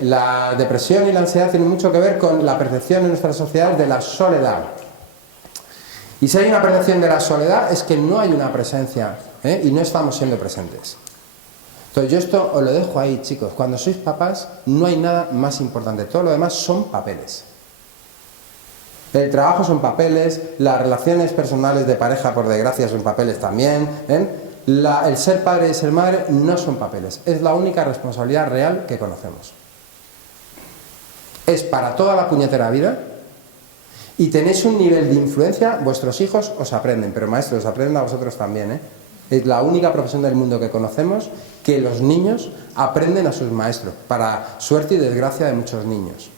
La depresión y la ansiedad tienen mucho que ver con la percepción en nuestras sociedades de la soledad. Y si hay una percepción de la soledad es que no hay una presencia y no estamos siendo presentes. Entonces yo esto os lo dejo ahí, chicos. Cuando sois papás no hay nada más importante. Todo lo demás son papeles. El trabajo son papeles, las relaciones personales de pareja, por desgracia, son papeles también. El ser padre y ser madre no son papeles. Es la única responsabilidad real que conocemos. Es para toda la puñetera vida. Y tenéis un nivel de influencia, vuestros hijos os aprenden, pero maestros, os aprenden a vosotros también, Es la única profesión del mundo que conocemos que los niños aprenden a sus maestros, para suerte y desgracia de muchos niños.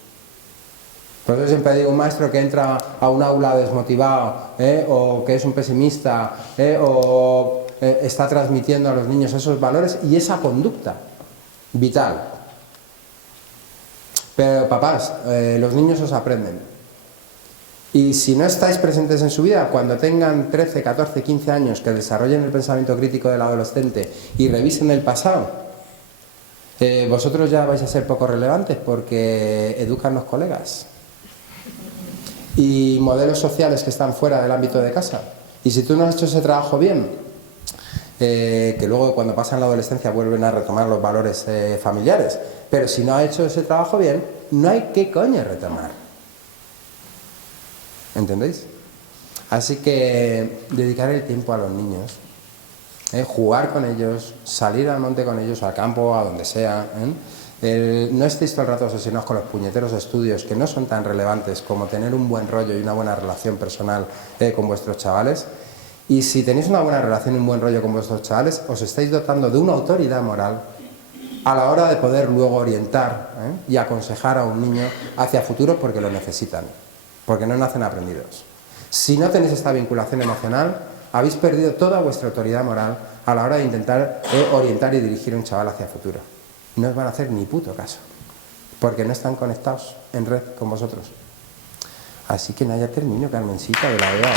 Por eso siempre digo, un maestro que entra a un aula desmotivado, o que es un pesimista, o está transmitiendo a los niños esos valores y esa conducta vital. Pero papás, los niños os aprenden. Y si no estáis presentes en su vida, cuando tengan 13, 14, 15 años, que desarrollen el pensamiento crítico del adolescente y revisen el pasado, vosotros ya vais a ser poco relevantes porque educan los colegas y modelos sociales que están fuera del ámbito de casa. Y si tú no has hecho ese trabajo bien, que luego cuando pasan la adolescencia vuelven a retomar los valores familiares, pero si no has hecho ese trabajo bien, no hay qué coño retomar. ¿Entendéis? Así que dedicar el tiempo a los niños, jugar con ellos, salir al monte con ellos, al campo, a donde sea. No estéis todo el rato obsesionados con los puñeteros estudios que no son tan relevantes como tener un buen rollo y una buena relación personal con vuestros chavales. Y si tenéis una buena relación y un buen rollo con vuestros chavales, os estáis dotando de una autoridad moral a la hora de poder luego orientar y aconsejar a un niño hacia futuro porque lo necesitan. Porque no nacen aprendidos. Si no tenéis esta vinculación emocional, habéis perdido toda vuestra autoridad moral a la hora de intentar orientar y dirigir a un chaval hacia el futuro. No os van a hacer ni puto caso, porque no están conectados en red con vosotros. Así que nada, ya termino, Carmencita, de la vida.